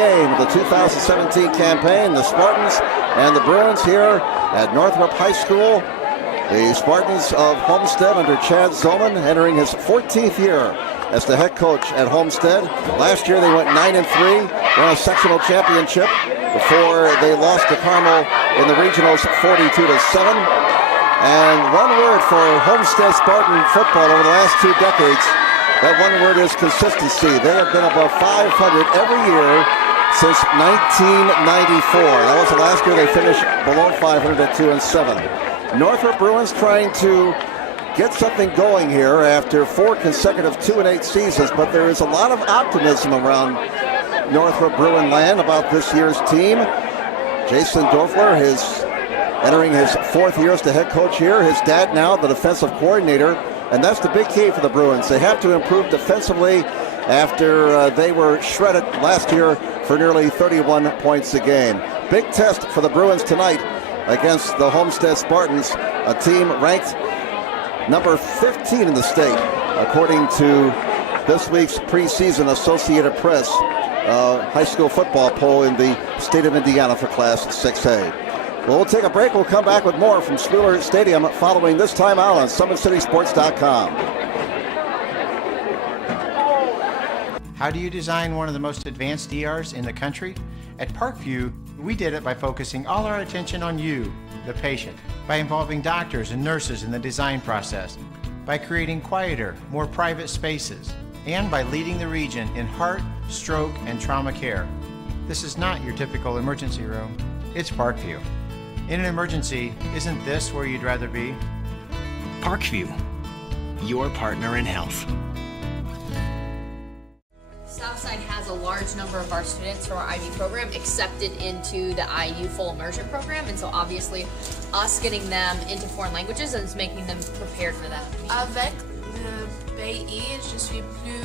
game of the 2017 campaign. The Spartans and the Bruins here at Northrop High School. The Spartans of Homestead under Chad Zoman entering his 14th year as the head coach at Homestead. Last year they went 9-3, won a sectional championship before they lost to Carmel in the regionals 42-7. And one word for Homestead Spartan football over the last 2 decades, that one word is consistency. They have been above 500 every year since 1994. That was the last year they finished below 500 at 2-7. Northrop Bruins trying to get something going here after 4 consecutive 2-8 seasons, but there is a lot of optimism around Northrop Bruin land about this year's team. Jason Dorfler is entering his 4th year as the head coach here. His dad now the defensive coordinator, and that's the big key for the Bruins. They have to improve defensively after they were shredded last year for nearly 31 points a game. Big test for the Bruins tonight against the Homestead Spartans, a team ranked number 15 in the state, according to this week's preseason Associated Press high school football poll in the state of Indiana for Class 6A. Well, we'll take a break. We'll come back with more from Spooler Stadium following this timeout on SummitCitySports.com. How do you design one of the most advanced ERs in the country? At Parkview, we did it by focusing all our attention on you, the patient, by involving doctors and nurses in the design process, by creating quieter, more private spaces, and by leading the region in heart, stroke, and trauma care. This is not your typical emergency room. It's Parkview. In an emergency, isn't this where you'd rather be? Parkview, your partner in health. Southside has a large number of our students from our IB program accepted into the IU full immersion program, and so obviously us getting them into foreign languages is making them prepared for that. Avec le pays, je suis plus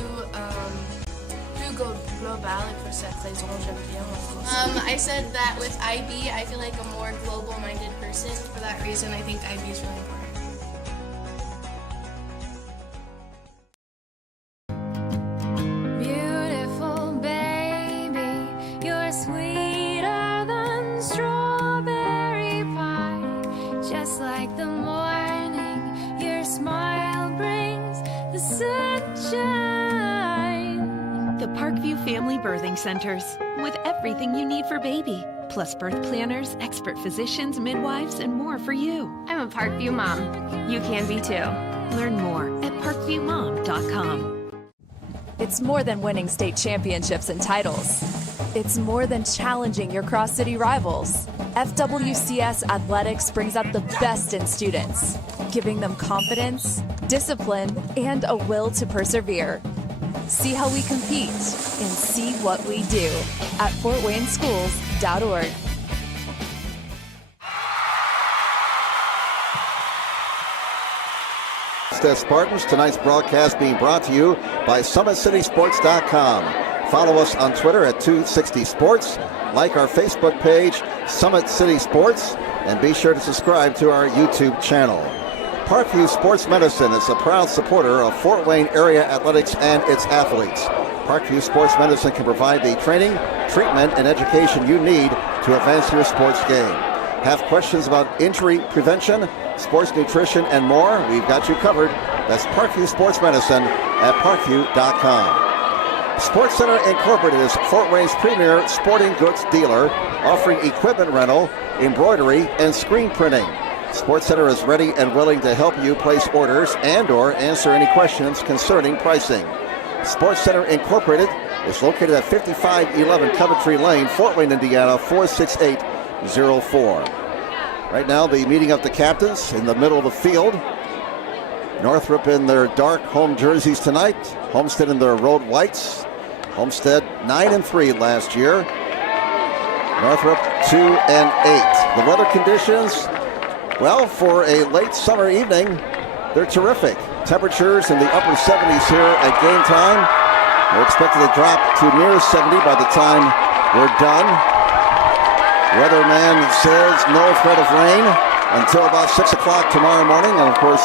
global, et pour cette raison j'aime bien en français. I said that with IB, I feel like a more global-minded person. For that reason, I think IB is really important. Family Birthing Centers, with everything you need for baby, plus birth planners, expert physicians, midwives, and more for you. I'm a Parkview mom. You can be too. Learn more at parkviewmom.com. It's more than winning state championships and titles. It's more than challenging your cross-city rivals. FWCS Athletics brings out the best in students, giving them confidence, discipline, and a will to persevere. See how we compete and see what we do at fortwayneschools.org. Spartans, tonight's broadcast being brought to you by SummitCitySports.com. Follow us on Twitter at 260sports, like our Facebook page, Summit City Sports, and be sure to subscribe to our YouTube channel. Parkview Sports Medicine is a proud supporter of Fort Wayne area athletics and its athletes. Parkview Sports Medicine can provide the training, treatment, and education you need to advance your sports game. Have questions about injury prevention, sports nutrition, and more? We've got you covered. That's Parkview Sports Medicine at parkview.com. Sports Center Incorporated is Fort Wayne's premier sporting goods dealer, offering equipment rental, embroidery, and screen printing. Sports Center is ready and willing to help you place orders and/or answer any questions concerning pricing. Sports Center Incorporated is located at 5511 Coventry Lane, Fort Wayne, Indiana, 46804. Right now, the meeting of the captains in the middle of the field. Northrop in their dark home jerseys tonight. Homestead in their road whites. Homestead 9-3 last year. Northrop 2-8. The weather conditions, well, for a late summer evening, they're terrific. Temperatures in the upper 70s here at game time. We're expected to drop to near 70 by the time we're done. Weatherman says no threat of rain until about 6 o'clock tomorrow morning. And, of course,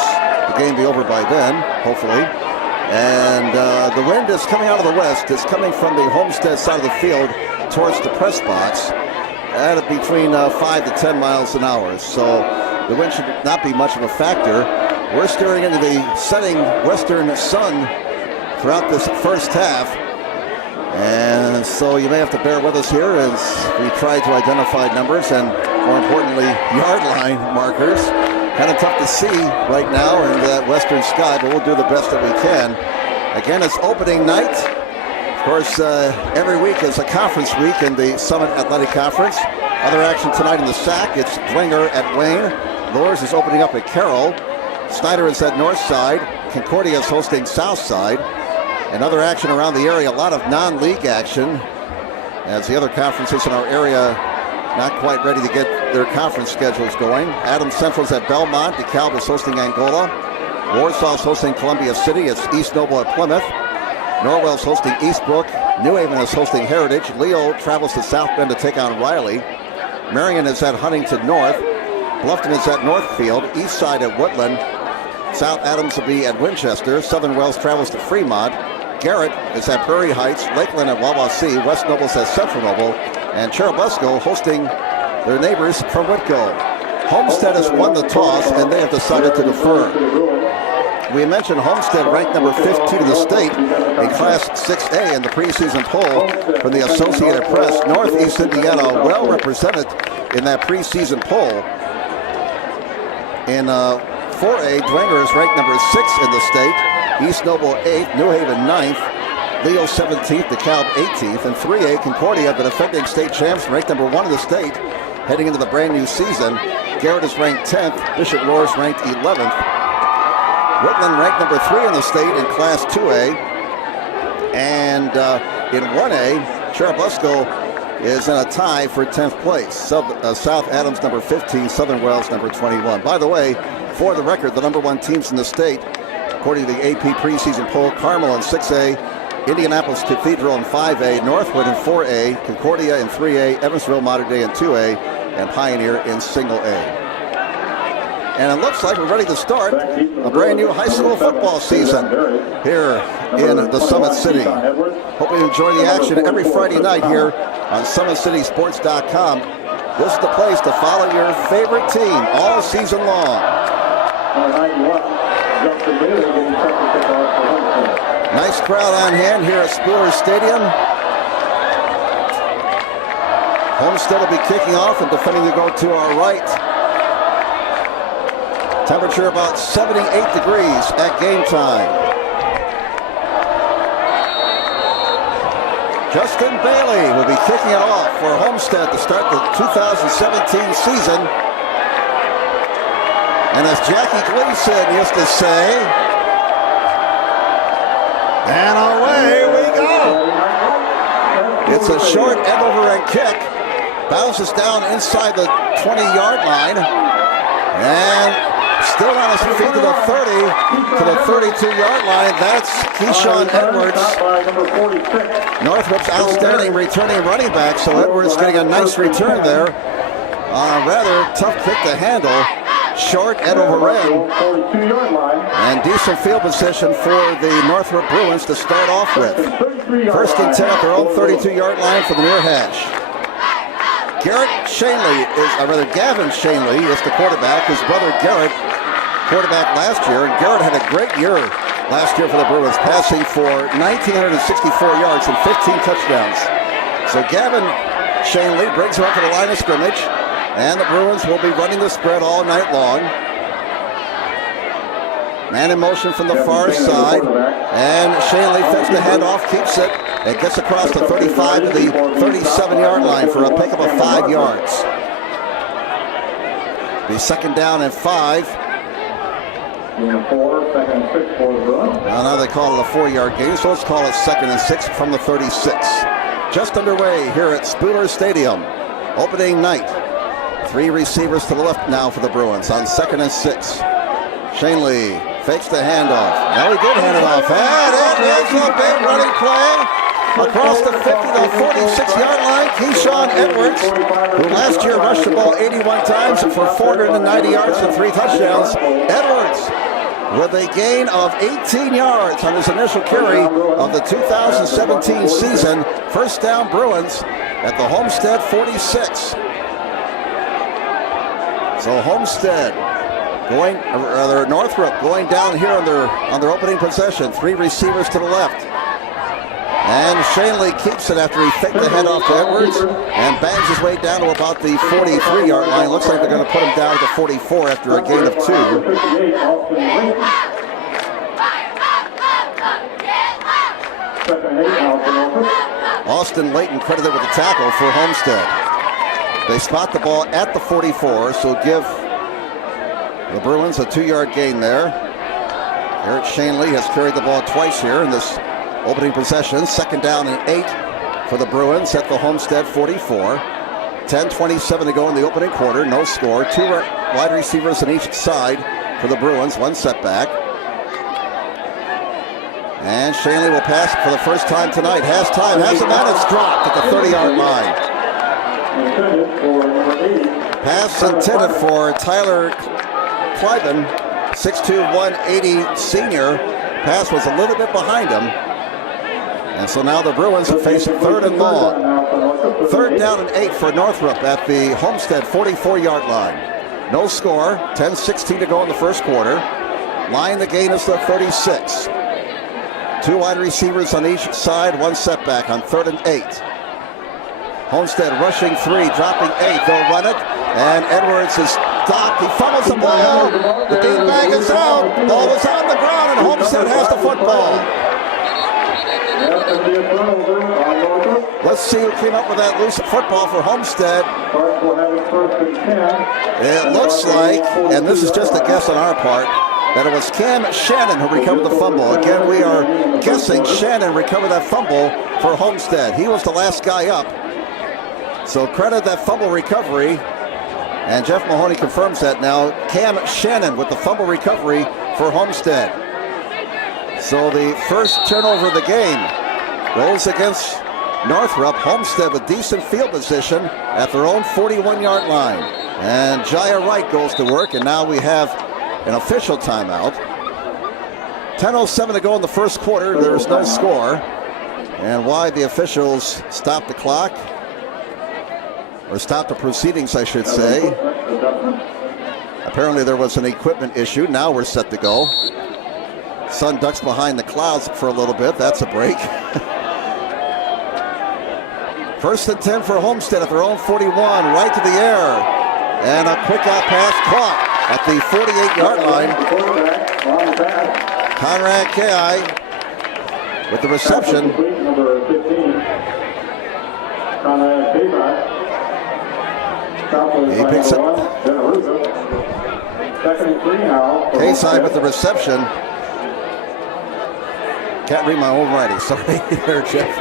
the game will be over by then, hopefully. And the wind is coming out of the west. It's coming from the Homestead side of the field. towards the press box at between 5 to 10 miles an hour. So the wind should not be much of a factor. We're steering into the setting western sun throughout this first half. And so you may have to bear with us here as we try to identify numbers and, more importantly, yard line markers. Kind of tough to see right now in that western sky, but we'll do the best that we can. Again, it's opening night. Of course, every week is a conference week in the Summit Athletic Conference. Other action tonight in the SAC. It's Dwenger at Wayne. Lours is opening up at Carroll. Snyder is at Northside. Concordia is hosting Southside. And other action around the area, a lot of non-league action, as the other conferences in our area not quite ready to get their conference schedules going. Adams Central's at Belmont. DeKalb is hosting Angola. Warsaw's hosting Columbia City. It's East Noble at Plymouth. Norwell's hosting Eastbrook. New Haven is hosting Heritage. Leo travels to South Bend to take on Riley. Marion is at Huntington North. Bluffton is at Northfield. Eastside at Woodland. South Adams will be at Winchester. Southern Wells travels to Fremont. Garrett is at Prairie Heights. Lakeland at Wawasee. West Noble's at Central Noble. And Cherubusco hosting their neighbors from Whitco. Homestead has won the toss, and they have decided to defer. We mentioned Homestead ranked number 15 in the state in Class 6A in the preseason poll from the Associated Press. Northeast Indiana well represented in that preseason poll. In 4A, Dwenger is ranked number 6 in the state. East Noble 8th, New Haven 9th, Leo 17th, DeKalb 18th, and 3A, Concordia, the defending state champs, ranked number 1 in the state, heading into the brand new season. Garrett is ranked 10th, Bishop Loras ranked 11th. Woodland ranked number 3 in the state in Class 2A. And in 1A, Cherubusco is in a tie for 10th place. South Adams number 15, Southern Wells number 21. By the way, for the record, the number 1 teams in the state, according to the AP preseason poll, Carmel in 6A, Indianapolis Cathedral in 5A, Northwood in 4A, Concordia in 3A, Evansville Mater Dei in 2A, and Pioneer in single A. And it looks like we're ready to start a brand new high school football season here in the Summit City. Hope you enjoy the action every Friday night here on SummitCitySports.com. This is the place to follow your favorite team all season long. Nice crowd on hand here at Spooler Stadium. Homestead will be kicking off and defending to go to our right. Temperature about 78 degrees at game time. Justin Bailey will be kicking it off for Homestead to start the 2017 season. And as Jackie Gleason used to say, and away we go. It's a short end over end kick. Bounces down inside the 20-yard line. And still on his feet to the 30, to the 32-yard line. That's Keyshawn Edwards. Northrop's outstanding returning running back. So Edwards getting a nice return there. Rather tough kick to handle. Short end over end. And decent field position for the Northrop Bruins to start off with. First and 10 at their own 32-yard line for the near hash. Gavin Shanley is the quarterback. His brother Garrett, quarterback last year. And Garrett had a great year last year for the Bruins, passing for 1,964 yards and 15 touchdowns. So Gavin Shanley brings him up to the line of scrimmage. And the Bruins will be running the spread all night long. Man in motion from the far side. And Shanley fakes the handoff, keeps it, and gets across the 35 to the 37-yard line for a pickup of 5 yards. Be second down and 5. Now they call it a 4-yard gain, so let's call it second and 6 from the 36. Just underway here at Spooler Stadium. Opening night. 3 receivers to the left now for the Bruins on second and 6. Shanley fakes the handoff. Now he did hand it off. And it is a big running play across the 50 to 46-yard line. Keyshawn Edwards, who last year rushed the ball 81 times for 490 yards and 3 touchdowns. Edwards with a gain of 18 yards on his initial carry of the 2017 season. First down Bruins at the Homestead 46. So Homestead going, or rather Northrop going down here on their opening possession. 3 receivers to the left. And Shanley keeps it after he faked the head off to Edwards and bangs his way down to about the 43-yard line. Looks like they're going to put him down to the 44 after a gain of 2. Austin Layton credited with the tackle for Homestead. They spot the ball at the 44, so give the Bruins a 2-yard gain there. Eric Shanley has carried the ball twice here in this opening possession. 2nd down and 8 for the Bruins at the Homestead 44. 10:27 to go in the opening quarter. No score. 2 wide receivers on each side for the Bruins. 1 setback. And Shanley will pass for the first time tonight. Has time. Has a man. It's dropped at the 30-yard line. Pass intended for Tyler Kleiben, 6'2", 180 senior. Pass was a little bit behind him. And so now the Bruins have faced 3rd and long. 3rd down and 8 for Northrop at the Homestead 44-yard line. No score. 10:16 to go in the first quarter. Line the gain is the 36. 2 wide receivers on each side. 1 setback on 3rd and 8. Homestead rushing 3, dropping 8. They'll run it. And Edwards is stopped. He fumbles the ball. The beanbag is out. The ball is on the ground, and Homestead has the football. Let's see who came up with that loose football for Homestead. It looks like, and this is just a guess on our part, that it was Cam Shannon who recovered the fumble. Again, we are guessing Shannon recovered that fumble for Homestead. He was the last guy up. So credit that fumble recovery. And Jeff Mahoney confirms that now. Cam Shannon with the fumble recovery for Homestead. So the first turnover of the game goes against Northrop. Homestead with decent field position at their own 41-yard line. And Jaya Wright goes to work, and now we have an official timeout. 10:07 to go in the first quarter. There's no score. And why the officials stopped the clock, or stopped the proceedings, I should say. Apparently there was an equipment issue. Now we're set to go. Sun ducks behind the clouds for a little bit. That's a break. 1st and 10 for Homestead at their own 41, right to the air. And a quick out pass caught at the 48-yard line. Conrad Kai with the reception. He picks up K-side with the reception. Can't read my own writing. Sorry there, Jeff.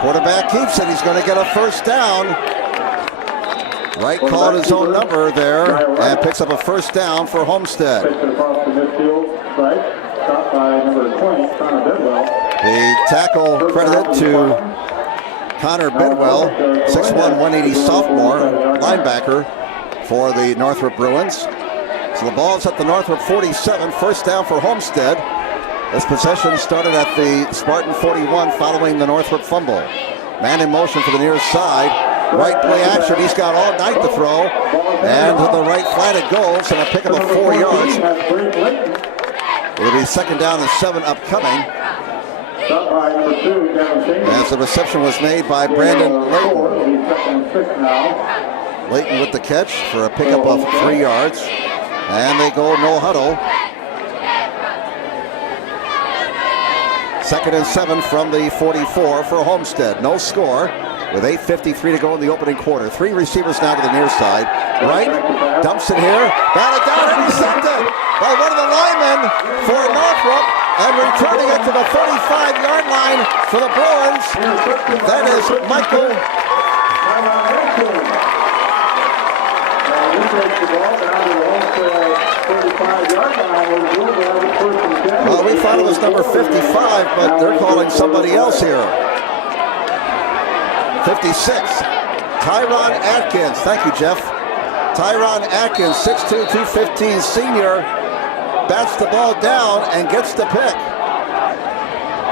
Quarterback keeps it. He's going to get a 1st down. Wright called his own number there and picks up a 1st down for Homestead. The tackle credited to Connor Bidwell, 6'1", 180 sophomore linebacker for the Northrop Bruins. So the ball's at the Northrop 47, 1st down for Homestead. This possession started at the Spartan 41 following the Northrop fumble. Man in motion for the near side. Right play action. He's got all night to throw. And to the right flat it goes, and a pickup of 4 yards. It'll be 2nd down and 7 upcoming. As the reception was made by Brandon Layton. Layton with the catch for a pickup of 3 yards. And they go no huddle. 2nd and 7 from the 44 for Homestead. No score with 8:53 to go in the opening quarter. 3 receivers now to the near side. Wright dumps it here. Batted down, intercepted by one of the linemen for Northrop. And returning it to the 35-yard line for the Bruins. That is Michael. Well, we thought it was number 55, but they're calling somebody else here. 56. Tyron Atkins. Thank you, Jeff. Tyron Atkins, 6'2", 215 senior, bats the ball down and gets the pick.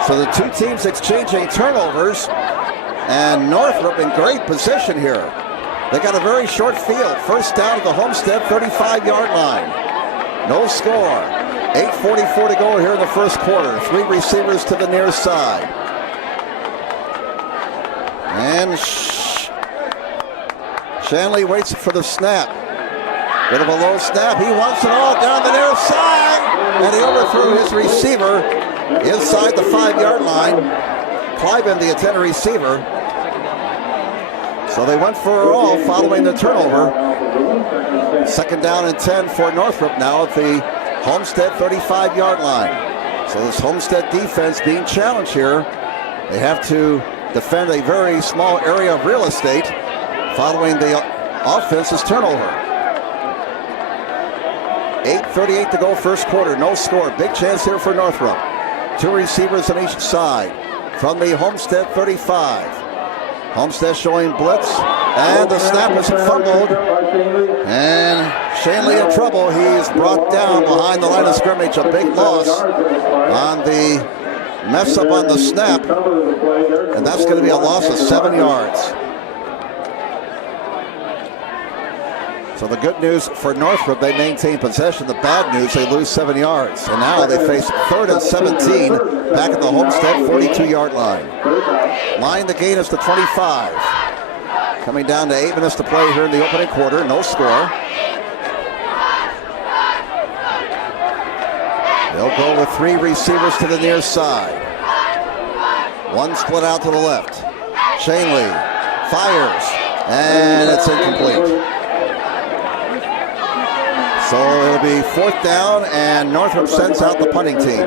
So the 2 teams exchanging turnovers. And Northrop in great position here. They got a very short field. First down at the Homestead 35-yard line. No score. 8:44 to go here in the first quarter. 3 receivers to the near side. And Shanley waits for the snap. Bit of a low snap. He wants it all down the near side. And he overthrew his receiver inside the 5-yard line. Cliven, the intended receiver. So they went for it all following the turnover. Second down and 10 for Northrop now at the Homestead 35-yard line. So this Homestead defense being challenged here. They have to defend a very small area of real estate following the offense's turnover. 8:38 to go first quarter. No score. Big chance here for Northrop. 2 receivers on each side from the Homestead 35. Homestead showing blitz, and the snap is fumbled, and Shanley in trouble. He is brought down behind the line of scrimmage. A big loss on the mess up on the snap, and that's going to be a loss of 7 yards. So the good news for Northrop, they maintain possession. The bad news, they lose 7 yards. And now they face 3rd and 17 back at the Homestead 42-yard line. Line the gain is to 25. Coming down to 8 minutes to play here in the opening quarter. No score. They'll go with 3 receivers to the near side. 1 split out to the left. Shanley fires, and it's incomplete. So it'll be 4th down, and Northrop sends out the punting team.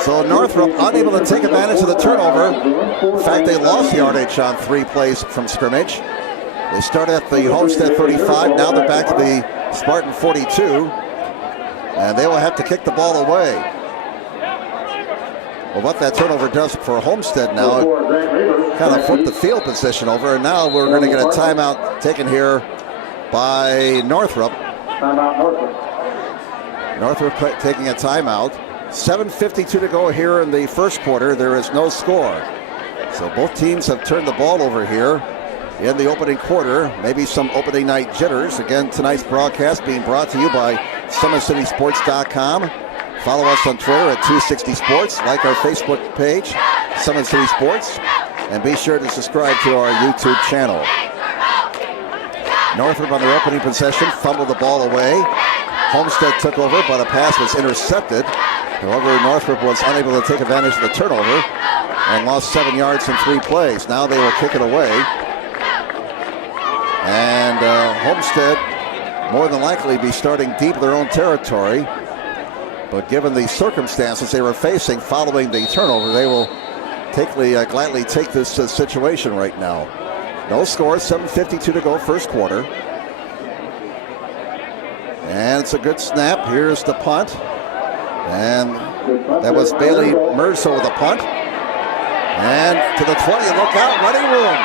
So Northrop unable to take advantage of the turnover. In fact, they lost yardage on 3 plays from scrimmage. They started at the Homestead 35. Now they're back to the Spartan 42. And they will have to kick the ball away. Well, what that turnover does for Homestead now, it kind of flipped the field position over. And now we're going to get a timeout taken here by Northrop. Northrop taking a timeout. 7:52 to go here in the first quarter. There is no score. So both teams have turned the ball over here in the opening quarter. Maybe some opening night jitters. Again, tonight's broadcast being brought to you by SummitCitySports.com. Follow us on Twitter at 260 Sports. Like our Facebook page, Summit City Sports. And be sure to subscribe to our YouTube channel. Northrop on their opening possession fumbled the ball away. Homestead took over, but a pass was intercepted. However, Northrop was unable to take advantage of the turnover and lost 7 yards in 3 plays. Now they will kick it away. And Homestead more than likely be starting deep in their own territory. But given the circumstances they were facing following the turnover, they will gladly take this situation right now. No score, 7:52 to go first quarter. And it's a good snap. Here's the punt. And that was Bailey Merso with a punt. And to the 20, look out, running room.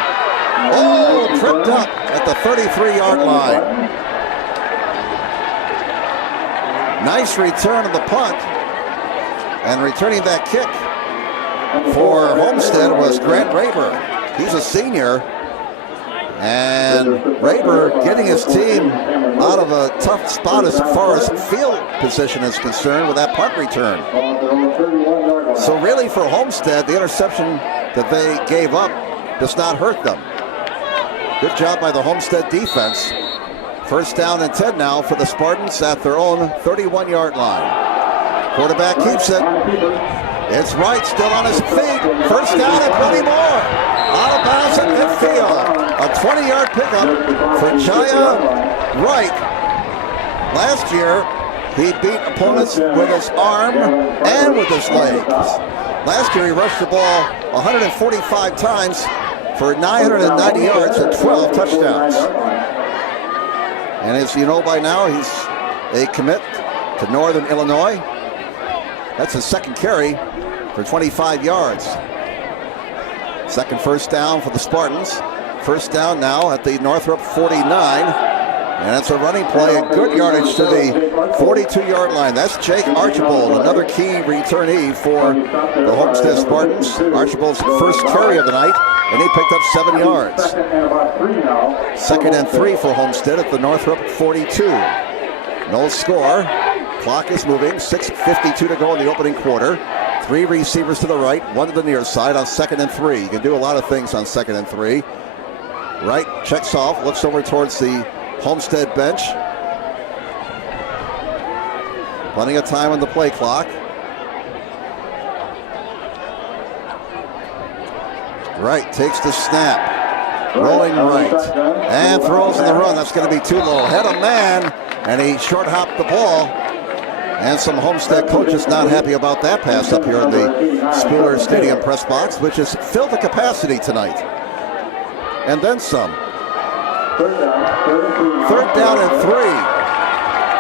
Oh, tripped up at the 33-yard line. Nice return of the punt. And returning that kick for Homestead was Grant Raber. He's a senior. And Raber getting his team out of a tough spot as far as field position is concerned with that punt return. So really for Homestead, the interception that they gave up does not hurt them. Good job by the Homestead defense. First down and 10 now for the Spartans at their own 31-yard line. Quarterback keeps it. It's Wright still on his feet. First down and plenty more. Out of bounds at midfield. A 20-yard pickup for Jaya Wright. Last year, he beat opponents with his arm and with his legs. Last year, he rushed the ball 145 times for 990 yards and 12 touchdowns. And as you know by now, he's a commit to Northern Illinois. That's his second carry for 25 yards. Second first down for the Spartans. First down now at the Northrop 49. And it's a running play and good yardage to the 42-yard line. That's Jake Archibald, another key returnee for the Homestead Spartans. Archibald's first carry of the night, and he picked up 7 yards. 2nd and 3 for Homestead at the Northrop 42. No score. Clock is moving. 6:52 to go in the opening quarter. 3 receivers to the right, 1 to the near side on 2nd and 3. You can do a lot of things on 2nd and 3. Right checks off, looks over towards the Homestead bench. Plenty of time on the play clock. Wright takes the snap. Rolling right. And throws in the run. That's going to be too low. Had a man, and he short hopped the ball. And some Homestead coaches not happy about that pass up here in the Spooler Stadium press box, which is filled to capacity tonight. And then some. 3rd down and 3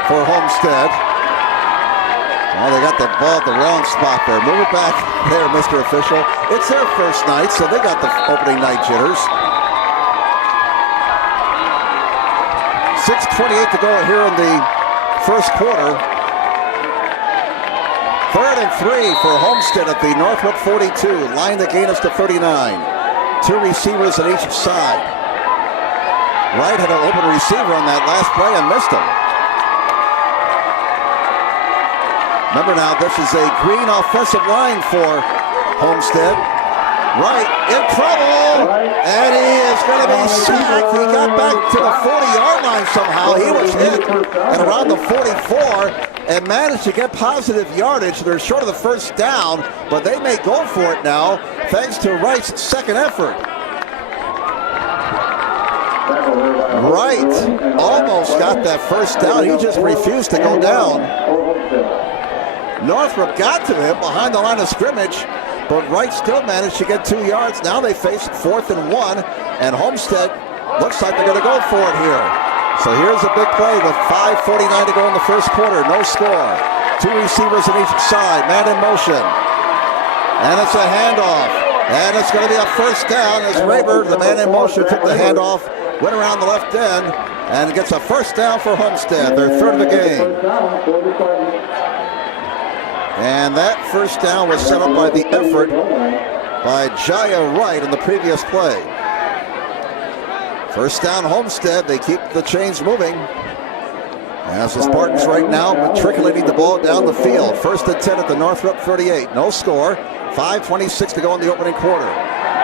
for Homestead. Well, they got the ball at the wrong spot there. Move it back there, Mr. Official. It's their first night, so they got the opening night jitters. 6:28 to go here in the first quarter. 3rd and 3 for Homestead at the Northrop 42. Line the gain us to 39. 2 receivers on each side. Wright had an open receiver on that last play and missed him. Remember now, this is a green offensive line for Homestead. Wright in trouble, and he is going to be sacked. He got back to the 40-yard line somehow. He was hit at around the 44 and managed to get positive yardage. They're short of the first down, but they may go for it now thanks to Wright's second effort. Wright almost got that first down. He just refused to go down. Northrop got to him behind the line of scrimmage, but Wright still managed to get 2 yards. Now they face 4th and 1, and Homestead looks like they're going to go for it here. So here's a big play with 5:49 to go in the first quarter. No score. 2 receivers on each side. Man in motion. And it's a handoff. And it's going to be a first down as Raber, the man in motion, took the handoff, went around the left end, and gets a first down for Homestead, their 3rd of the game. And that first down was set up by the effort by Jaya Wright in the previous play. First down Homestead. They keep the chains moving. As the Spartans right now matriculating the ball down the field. 1st and 10 at the Northrop 38. No score. 5:26 to go in the opening quarter.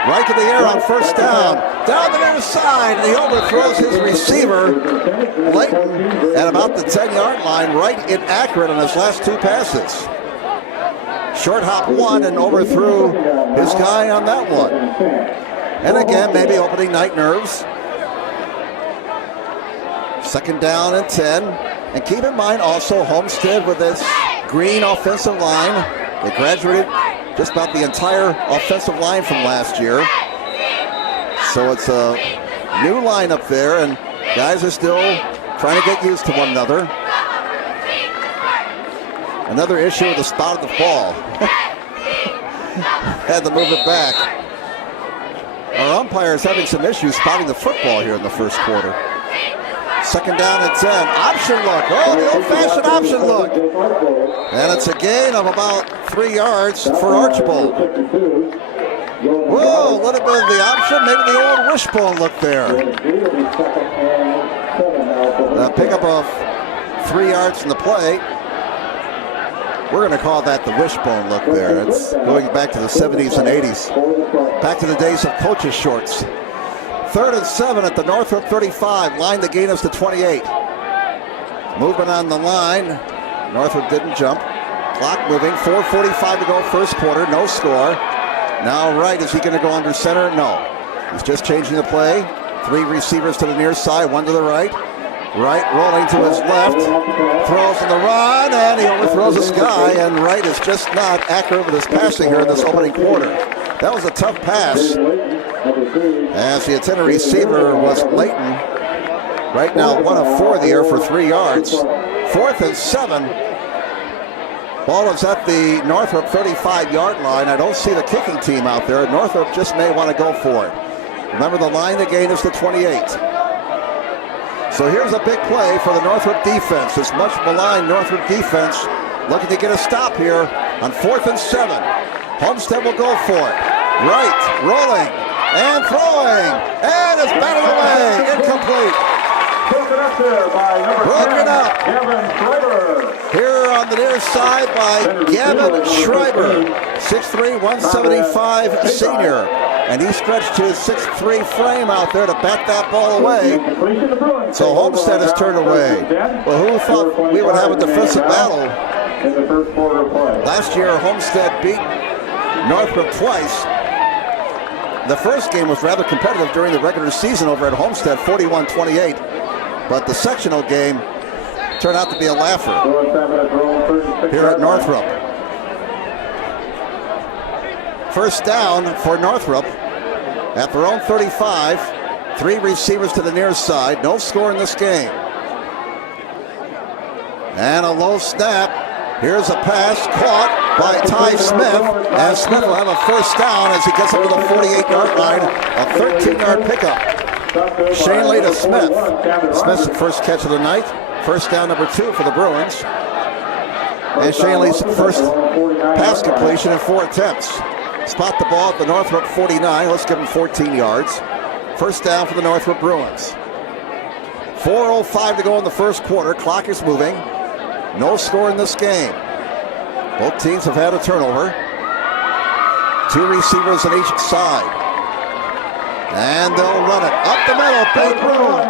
Right to the air on first down. Down the near side. And he overthrows his receiver, Layton, at about the 10-yard line. Right inaccurate on his last 2 passes. Short hop 1 and overthrew his guy on that one. And again, maybe opening night nerves. 2nd down and 10. And keep in mind also Homestead with this green offensive line. They graduated just about the entire offensive line from last year. So it's a new line up there, and guys are still trying to get used to one another. Another issue with the spot of the ball. Had to move it back. Our umpire is having some issues spotting the football here in the first quarter. 2nd down and 10. Option look. Oh, the old-fashioned option look. And it's a gain of about 3 yards for Archibald. Whoa, a little bit of the option. Maybe the old wishbone look there. Pick up of 3 yards from the play. We're going to call that the wishbone look there. It's going back to the 70s and 80s. Back to the days of coaches' shorts. 3rd and 7 at the Northrop 35. Line the gain us to 28. Movement on the line. Northrop didn't jump. Clock moving. 4:45 to go first quarter. No score. Now Wright, is he going to go under center? No. He's just changing the play. 3 receivers to the near side, 1 to the right. Wright rolling to his left. Throws in the run, and he overthrows this guy. And Wright is just not accurate with his passing here in this opening quarter. That was a tough pass. As the intended receiver was Layton. Right now 1 of 4 in the air for 3 yards. 4th and 7. Ball is at the Northrop 35-yard line. I don't see the kicking team out there. Northrop just may want to go for it. Remember, the line the gain is to 28. So here's a big play for the Northrop defense. This much maligned Northrop defense looking to get a stop here on 4th and 7. Homestead will go for it. Right, rolling, and throwing, and it's batted away, incomplete. Broken up here on the near side by Gavin Schreiber, 6'3", 175 senior. And he stretched his 6'3" frame out there to bat that ball away. So Homestead is turned away. Well, who thought we would have a defensive battle? Last year, Homestead beat Northrop twice. The first game was rather competitive during the regular season over at Homestead, 41-28. But the sectional game turned out to be a laugher here at Northrop. First down for Northrop at their own 35. 3 receivers to the near side. No score in this game. And a low snap. Here's a pass caught by Ty Smith. And Smith will have a first down as he gets up to the 48-yard line. A 13-yard pickup. Shane Lee to Smith. Smith's first catch of the night. First down number 2 for the Bruins. And Shane Lee's first pass completion in 4 attempts. Spot the ball at the Northrop 49. Let's give him 14 yards. First down for the Northrop Bruins. 4:05 to go in the first quarter. Clock is moving. No score in this game. Both teams have had a turnover. 2 receivers on each side. And they'll run it up the middle. Big room.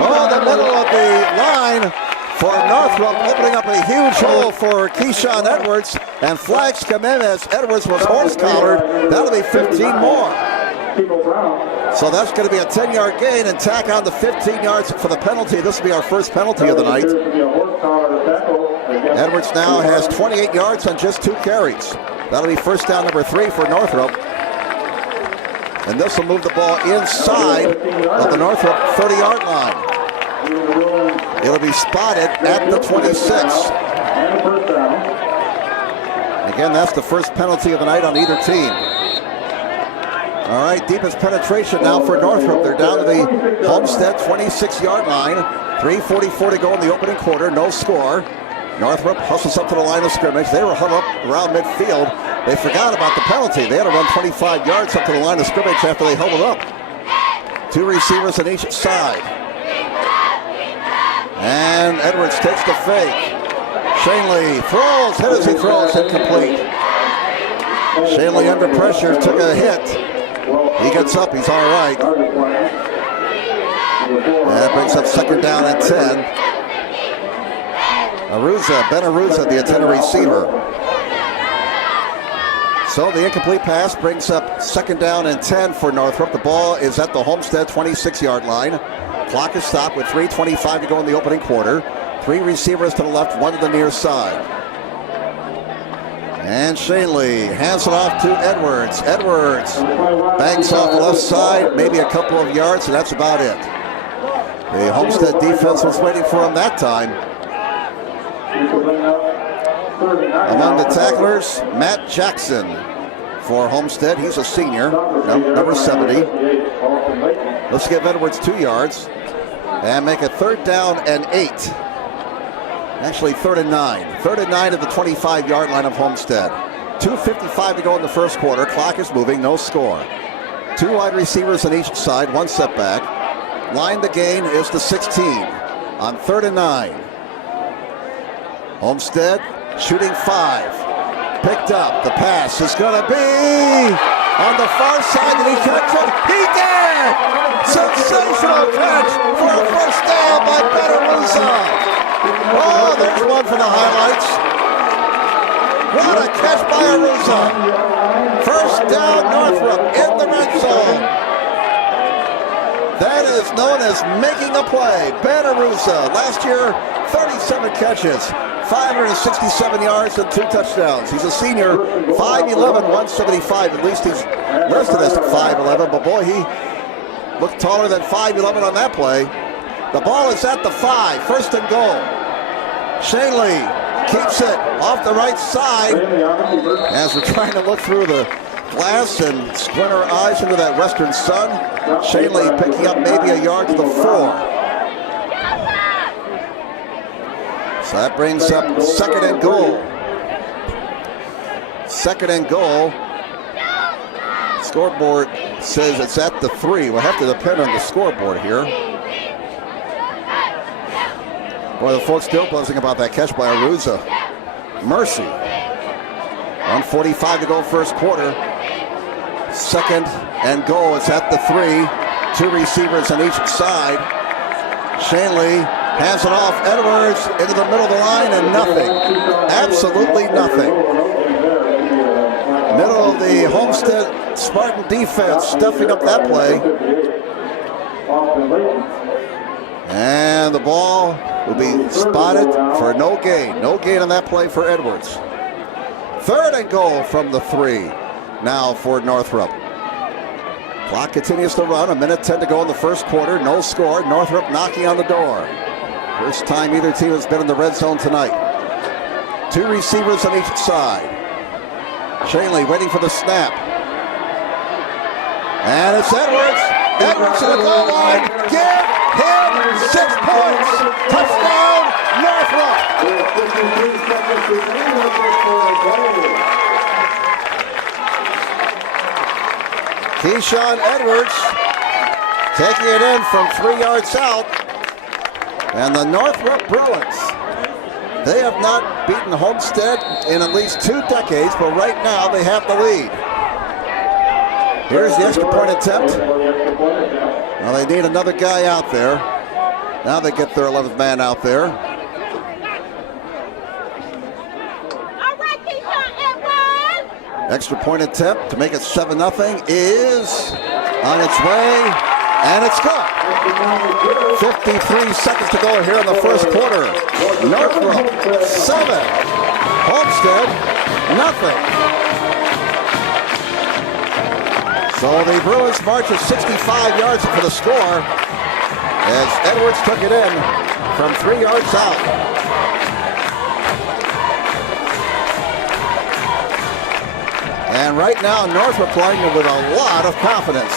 Oh, the middle of the line for Northrop, opening up a huge hole for Keyshawn Edwards. And flags come in as Edwards was horse-collared. That'll be 15 more. So that's going to be a 10-yard gain and tack on the 15 yards for the penalty. This will be our first penalty of the night. Edwards now has 28 yards on just 2 carries. That'll be first down number 3 for Northrop. And this will move the ball inside of the Northrop 30-yard line. It'll be spotted at the 26. Again, that's the first penalty of the night on either team. All right, deepest penetration now for Northrop. They're down to the Homestead 26-yard line. 3:44 to go in the opening quarter, no score. Northrop hustles up to the line of scrimmage. They were huddled up around midfield. They forgot about the penalty. They had to run 25 yards up to the line of scrimmage after they huddled up. 2 receivers on each side. And Edwards takes the fake. Shane Lee throws, hit as he throws, incomplete. Shane Lee under pressure, took a hit. He gets up, he's all right. And that brings up second down and 10. Ben Aruza, the intended receiver. So the incomplete pass brings up second down and 10 for Northrop. The ball is at the Homestead 26-yard line. Clock is stopped with 3:25 to go in the opening quarter. 3 receivers to the left, 1 to the near side. And Shane Lee hands it off to Edwards. Edwards bangs off the left side, maybe a couple of yards, and that's about it. The Homestead defense was waiting for him that time. Among the tacklers, Matt Jackson for Homestead. He's a senior, number 70. Let's give Edwards 2 yards and make it third down and 8. Actually, third and 9. Third and 9 at the 25-yard line of Homestead. 2:55 to go in the first quarter. Clock is moving, no score. 2 wide receivers on each side, 1 setback. Line the gain is to 16 on third and 9. Homestead shooting 5. Picked up. The pass is going to be on the far side. Did he catch it? He did! Sensational catch for a first down by Benaruza. Oh, there's one for the highlights. What a catch by Aruza. First down, Northrop in the red zone. That is known as making a play. Ben Aruza, last year, 37 catches, 567 yards and 2 touchdowns. He's a senior, 5'11", 175. At least he's listed as 5'11", but boy, he looked taller than 5'11" on that play. The ball is at the 5, first and goal. Shane Lee keeps it off the right side as we're trying to look through the glass and squint our eyes into that western sun. Shane Lee picking up maybe a yard to the 4. So that brings up second and goal. Second and goal. Scoreboard says it's at the 3. We'll have to depend on the scoreboard here. Boy, the folks still buzzing about that catch by Aruza. Mercy. 1:45 to go first quarter. Second and goal. It's at the 3. 2 receivers on each side. Shanley hands it off. Edwards into the middle of the line and nothing. Absolutely nothing. Middle of the Homestead Spartan defense stuffing up that play. And the ball will be spotted for no gain. No gain on that play for Edwards. Third and goal from the 3 now for Northrop. Clock continues to run. 1:10 to go in the first quarter. No score. Northrop knocking on the door. First time either team has been in the red zone tonight. 2 receivers on each side. Shanley waiting for the snap. And it's Edwards. Edwards to the goal line. Give him 6 points. Touchdown, Northrop. Keyshawn Edwards taking it in from 3 yards out. And the Northrop Bruins, they have not beaten Homestead in at least 2 decades, but right now they have the lead. Here's the extra point attempt. Well, they need another guy out there. Now they get their 11th man out there. Extra point attempt to make it 7-0 is on its way, and it's good. 53 seconds to go here in the first quarter. Northrop 7, Homestead nothing. So the Bruins march at 65 yards for the score as Edwards took it in from 3 yards out. And right now, Northrop playing with a lot of confidence.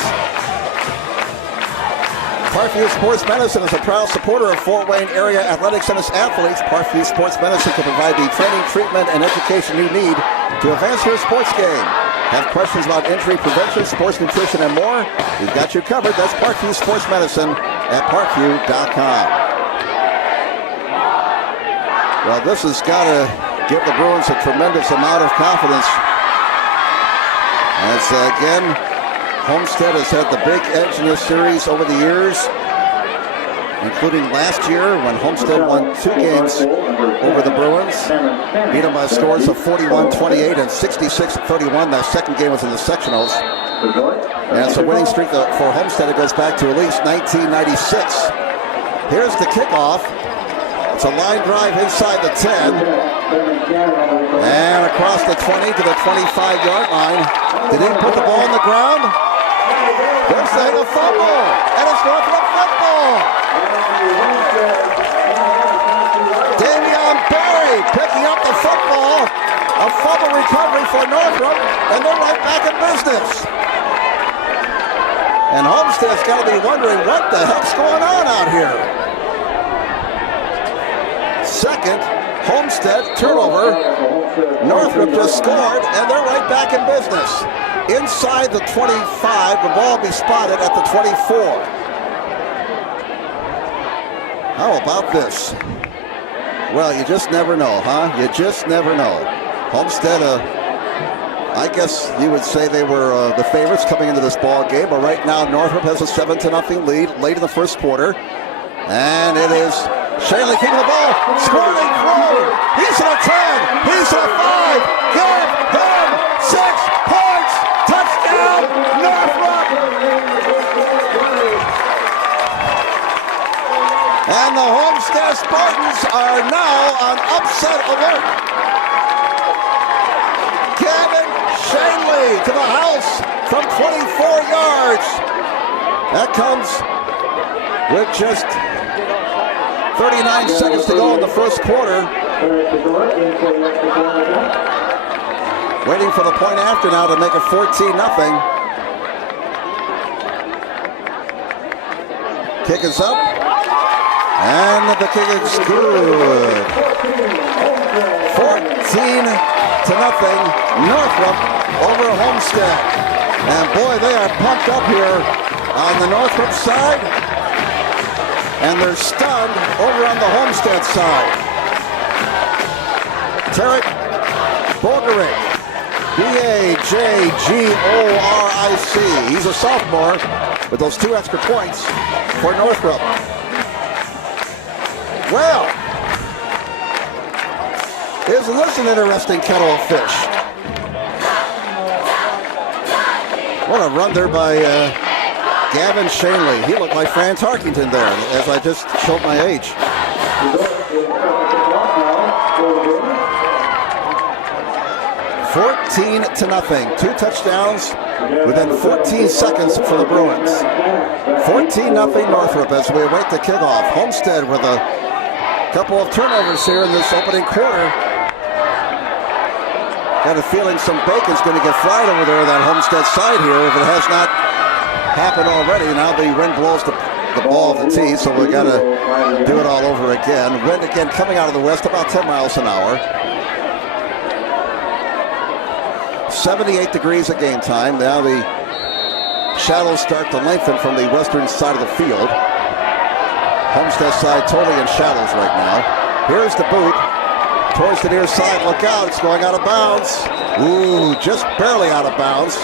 Parkview Sports Medicine is a proud supporter of Fort Wayne area athletics and its athletes. Parkview Sports Medicine can provide the training, treatment, and education you need to advance your sports game. Have questions about injury prevention, sports nutrition, and more? We've got you covered. That's Parkview Sports Medicine at parkview.com. Well, this has got to give the Bruins a tremendous amount of confidence. As again, Homestead has had the big edge in this series over the years, including last year when Homestead won 2 games over the Bruins, beat them by scores of 41-28 and 66-31. That second game was in the sectionals. And it's a winning streak for Homestead. It goes back to at least 1996. Here's the kickoff. It's a line drive inside the 10 and across the 20 to the 25-yard line. Did he put the ball on the ground? They're saying a fumble, and it's Northrop football. Damian Berry picking up the football. A fumble recovery for Northrop, and they're right back in business. And Homestead's got to be wondering what the heck's going on out here. Second Homestead turnover. Northrop just scored, and they're right back in business. Inside the 25, the ball will be spotted at the 24. How about this? Well, you just never know, huh? You just never know. Homestead, I guess you would say they were the favorites coming into this ball game, but right now Northrop has a 7-0 lead late in the first quarter. And it is Shanley keeping the ball, squirting through. He's at a 10, he's at a 5. Give him 6 points. Touchdown, Northrop. And the Homestead Spartans are now on upset alert. Kevin Shanley to the house from 24 yards. That comes with just 39 seconds to go in the first quarter. Waiting for the point after now to make it 14-0. Kick is up. And the kick is good. 14-0, Northrop over Homestead. And boy, they are pumped up here on the Northrop side. And they're stunned over on the Homestead side. Tarek Bogarik, B-A-J-G-O-R-I-C. He's a sophomore with those 2 extra points for Northrop. Well, isn't this an interesting kettle of fish? What a run there by Gavin Shanley. He looked like Franz Harkington there, as I just showed my age. 14-0, 2 touchdowns within 14 seconds for the Bruins. 14-0 Northrop as we await the kickoff. Homestead with a couple of turnovers here in this opening quarter. Got a feeling some bacon's going to get fried over there on that Homestead side here if it has not happened already. Now the wind blows the ball of the tee, so we got to do it all over again. Wind again coming out of the west about 10 miles an hour. 78 degrees at game time. Now the shadows start to lengthen from the western side of the field. Homestead side totally in shadows right now. Here's the boot. Towards the near side, look out, it's going out of bounds. Ooh, just barely out of bounds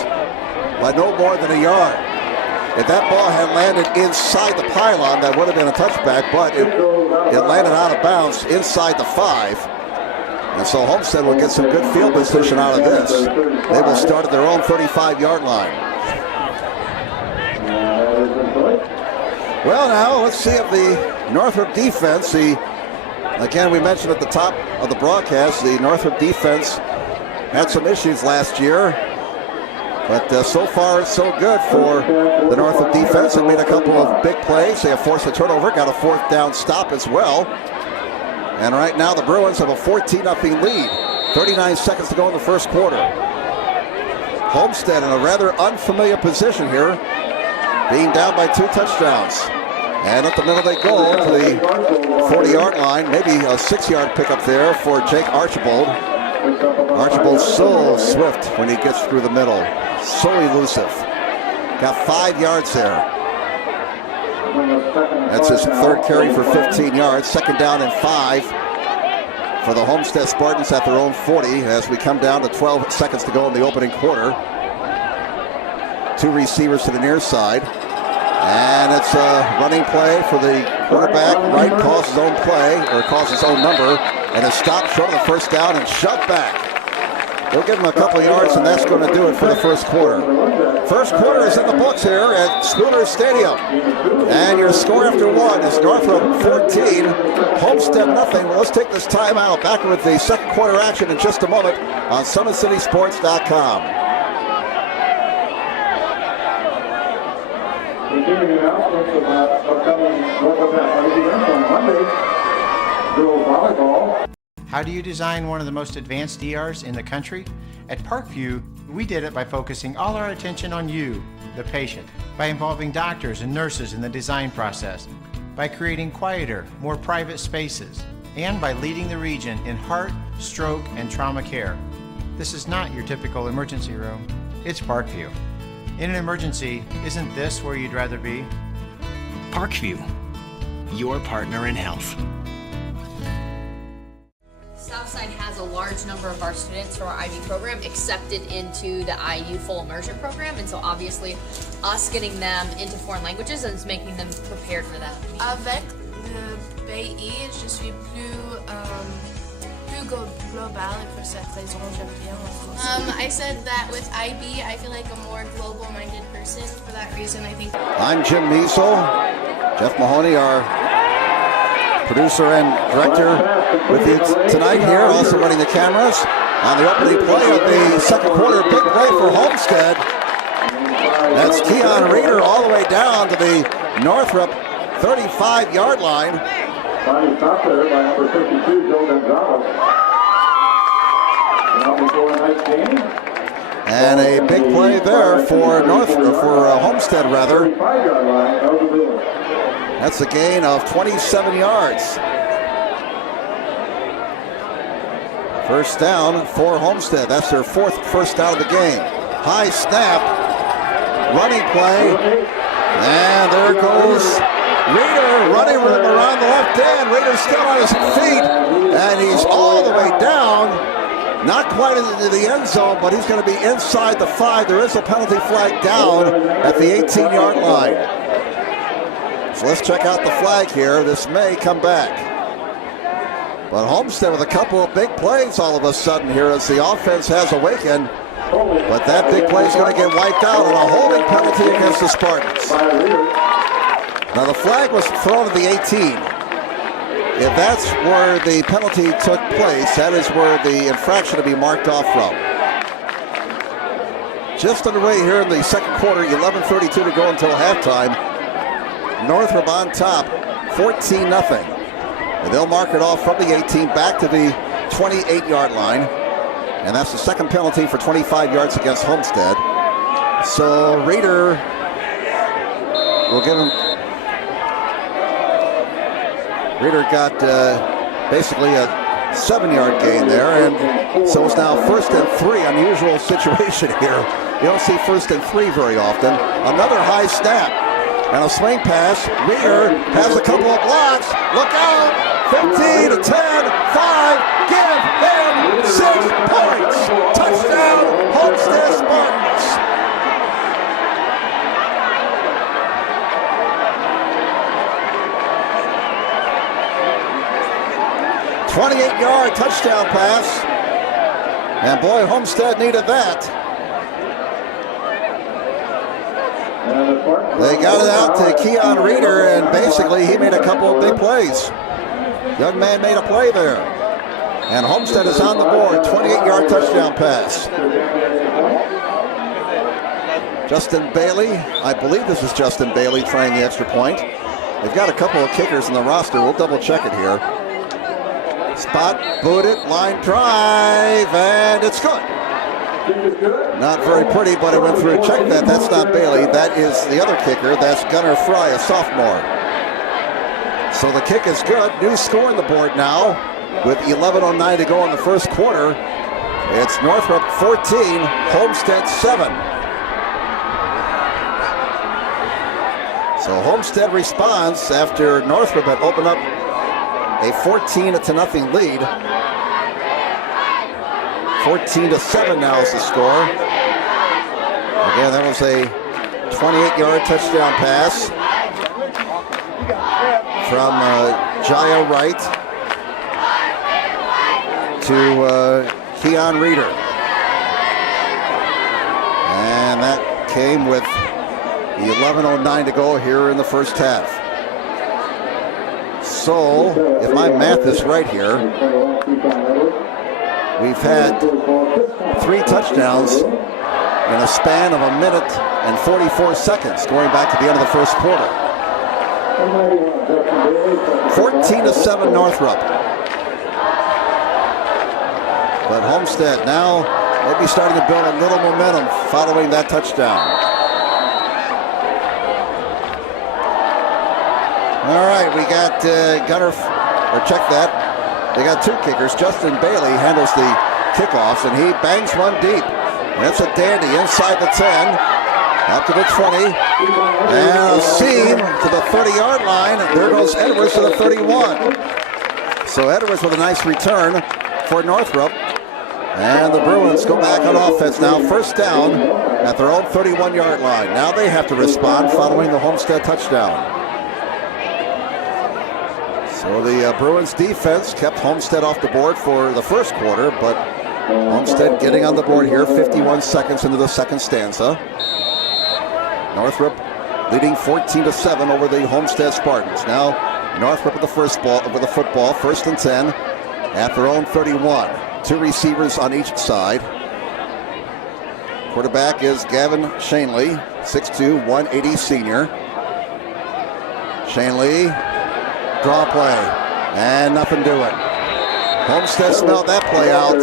by no more than a yard. If that ball had landed inside the pylon, that would have been a touchback, but it landed out of bounds inside the 5. And so Homestead will get some good field position out of this. They will start at their own 35-yard line. Well, now let's see if the Northrop defense, again, we mentioned at the top of the broadcast, the Northrop defense had some issues last year, but so far so good for the Northrop defense. They made a couple of big plays. They have forced a turnover, got a 4th down stop as well. And right now the Bruins have a 14-0 lead. 39 seconds to go in the first quarter. Homestead in a rather unfamiliar position here, being down by 2 touchdowns. And up the middle they go to the 40-yard line. Maybe a 6-yard pickup there for Jake Archibald. Archibald's so swift when he gets through the middle. So elusive. Got 5 yards there. That's his 3rd carry for 15 yards. 2nd down and 5 for the Homestead Spartans at their own 40 as we come down to 12 seconds to go in the opening quarter. 2 receivers to the near side. And it's a running play for the quarterback. Wright calls his own play, or calls his own number, and is stopped short of the 1st down and shoved back. They'll give him a couple of yards, and that's going to do it for the first quarter. First quarter is in the books here at Spooner Stadium. And your score after 1 is Northrop 14, Homestead nothing. Well, let's take this time out. Back with the second quarter action in just a moment on SummitCitySports.com. Continuing announcements about upcoming Northrop athletics events on Monday. Girls volleyball. How do you design one of the most advanced ERs in the country? At Parkview, we did it by focusing all our attention on you, the patient, by involving doctors and nurses in the design process, by creating quieter, more private spaces, and by leading the region in heart, stroke, and trauma care. This is not your typical emergency room. It's Parkview. In an emergency, isn't this where you'd rather be? Parkview, your partner in health. Southside has a large number of our students from our IB program accepted into the IU full immersion program, and so obviously us getting them into foreign languages and making them prepared for that. Avec le pays, je suis plus global, et pour cette raison, j'aime bien en français. I said that with IB, I feel like a more global-minded person. For that reason, I think. I'm Jim Measle. Jeff Mahoney, our producer and director, with you tonight here, also running the cameras on the opening play of the second quarter. Big play for Homestead. That's Keon Reeder all the way down to the Northrop 35-yard line. Finally stopped there by number 52, Joe Gonzalez. And a big play there for Homestead rather. 5-yard line, That's a gain of 27 yards. First down for Homestead. That's their 4th first down of the game. High snap, running play, and there goes Reeder running with him around the left end. Reeder's still on his feet, and he's all the way down. Not quite into the end zone, but he's going to be inside the 5. There is a penalty flag down at the 18-yard line. So let's check out the flag here. This may come back. But Homestead with a couple of big plays all of a sudden here as the offense has awakened. But that big play is going to get wiped out on a holding penalty against the Spartans. Now the flag was thrown at the 18. If that's where the penalty took place, that is where the infraction to be marked off from. Just underway here in the second quarter, 11:32 to go until halftime. Northrop on top, 14-0. And they'll mark it off from the 18 back to the 28-yard line. And that's the second penalty for 25 yards against Homestead. So Reeder will give him. Reeder got basically a 7-yard gain there. And so it's now 1st and 3. Unusual situation here. You don't see 1st and 3 very often. Another high snap. And a swing pass. Reeder has a couple of blocks. Look out! 15 to 10, 5. Give him 6 points. Touchdown, Homestead Spartans. A 28-yard touchdown pass. And boy, Homestead needed that. They got it out to Keon Reeder, and basically he made a couple of big plays. Young man made a play there. And Homestead is on the board, 28-yard touchdown pass. Justin Bailey, I believe this is Justin Bailey trying the extra point. They've got a couple of kickers in the roster. We'll double check it here. Spot, boot it, line drive, and it's good. Not very pretty, but it went through. Check that. That's not Bailey. That is the other kicker. That's Gunnar Fry, a sophomore. So the kick is good. New score on the board now with 11:09 to go in the first quarter. It's Northrop 14, Homestead 7. So Homestead responds after Northrop had opened up a 14-0 lead. 14-7 now is the score. Again, that was a 28-yard touchdown pass from Jaya Wright to Keon Reeder. And that came with 11:09 to go here in the first half. So, if my math is right here, we've had 3 touchdowns in a span of 1 minute and 44 seconds going back to the end of the first quarter. 14-7 Northrop. But Homestead now maybe starting to build a little momentum following that touchdown. All right, we got Gunnar, or check that. They got 2 kickers. Justin Bailey handles the kickoffs, and he bangs one deep. And that's a dandy inside the 10, up to the 20, and a seam to the 30-yard line. There goes Edwards to the 31. So Edwards with a nice return for Northrop. And the Bruins go back on offense now. First down at their own 31-yard line. Now they have to respond following the Homestead touchdown. So the Bruins defense kept Homestead off the board for the first quarter, but Homestead getting on the board here 51 seconds into the second stanza. Northrop leading 14-7 over the Homestead Spartans. Now Northrop with the football, 1st and 10 at their own 31. 2 receivers on each side. Quarterback is Gavin Shanley, 6'2", 180 senior. Shanley, draw play, and nothing doing. Homestead smelled that play out.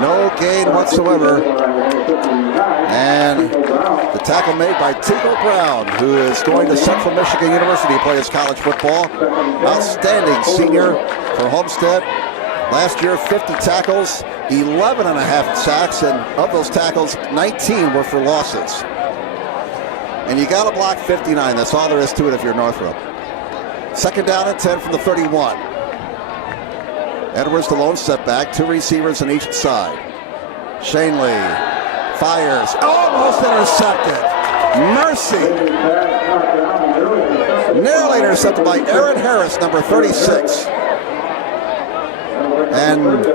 No gain whatsoever And the tackle made by Tico Brown, who is going to Central Michigan University to play his college football. Outstanding senior for Homestead. Last year, 50 tackles, 11 and a half sacks, and of those tackles, 19 were for losses. And you got to block 59. That's all there is to it if you're Northrop. Second down and 10 from the 31. Edwards the lone setback, 2 receivers on each side. Shanley fires, almost intercepted. Mercy. Nearly intercepted by Aaron Harris, number 36. And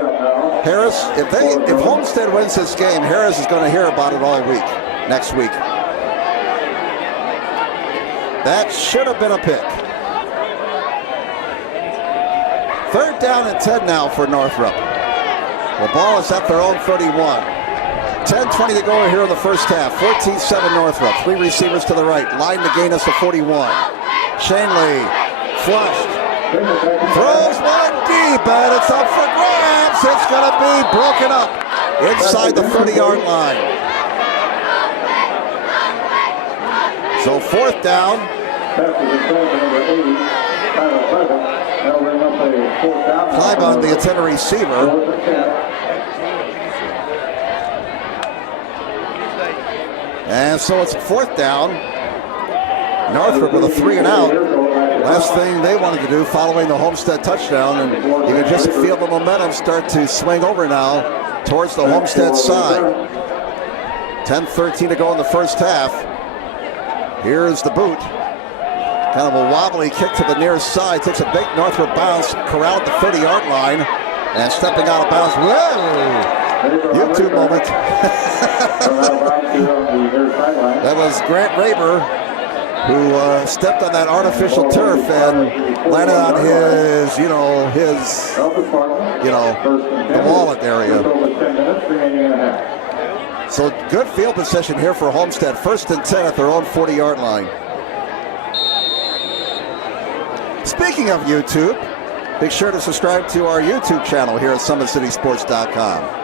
Harris, if Homestead wins this game, Harris is going to hear about it all week, next week. That should have been a pick. Third down and 10 now for Northrop. The ball is at their own 31. 10-20 to go here in the first half. 14-7 Northrop. 3 receivers to the right. Line to gain us to 41. Shanley flushed. Throws one deep, and it's up for grabs. It's going to be broken up inside the 30-yard line. So fourth down. Clyburn, the intended receiver. And so it's fourth down. Northrop with a 3 and out. Last thing they wanted to do following the Homestead touchdown, and you can just feel the momentum start to swing over now towards the Homestead side. 10-13 to go in the first half. Here's the boot. Kind of a wobbly kick to the near side. Takes a big Northrop bounce, corralled at the 30-yard line, and stepping out of bounds. Whoa! YouTube moment. That was Grant Raber, who stepped on that artificial turf and landed on the wallet area. So good field position here for Homestead. 1st and 10 at their own 40-yard line. Speaking of YouTube, be sure to subscribe to our YouTube channel here at SummitCitySports.com.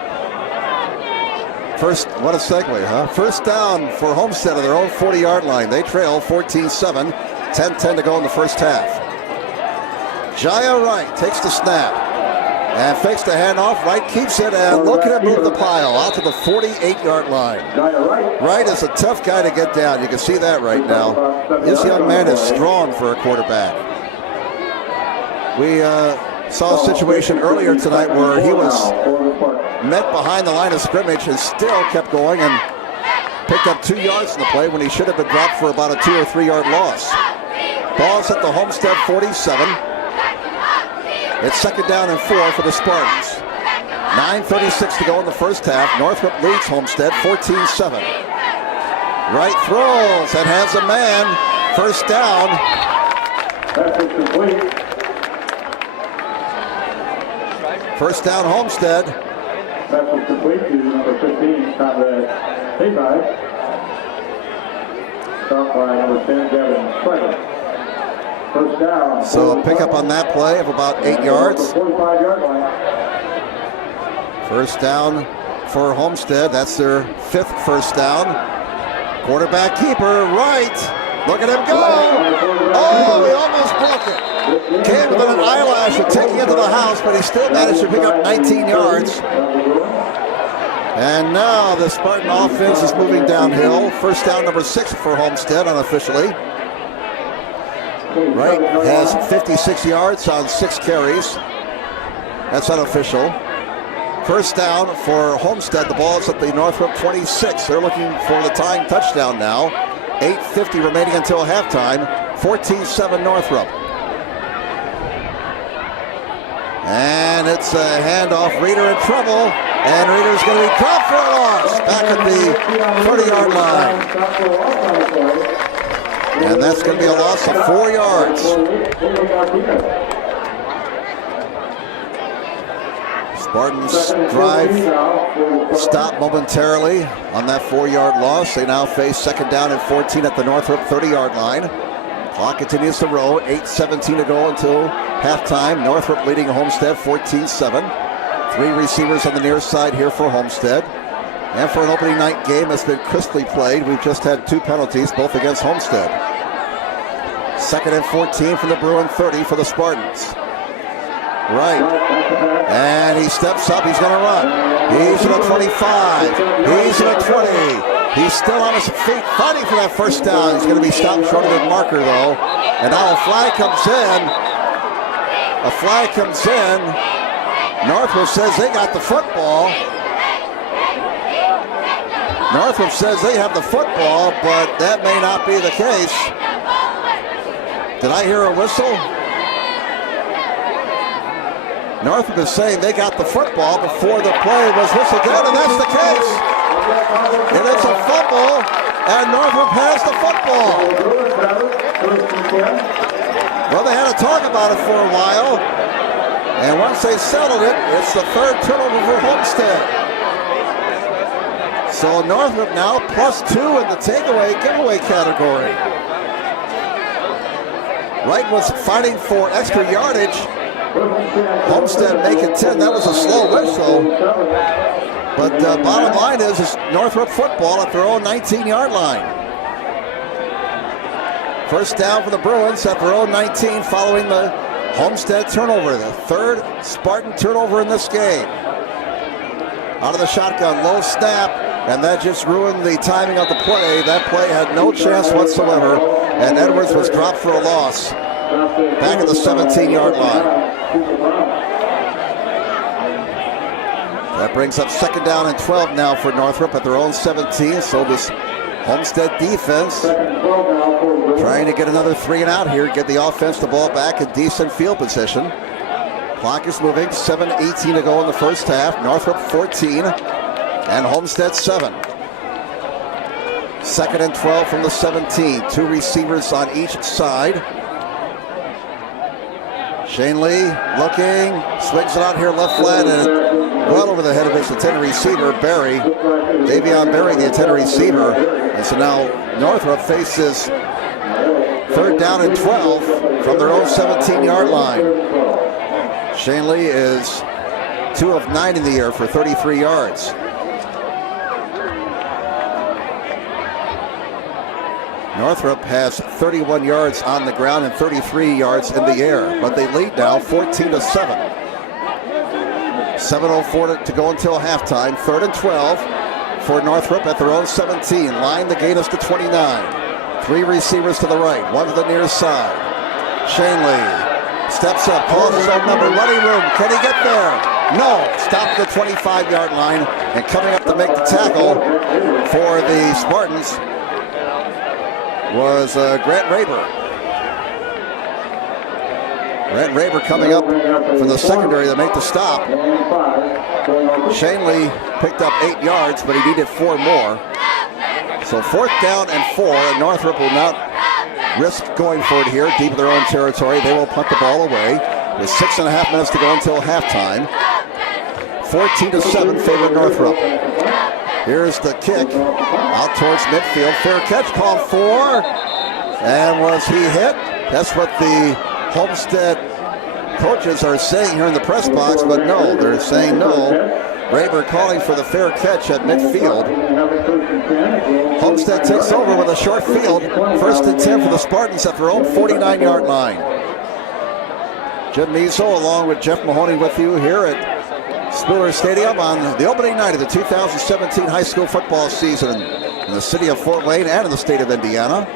First, what a segue, huh? First down for Homestead at their own 40-yard line. They trail 14-7, 10-10 to go in the first half. Jaya Wright takes the snap and fakes the handoff. Wright keeps it, and look at him move the pile out to the 48-yard line. Wright is a tough guy to get down. You can see that right now. This young man is strong for a quarterback. We saw a situation earlier tonight where he was met behind the line of scrimmage and still kept going and picked up 2 yards in the play when he should have been dropped for about a 2 or 3 yard loss. Ball's at the Homestead 47. It's second down and 4 for the Spartans. 9:36 to go in the first half. Northrop leads Homestead 14-7. Wright throws and has a man. First down. First down, Homestead. That was complete to number 15, Conrad Hayby. Stopped by number 10, Gavin Schreiber. First down. So a pickup on that play of about 8 yards. 45-yard line. First down for Homestead. That's their 5th first down. Quarterback keeper, Wright. Look at him go. Oh, he almost broke it. Came within an eyelash of taking it to the house, but he still managed to pick up 19 yards. And now the Spartan offense is moving downhill. First down number 6 for Homestead unofficially. Wright has 56 yards on 6 carries. That's unofficial. First down for Homestead. The ball is at the Northrop 26. They're looking for the tying touchdown now. 8:50 remaining until halftime. 14-7 Northrop. And it's a handoff. Reeder in trouble. And Reeder's going to be caught for a loss. Back at the 30-yard line. And that's going to be a loss of 4 yards. Spartans drive stop momentarily on that 4-yard loss. They now face second down and 14 at the Northrop 30-yard line. Clock continues to roll. 8:17 to go until halftime. Northrop leading Homestead 14-7. 3 receivers on the near side here for Homestead. And for an opening night game that's been crisply played, we've just had 2 penalties, both against Homestead. 2nd and 14 from the Bruin 30 for the Spartans. Right. And he steps up. He's going to run. He's in the 25. He's in the 20. He's still on his feet fighting for that first down. He's going to be stopped short of the marker, though. And now a flag comes in. A flag comes in. Northrop says they got the football. Northrop says they have the football, but that may not be the case. Did I hear a whistle? Northrop is saying they got the football before the play was whistled down, and that's the case. It is a fumble, and Northrop has the football. Well, they had to talk about it for a while, and once they settled it, it's the 3rd turnover for Homestead. So Northrop now +2 in the giveaway category. Wright was fighting for extra yardage. Homestead making 10. That was a slow whistle. But bottom line is it's Northrop football at their own 19-yard line. First down for the Bruins at their own 19 following the Homestead turnover. The 3rd Spartan turnover in this game. Out of the shotgun, low snap, and that just ruined the timing of the play. That play had no chance whatsoever, and Edwards was dropped for a loss. Back at the 17-yard line. That brings up 2nd down and 12 now for Northrop at their own 17. So this Homestead defense trying to get another 3 and out here, get the offense the ball back in decent field position. Clock is moving, 7:18 to go in the first half. Northrop 14 and Homestead 7. 2nd and 12 from the 17. 2 receivers on each side. Shane Lee looking, swings it out here left flat, and well over the head of his intended receiver, Barry. Davion Barry, the intended receiver. And so now Northrop faces 3rd down and 12 from their own 17-yard line. Shane Lee is 2 of 9 in the air for 33 yards. Northrop has 31 yards on the ground and 33 yards in the air, but they lead now 14-7. 7:04 to go until halftime. 3rd and 12 for Northrop at their own 17. Line the gain us to 29. 3 receivers to the right, 1 to the near side. Shane Lee steps up, calls his own number, running room. Can he get there? No. Stopped at the 25-yard line, and coming up to make the tackle for the Spartans was Grant Raber. Grant Raber coming up from the secondary to make the stop. Shane Lee picked up 8 yards, but he needed 4 more. So 4th down and 4, and Northrop will not risk going for it here deep in their own territory. They will punt the ball away with 6.5 minutes to go until halftime. 14-7 favor Northrop. Here's the kick out towards midfield. Fair catch called for. And was he hit? That's what the Homestead coaches are saying here in the press box, but no, they're saying no. Raber calling for the fair catch at midfield. Homestead takes over with a short field. 1st and 10 for the Spartans at their own 49-yard line. Jim Measle along with Jeff Mahoney with you here at Spooler Stadium on the opening night of the 2017 high school football season in the city of Fort Wayne and in the state of Indiana.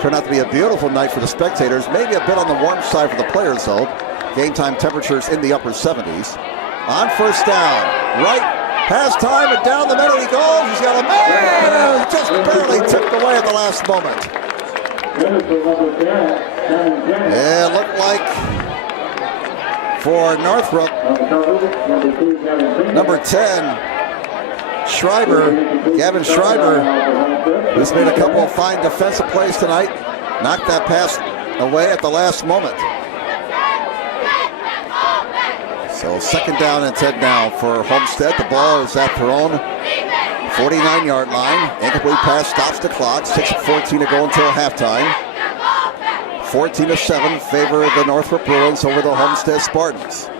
Turned out to be a beautiful night for the spectators, maybe a bit on the warm side for the players though. Game time temperatures in the upper 70s. On 1st down, Wright has time and down the middle he goes. He's got a man, just barely tipped away at the last moment. It looked like for Northrop, number 10, Schreiber, Gavin Schreiber, who's made a couple of fine defensive plays tonight, knocked that pass away at the last moment. So 2nd down and 10 now for Homestead. The ball is at their own 49-yard line. Incomplete pass stops the clock. 6:14 to go until halftime. 14-7 favor the Northrop Bruins over the Homestead Spartans.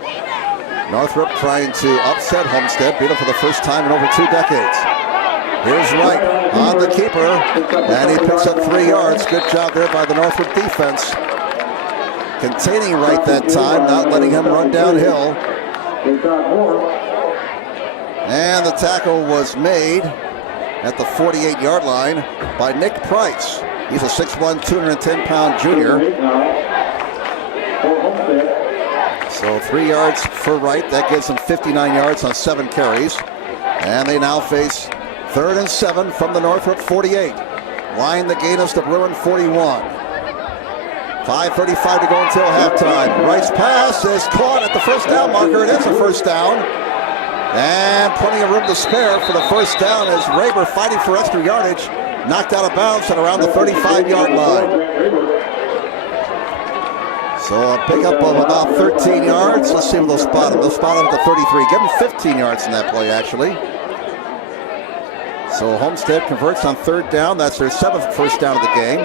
Northrop trying to said, Homestead beat him for the first time in over 2 decades. Here's Wright on the keeper, and he picks up 3 yards. Good job there by the Northrop defense. Containing Wright that time, not letting him run downhill. And the tackle was made at the 48-yard line by Nick Price. He's a 6'1", 210-pound junior. So 3 yards for Wright. That gives him 59 yards on 7 carries. And they now face 3rd and 7 from the Northrop 48. Line the gain is the Bruin 41. 5:35 to go until halftime. Wright's pass is caught at the first down marker. It is a first down. And plenty of room to spare for the first down as Raber fighting for extra yardage. Knocked out of bounds at around the 35-yard line. So a pickup of about 13 yards. Let's see if they'll spot him. They'll spot him at the 33. Give him 15 yards in that play, actually. So Homestead converts on 3rd down. That's their 7th first down of the game.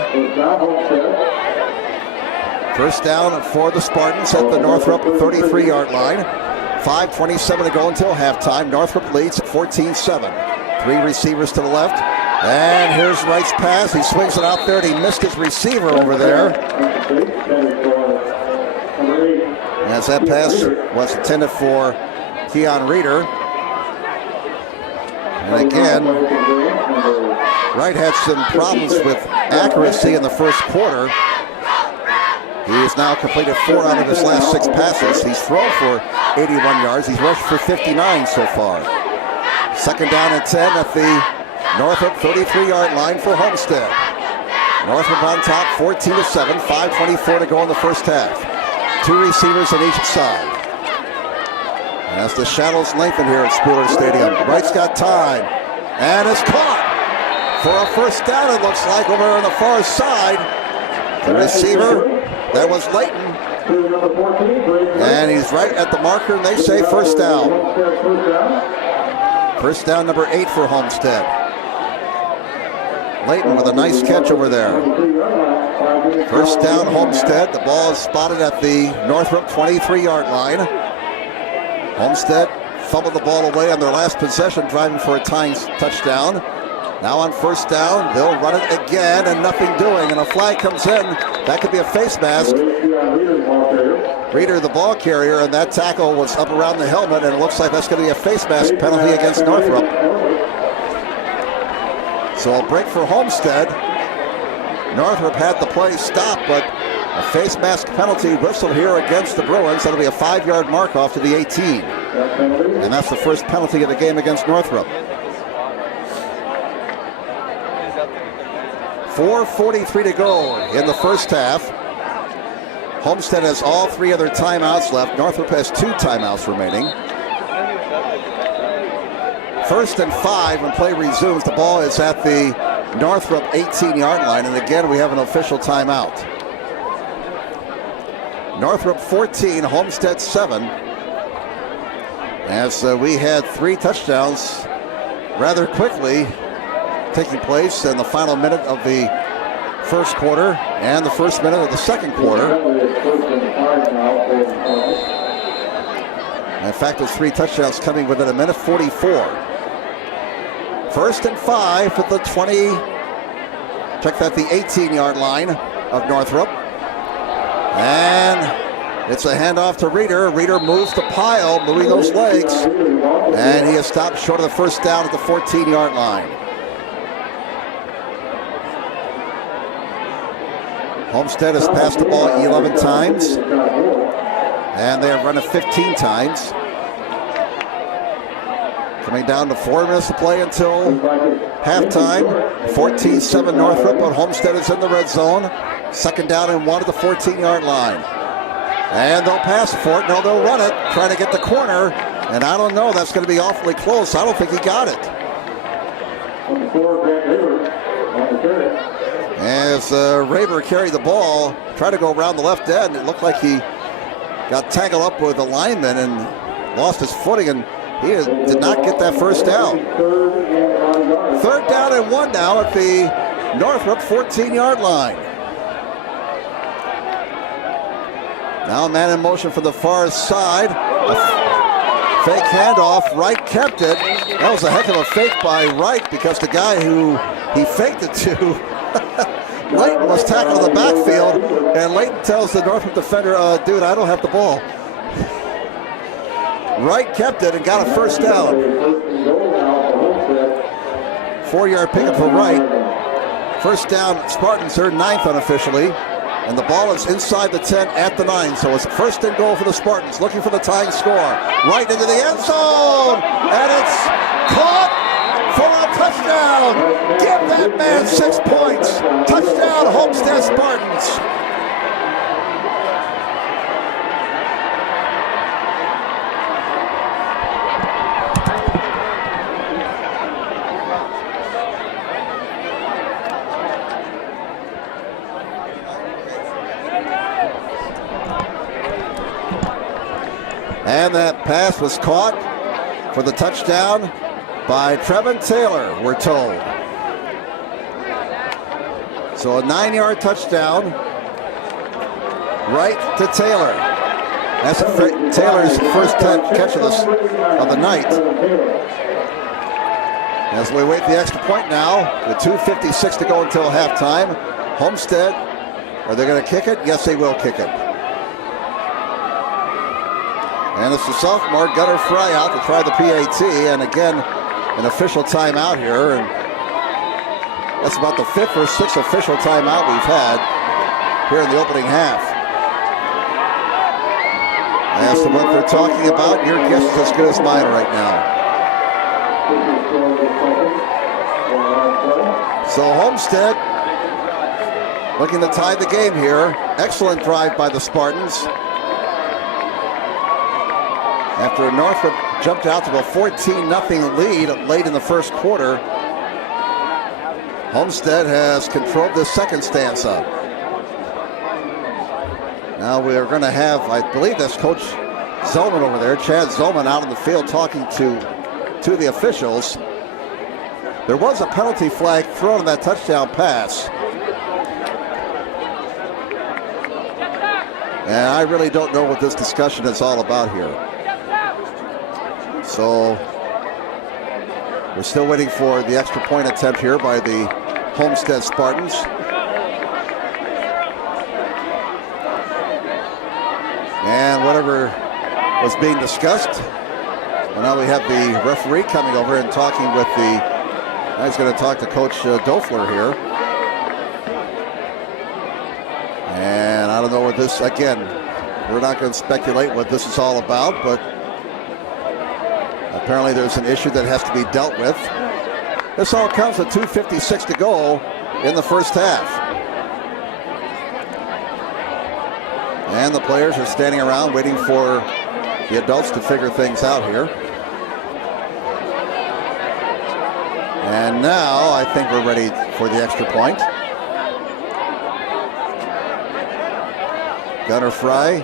First down for the Spartans at the Northrop 33-yard line. 5:27 to go until halftime. Northrop leads 14-7. 3 receivers to the left. And here's Wright's pass. He swings it out there, and he missed his receiver over there. As that pass was intended for Keon Reeder. And again, Wright had some problems with accuracy in the first quarter. He has now completed 4 out of his last 6 passes. He's thrown for 81 yards. He's rushed for 59 so far. 2nd down and 10 at the Northrop 33-yard line for Homestead. Northrop on top, 14-7. 5:24 to go in the first half. 2 receivers on each side. As the shadows lengthen here at Spooler Stadium, Wright's got time. And it's caught for a first down, it looks like, over on the far side. The receiver, that was Layton. And he's right at the marker, and they say first down. First down number 8 for Homestead. Layton with a nice catch over there. First down Homestead. The ball is spotted at the Northrop 23-yard line. Homestead fumbled the ball away on their last possession, driving for a tying touchdown. Now on first down, they'll run it again and nothing doing. And a flag comes in. That could be a face mask. Reeder, the ball carrier, and that tackle was up around the helmet, and it looks like that's going to be a face mask penalty against Northrop. So a break for Homestead. Northrop had the play stopped, but a face mask penalty whistled here against the Bruins. That'll be a 5-yard mark off to the 18. And that's the first penalty of the game against Northrop. 4:43 to go in the first half. Homestead has all 3 other timeouts left. Northrop has 2 timeouts remaining. 1st and 5 when play resumes. The ball is at the Northrop 18-yard line, and again we have an official timeout. Northrop 14, Homestead 7. As we had 3 touchdowns rather quickly taking place in the final minute of the first quarter and the first minute of the second quarter. In fact, those 3 touchdowns coming within a minute 44. 1st and 5 at the 20. Check that, the 18-yard line of Northrop. And it's a handoff to Reeder. Reeder moves the pile, moving those legs. And he is stopped short of the first down at the 14-yard line. Homestead has passed the ball 11 times. And they have run it 15 times. Coming down to 4 minutes to play until halftime. 14-7 Northrop, but Homestead is in the red zone. 2nd down and 1 at the 14-yard line. And they'll pass for it. No, they'll run it, trying to get the corner. And I don't know, that's going to be awfully close. I don't think he got it. As Raber carried the ball, tried to go around the left end. It looked like he got tangled up with the lineman and lost his footing, and he did not get that first down. 3rd down and 1 now at the Northrop 14-yard line. Now a man in motion for the far side. Fake handoff. Wright kept it. That was a heck of a fake by Wright because the guy who he faked it to, Leighton, was tackled in the backfield, and Leighton tells the Northrop defender, dude, I don't have the ball. Wright kept it and got a first down. 4-yard pickup for Wright. First down, Spartans, their 9th unofficially. And the ball is inside the 10 at the 9. So it's first and goal for the Spartans, looking for the tying score. Right into the end zone. And it's caught for a touchdown. Give that man 6 points. Touchdown, Homestead Spartans. And that pass was caught for the touchdown by Trevin Taylor, we're told. So a 9-yard touchdown right to Taylor. That's Taylor's first catch of the night. As we wait the extra point now, with 2:56 to go until halftime. Homestead, are they going to kick it? Yes, they will kick it. And it's the sophomore Gunnar Fry out to try the PAT, and again, an official timeout here. And that's about the 5th or 6th official timeout we've had here in the opening half. As to what they're talking about, your guess is as good as mine right now. So Homestead looking to tie the game here. Excellent drive by the Spartans. After Northrop jumped out to a 14-0 lead late in the first quarter, Homestead has controlled this second stanza. Now we're going to have, I believe that's Coach Zolman over there, Chad Zolman, out in the field talking to the officials. There was a penalty flag thrown on that touchdown pass. And I really don't know what this discussion is all about here. So we're still waiting for the extra point attempt here by the Homestead Spartans. And whatever was being discussed, well, now we have the referee coming over and talking with now he's going to talk to Coach Dofler here. And I don't know what this, again, we're not going to speculate what this is all about, but apparently there's an issue that has to be dealt with. This all comes with 2:56 to go in the first half. And the players are standing around waiting for the adults to figure things out here. And now I think we're ready for the extra point. Gunnar Fry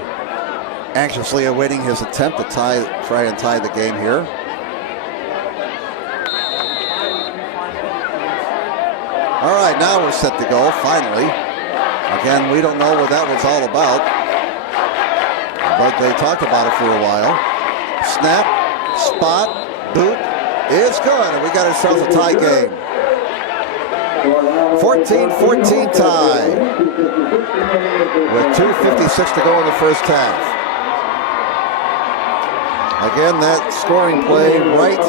anxiously awaiting his attempt to try and tie the game here. All right, now we're set to go, finally. Again, we don't know what that was all about, but they talked about it for a while. Snap, spot, boot is good, and we got ourselves a tie game. 14-14 tie with 2:56 to go in the first half. Again, that scoring play, Wright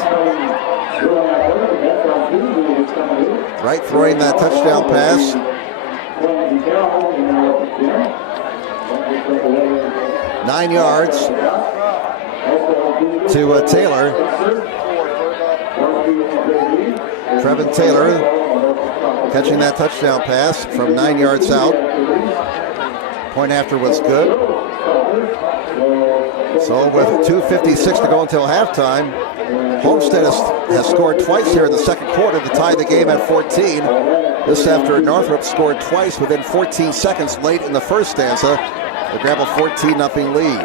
throwing that touchdown pass. Nine yards to Taylor. Trevin Taylor catching that touchdown pass from 9 yards out. Point after was good. So with 2:56 to go until halftime, Homestead has scored twice here in the second quarter to tie the game at 14. This after Northrop scored twice within 14 seconds late in the first stanza to grab a 14-0 lead.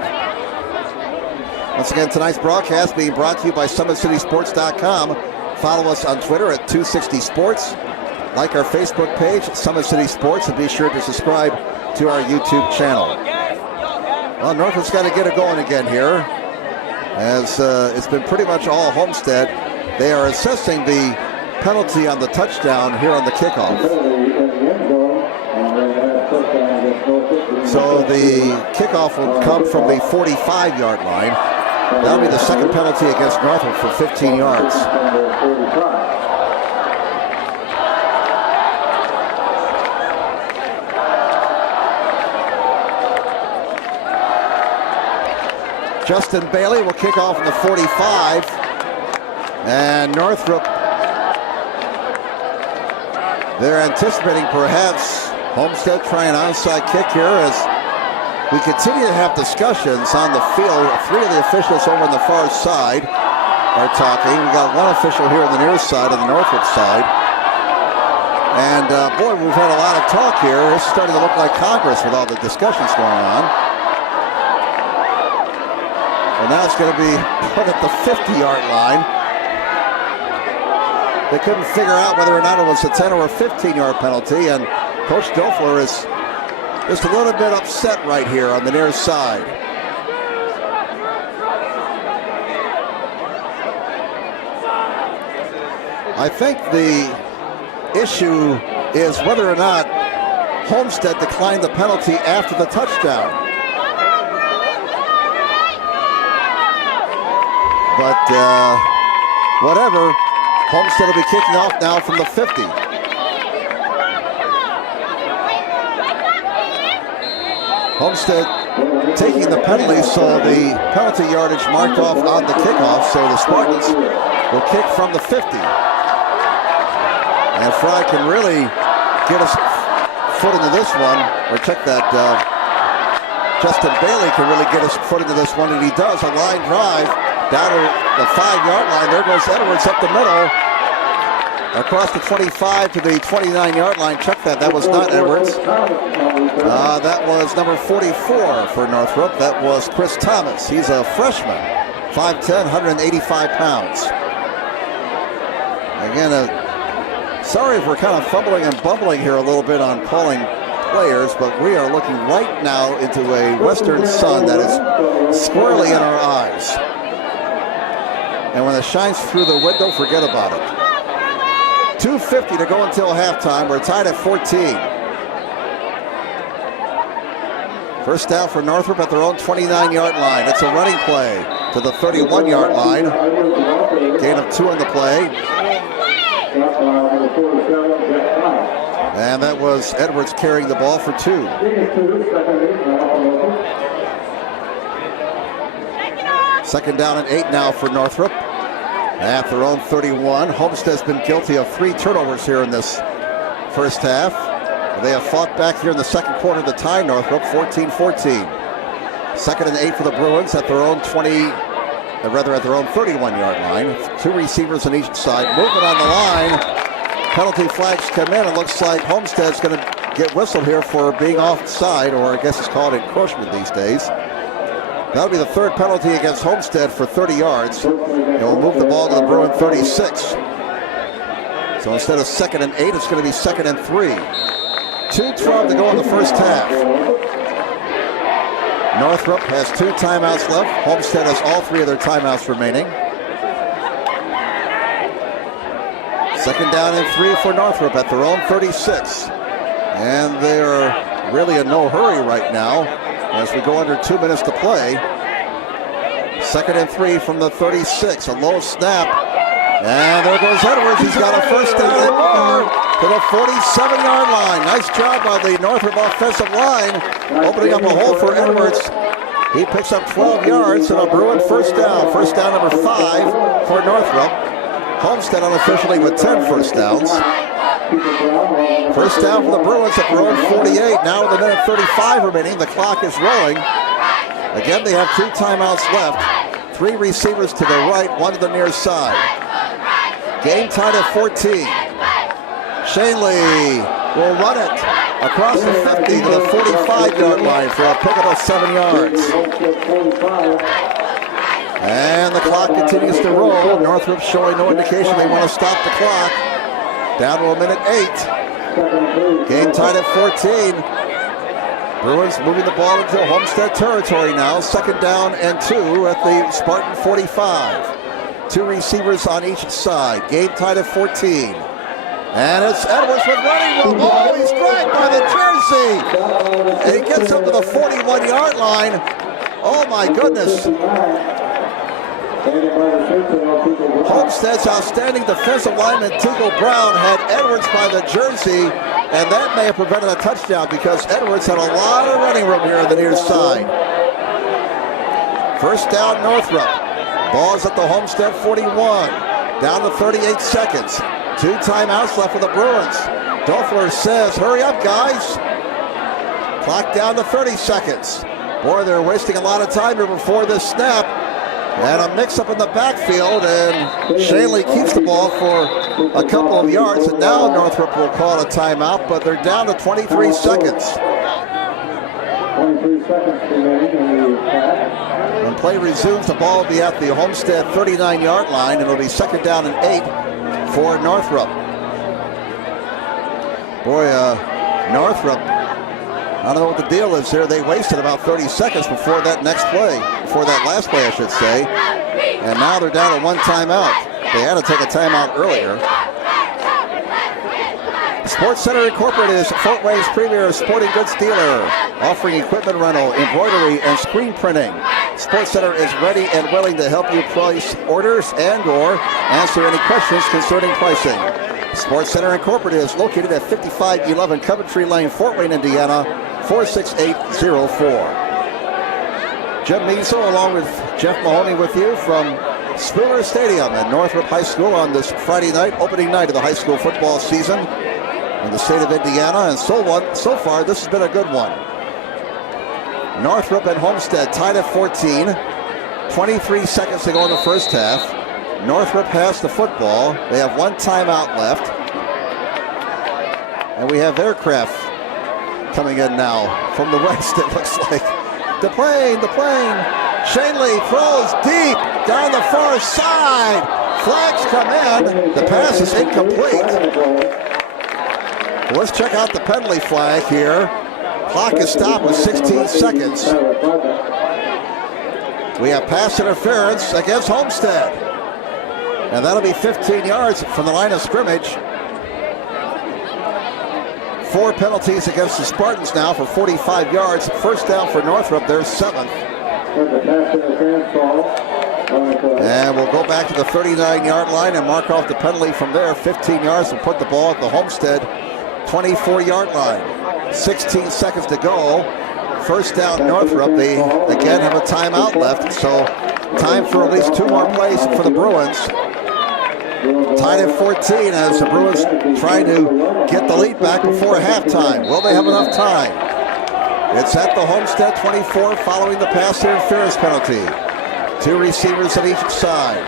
Once again, tonight's broadcast being brought to you by SummitCitySports.com. Follow us on Twitter at 260sports. Like our Facebook page, Summit City Sports, and be sure to subscribe to our YouTube channel. Well, Northrop's got to get it going again here. as it's been pretty much all Homestead. They are assessing the penalty on the touchdown here on the kickoff. So the kickoff will come from the 45-yard line. That'll be the second penalty against Northrop for 15 yards. Justin Bailey will kick off in the 45. And Northrop, they're anticipating perhaps Homestead trying an onside kick here as we continue to have discussions on the field. Three of the officials over on the far side are talking. We got one official here on the near side, on the Northrop side. And boy, we've had a lot of talk here. It's starting to look like Congress with all the discussions going on. And now it's going to be put at the 50-yard line. They couldn't figure out whether or not it was a 10 or a 15-yard penalty, and Coach Doeffler is just a little bit upset right here on the near side. I think the issue is whether or not Homestead declined the penalty after the touchdown. But whatever, Homestead will be kicking off now from the 50. Homestead taking the penalty, so the penalty yardage marked off on the kickoff, so the Spartans will kick from the 50. And Fry can really get his foot into this one, or check that, Justin Bailey can really get his foot into this one, and he does. A line drive down to the 5-yard line. There goes Edwards up the middle. Across the 25 to the 29-yard line. Check that. That was not Edwards. That was number 44 for Northrop. That was Chris Thomas. He's a freshman. 5'10", 185 pounds. Again, sorry if we're kind of fumbling and bumbling here a little bit on calling players, but we are looking right now into a western sun that is squarely in our eyes. And when it shines through the window, forget about it. 2:50 to go until halftime. We're tied at 14. First down for Northrop at their own 29-yard line. It's a running play to the 31-yard line. Gain of 2 on the play. And that was Edwards carrying the ball for 2. Second down and 8 now for Northrop. At their own 31. Homestead's been guilty of 3 turnovers here in this first half. They have fought back here in the second quarter to tie Northrop 14-14. Second and 8 for the Bruins at their own 31-yard line. 2 receivers on each side. Movement on the line. Penalty flags come in. It looks like Homestead's going to get whistled here for being offside, or I guess it's called encroachment these days. That'll be the 3rd penalty against Homestead for 30 yards. It will move the ball to the Bruin 36. So instead of 2nd and 8, it's going to be 2nd and 3. 2:12 to go in the first half. Northrop has 2 timeouts left. Homestead has all 3 of their timeouts remaining. Second down and 3 for Northrop at their own 36. And they're really in no hurry right now as we go under 2 minutes to play. Second and 3 from the 36. A low snap. And there goes Edwards. He's got a first and more to the 47-yard line. Nice job by the Northrop offensive line, opening up a hole for Edwards. He picks up 12 yards and a Bruin first down. First down number 5 for Northrop. Homestead unofficially with 10 first downs. First down for the Bruins at their own 48. Now with a minute 35 remaining. The clock is rolling. Again, they have 2 timeouts left. 3 receivers to the right, 1 to the near side. Game tied at 14. Shanley will run it across the 50 to the 45-yard line for a pick of 7 yards. And the clock continues to roll. Northrop showing no indication they want to stop the clock. Down to a minute 8. Game tied at 14. Bruins moving the ball into Homestead territory now. 2nd down and 2 at the Spartan 45. 2 receivers on each side. Game tied at 14. And it's Edwards with running room. Oh, he's dragged by the jersey. And he gets up to the 41-yard line. Oh, my goodness. Homestead's outstanding defensive lineman, Teagle Brown, had Edwards by the jersey, and that may have prevented a touchdown because Edwards had a lot of running room here on the near side. 1st down, Northrop. Ball's at the Homestead 41. Down to 38 seconds. 2 timeouts left for the Bruins. Doeffler says, hurry up, guys. Clock down to 30 seconds. Boy, they're wasting a lot of time here before this snap. And a mix-up in the backfield, and Shanley keeps the ball for a couple of yards, and now Northrop will call a timeout, but they're down to 23 seconds. 23 seconds remaining in the half. When play resumes, the ball will be at the Homestead 39-yard line, and it'll be 2nd down and 8 for Northrop. Boy, Northrop, I don't know what the deal is here. They wasted about 30 seconds before that last play, I should say. And now they're down to 1 timeout. They had to take a timeout earlier. Sports Center Incorporated is Fort Wayne's premier sporting goods dealer, offering equipment rental, embroidery, and screen printing. Sports Center is ready and willing to help you place orders and/or answer any questions concerning pricing. Sports Center Incorporated is located at 5511 Coventry Lane, Fort Wayne, Indiana, 46804. Jim Measle along with Jeff Mahoney with you from Spooner Stadium at Northrop High School on this Friday night, opening night of the high school football season in the state of Indiana. And so far, this has been a good one. Northrop and Homestead tied at 14. 23 seconds to go in the first half. Northrop has the football. They have 1 timeout left. And we have aircraft coming in now from the west, it looks like. The plane. Shanley throws deep down the far side. Flags come in. The pass is incomplete. Well, let's check out the penalty flag here. Clock is stopped with 16 seconds. We have pass interference against Homestead. And that'll be 15 yards from the line of scrimmage. 4 penalties against the Spartans now for 45 yards. 1st down for Northrop, their 7th. And we'll go back to the 39-yard line and mark off the penalty from there. 15 yards and put the ball at the Homestead 24-yard line. 16 seconds to go. 1st down Northrop. They again have a timeout left, so time for at least 2 more plays for the Bruins. Tied at 14 as the Bruins try to get the lead back before halftime. Will they have enough time? It's at the Homestead 24 following the pass interference penalty. 2 receivers on each side.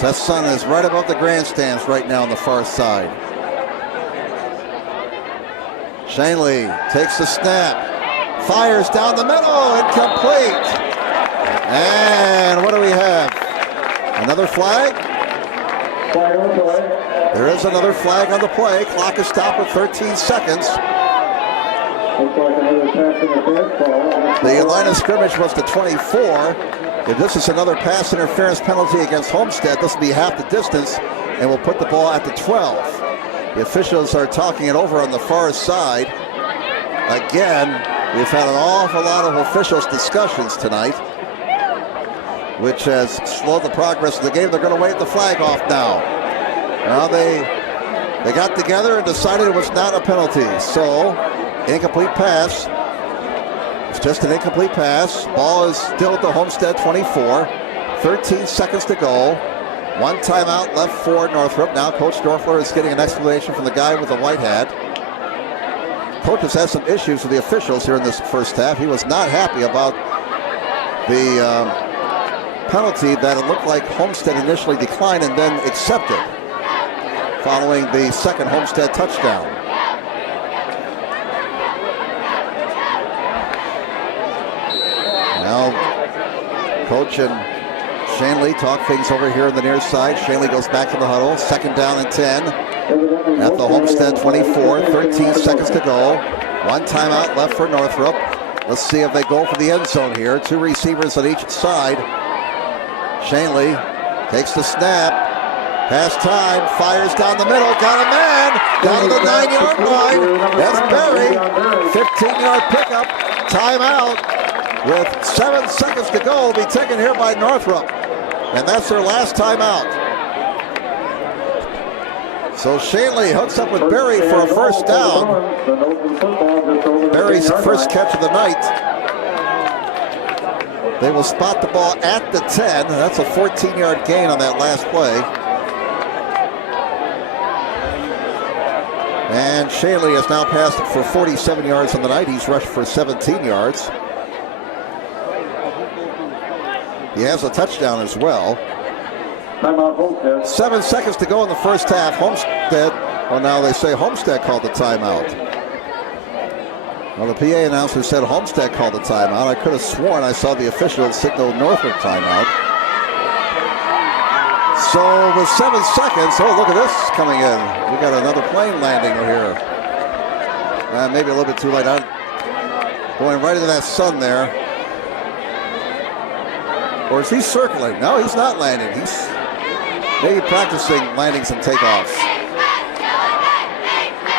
That sun is right above the grandstands right now on the far side. Shanley takes the snap. Fires down the middle. Incomplete. And what do we have? Another flag? There is another flag on the play. Clock is stopped with 13 seconds. The line of scrimmage was the 24. If this is another pass interference penalty against Homestead, this will be half the distance and will put the ball at the 12. The officials are talking it over on the far side. Again, we've had an awful lot of officials discussions tonight, which has slowed the progress of the game. They're going to wave the flag off now. Now they got together and decided it was not a penalty. So, incomplete pass. It's just an incomplete pass. Ball is still at the Homestead 24. 13 seconds to go. 1 timeout left for Northrop. Now Coach Doeffler is getting an explanation from the guy with the white hat. Coach has had some issues with the officials here in this first half. He was not happy about the penalty that it looked like Homestead initially declined and then accepted following the second Homestead touchdown. Now Coach and Shanley talk things over here on the near side. Shanley goes back to the huddle. 2nd down and 10. at the Homestead 24, 13 seconds to go. One timeout left for Northrop. Let's see if they go for the end zone here. Two receivers on each side. Shanley takes the snap. Pass time, fires down the middle, got a man, down to the 9-yard line. That's Barry. 15-yard pickup, timeout. With 7 seconds to go, will be taken here by Northrop. And that's their last timeout. So Shanley hooks up with Barry for a first down. Barry's first catch of the night. They will spot the ball at the 10. That's a 14-yard gain on that last play. And Shanley has now passed it for 47 yards on the night. He's rushed for 17 yards. He has a touchdown as well. 7 seconds to go in the first half. Homestead, well, now they say Homestead called the timeout. Well, the PA announcer said Homestead called the timeout. I could have sworn I saw the official signal Northrop timeout. So with 7 seconds, oh, look at this coming in. We got another plane landing here. Maybe a little bit too late. I'm going right into that sun there. Or is he circling? No, he's not landing. He's maybe practicing landings and takeoffs.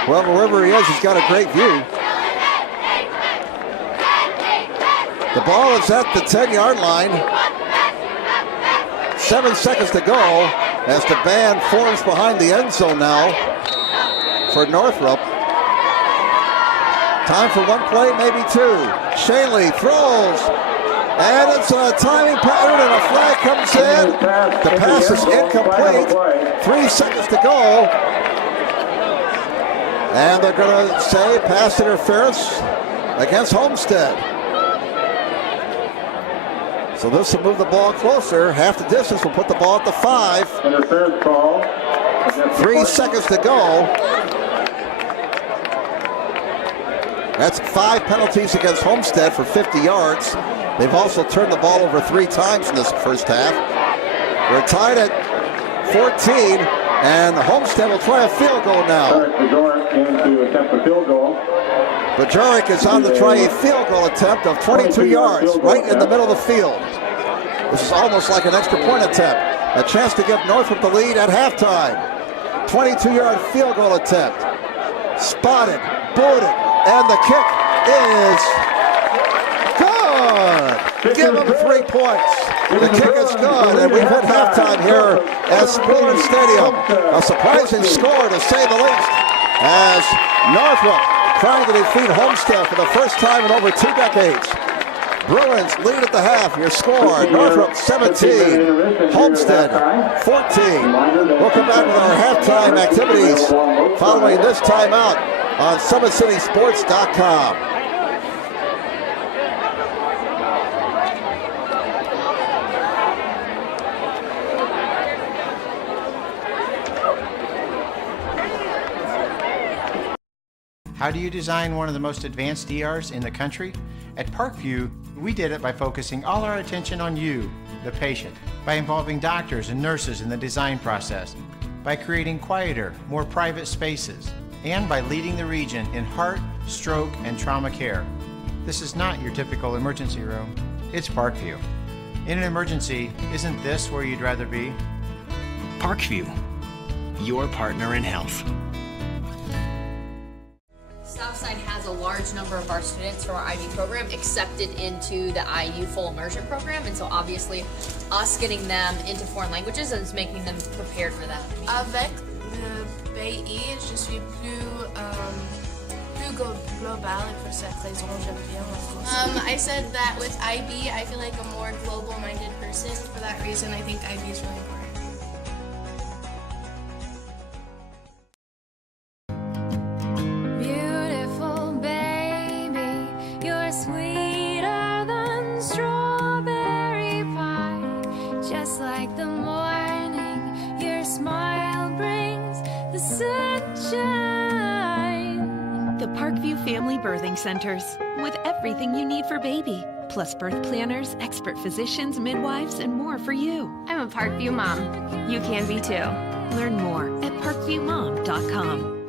Well, wherever he is, he's got a great view. The ball is at the 10-yard line. 7 seconds to go as the band forms behind the end zone now for Northrop. Time for one play, maybe two. Shanley throws, and it's a timing pattern, and a flag comes in. The pass is incomplete. 3 seconds to go. And they're going to say pass interference against Homestead. So this will move the ball closer. Half the distance will put the ball at the 5. 3 seconds to go. That's 5 penalties against Homestead for 50 yards. They've also turned the ball over 3 times in this first half. We're tied at 14, and Homestead will try a field goal now. Bajaric is on to try a field goal attempt of 22 yards, right in the middle of the field. This is almost like an extra point attempt. A chance to give Northrop the lead at halftime. 22-yard field goal attempt. Spotted, booted, and the kick is good. Give them 3 points. The kick is good, and we've hit halftime here at Spiller Stadium. A surprising score, to say the least, as Northrop trying to defeat Homestead for the first time in over 2 decades. Bruins lead at the half. Your score, Northrop 17, Homestead 14. We'll come back with our halftime activities following this timeout on SummitCitySports.com. How do you design one of the most advanced ERs in the country? At Parkview, we did it by focusing all our attention on you, the patient, by involving doctors and nurses in the design process, by creating quieter, more private spaces, and by leading the region in heart, stroke, and trauma care. This is not your typical emergency room. It's Parkview. In an emergency, isn't this where you'd rather be? Parkview, your partner in health. Southside has a large number of our students from our IB program accepted into the IU full immersion program, and so obviously us getting them into foreign languages and making them prepared for that. Avec le pays, je suis plus global, et pour cette raison j'aime bien la France. I said that with IB, I feel like a more global-minded person. For that reason, I think IB is really important. Family Birthing Centers, with everything you need for baby, plus birth planners, expert physicians, midwives, and more for you. I'm a Parkview mom. You can be too. Learn more at parkviewmom.com.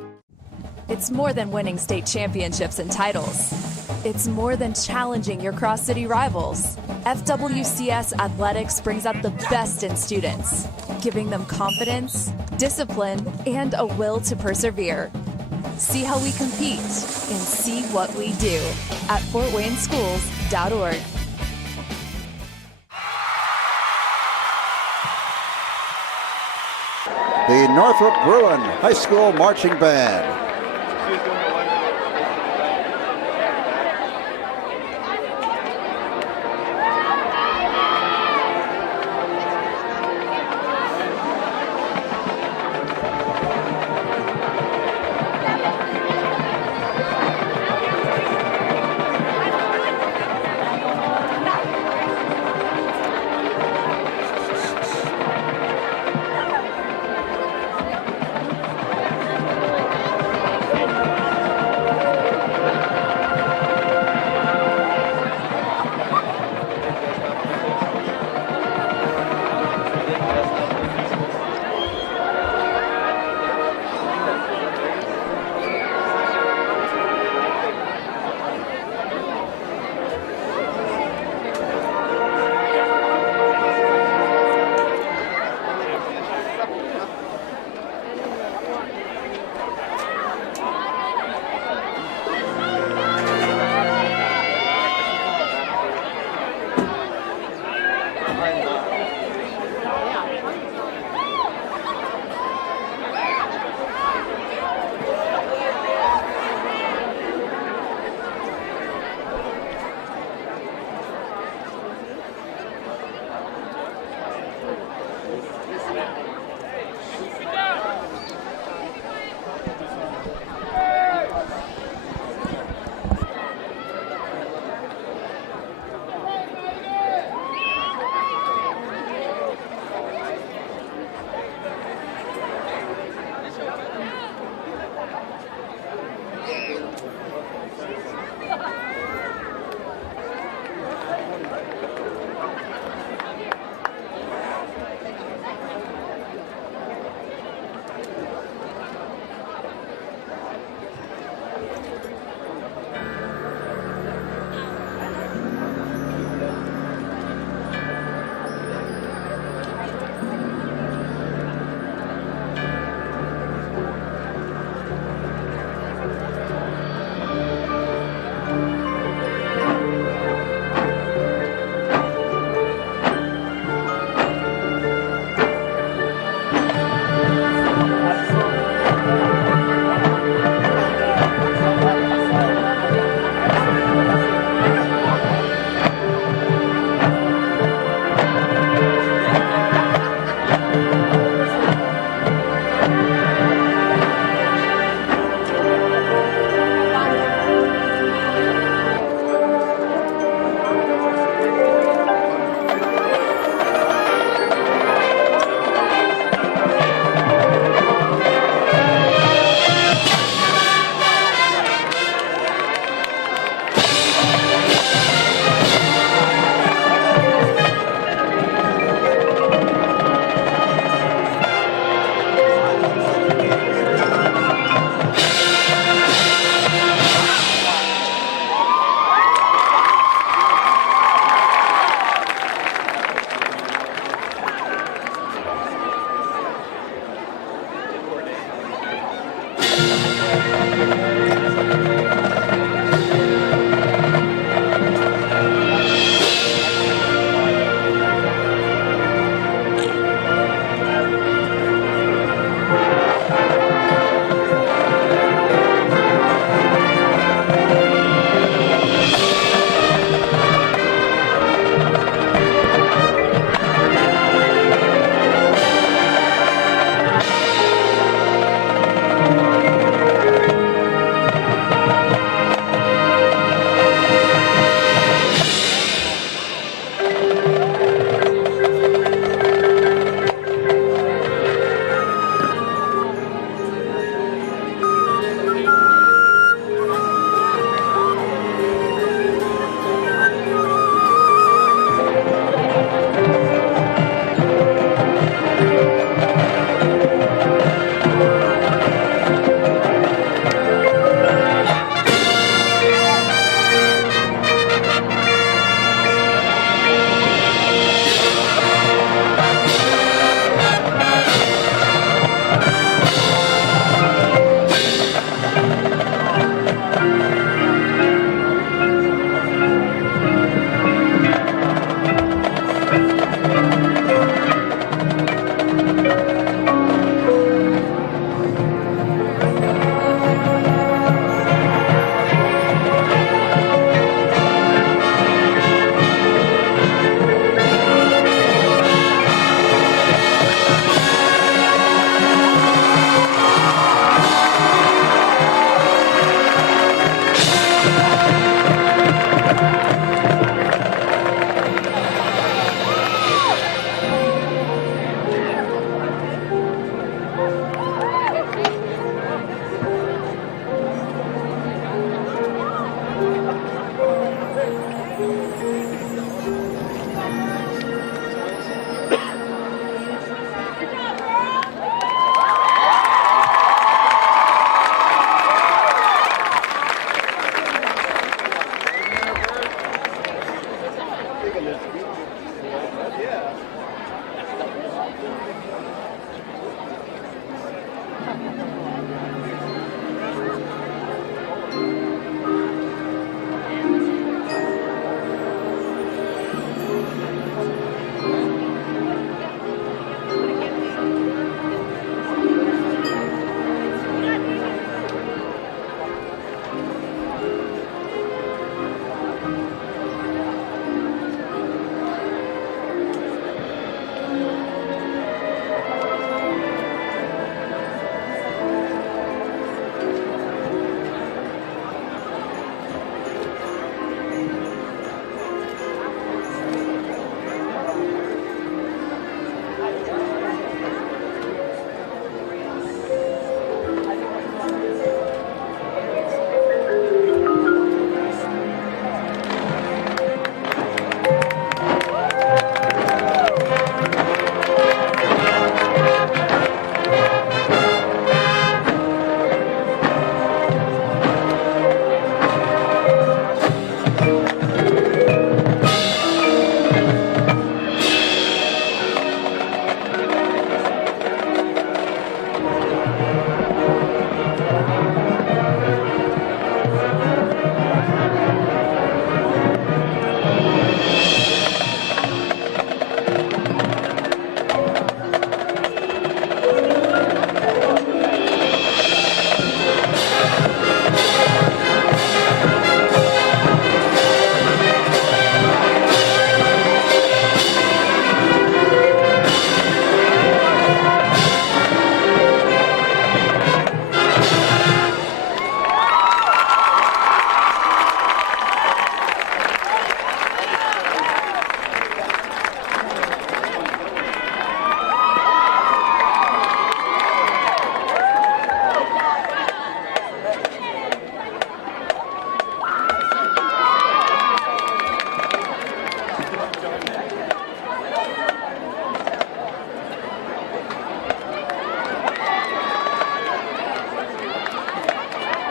It's more than winning state championships and titles. It's more than challenging your cross-city rivals. FWCS Athletics brings out the best in students, giving them confidence, discipline, and a will to persevere. See how we compete and see what we do at fortwayneschools.org. The Northrop Bruin High School Marching Band.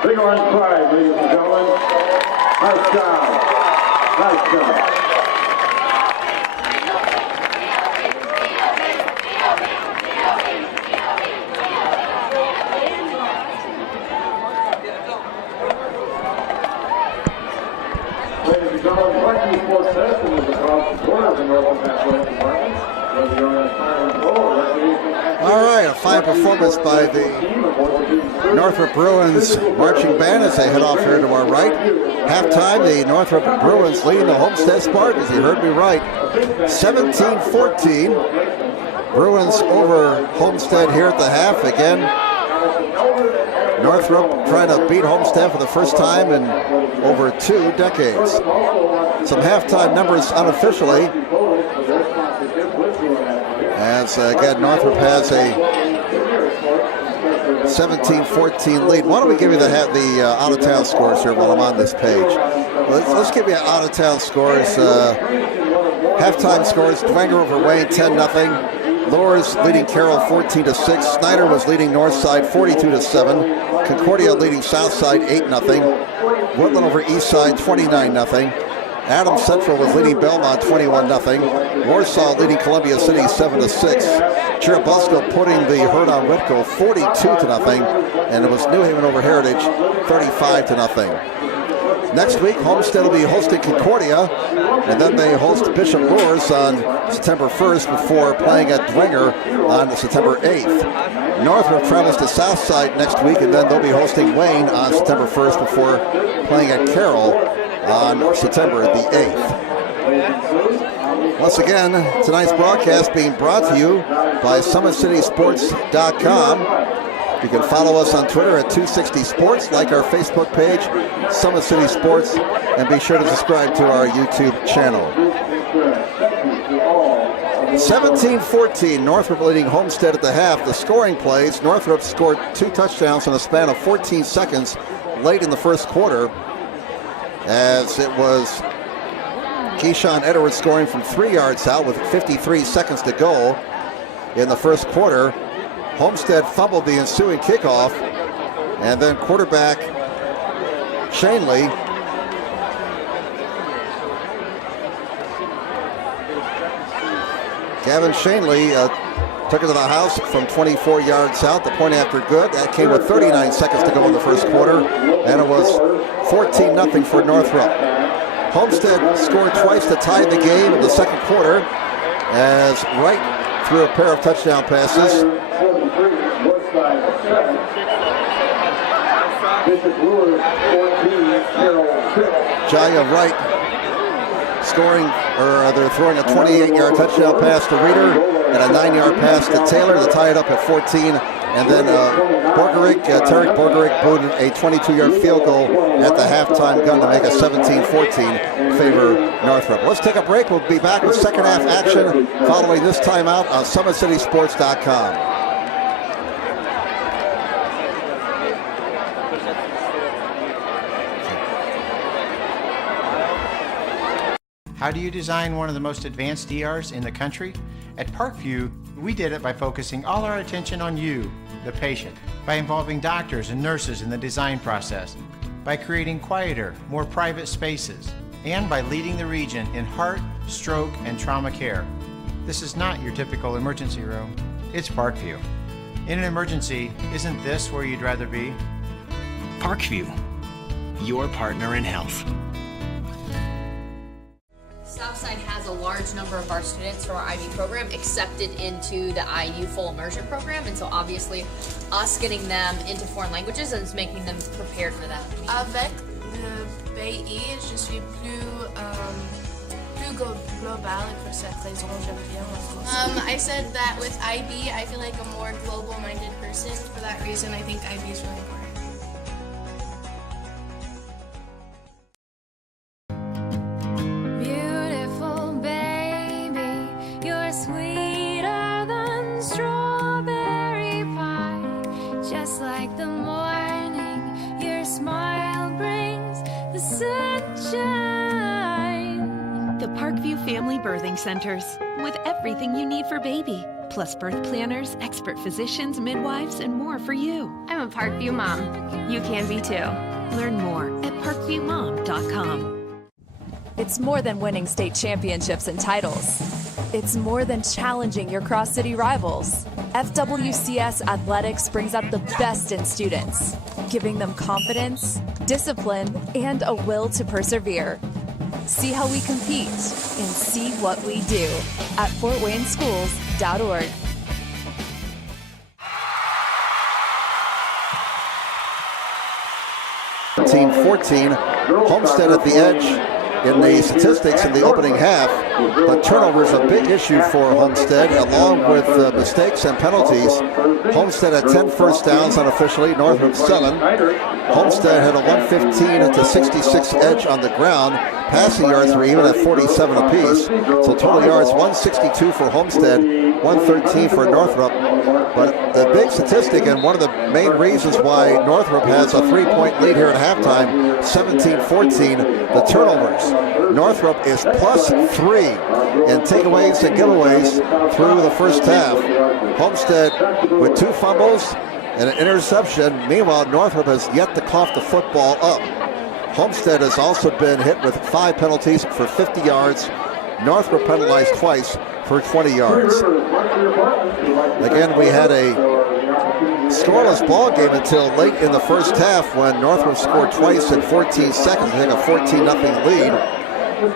Big orange flag, ladies and gentlemen. Nice job. Nice job. Ladies and gentlemen, Parkview Sports Medicine is across the border of the Northrop Athletic Department. Whether you're on a fire and goal or recreation. All right, a fine performance by the Northrop Bruins marching band as they head off here to our right. Halftime, the Northrop Bruins leading the Homestead Spartans. You heard me right. 17-14. Bruins over Homestead here at the half. Again, Northrop trying to beat Homestead for the first time in over 2 decades. Some halftime numbers unofficially. As again, Northrop has a 17-14 lead. Why don't we give you the out-of-town scores here while I'm on this page? Let's give you out-of-town scores. Halftime scores: Dwenger over Wayne 10-0. Loras leading Carroll 14-6. Snyder was leading Northside 42-7. Concordia leading Southside 8-0. Woodland over Eastside 29-0. Adams Central was leading Belmont 21-0. Warsaw leading Columbia City 7-6. Chirubusco putting the herd on Whitco 42-0. And it was New Haven over Heritage 35-0. Next week, Homestead will be hosting Concordia, and then they host Bishop Moores on September 1st before playing at Dwenger on September 8th. Northrop travels to Southside next week, and then they'll be hosting Wayne on September 1st before playing at Carroll on September the 8th. Once again, tonight's broadcast being brought to you by SummitCitySports.com. You can follow us on Twitter at 260sports, like our Facebook page, Summit City Sports, and be sure to subscribe to our YouTube channel. 17-14, Northrop leading Homestead at the half. The scoring plays: Northrop scored 2 touchdowns in a span of 14 seconds late in the first quarter, as it was Keyshawn Edwards scoring from 3 yards out with 53 seconds to go in the first quarter. Homestead fumbled the ensuing kickoff, and then quarterback Shanley Gavin Shanley took it to the house from 24 yards out. The point after good. That came with 39 seconds to go in the first quarter, and it was 14-0 for Northrop. Homestead scored twice to tie the game in the second quarter as Wright threw a pair of touchdown passes. Jaya Wright they're throwing a 28-yard touchdown pass to Reeder and a 9-yard pass to Taylor to tie it up at 14. And then Tarek Borgerick booted a 22-yard field goal at the halftime gun to make it 17-14 favor Northrop. Let's take a break. We'll be back with second half action following this timeout on SummitCitySports.com. How do you design one of the most advanced ERs in the country? At Parkview, we did it by focusing all our attention on you, the patient, by involving doctors and nurses in the design process, by creating quieter, more private spaces, and by leading the region in heart, stroke, and trauma care. This is not your typical emergency room. It's Parkview. In an emergency, isn't this where you'd rather be? Parkview, your partner in health. Southside has a large number of our students from our IB program accepted into the IU full immersion program, and so obviously us getting them into foreign languages is making them prepared for that. Avec le pays, je suis plus global, et pour cette raison j'aime bien la France. I said that with IB, I feel like a more global-minded person. For that reason, I think IB is really important. Parkview Family Birthing Centers, with everything you need for baby, plus birth planners, expert physicians, midwives, and more for you. I'm a Parkview mom. You can be too. Learn more at parkviewmom.com. It's more than winning state championships and titles. It's more than challenging your cross-city rivals. FWCS Athletics brings out the best in students, giving them confidence, discipline, and a will to persevere. See how we compete and see what we do at fortwayneschools.org. Team 14, Homestead at the edge in the statistics in the opening half. The turnovers a big issue for Homestead, along with mistakes and penalties. Homestead had 10 first downs unofficially, Northrop 7. Homestead had a 115-66 edge on the ground. Passing yards were even at 47 apiece. So total yards 162 for Homestead, 113 for Northrop. But the big statistic, and one of the main reasons why Northrop has a 3-point lead here at halftime, 17-14, the turnovers. Northrop is plus 3 in takeaways and giveaways through the first half. Homestead with 2 fumbles and an interception. Meanwhile, Northrop has yet to cough the football up. Homestead has also been hit with 5 penalties for 50 yards. Northrop penalized twice for 20 yards. Again, we had a scoreless ball game until late in the first half when Northrop scored twice in 14 seconds to take a 14-0 lead.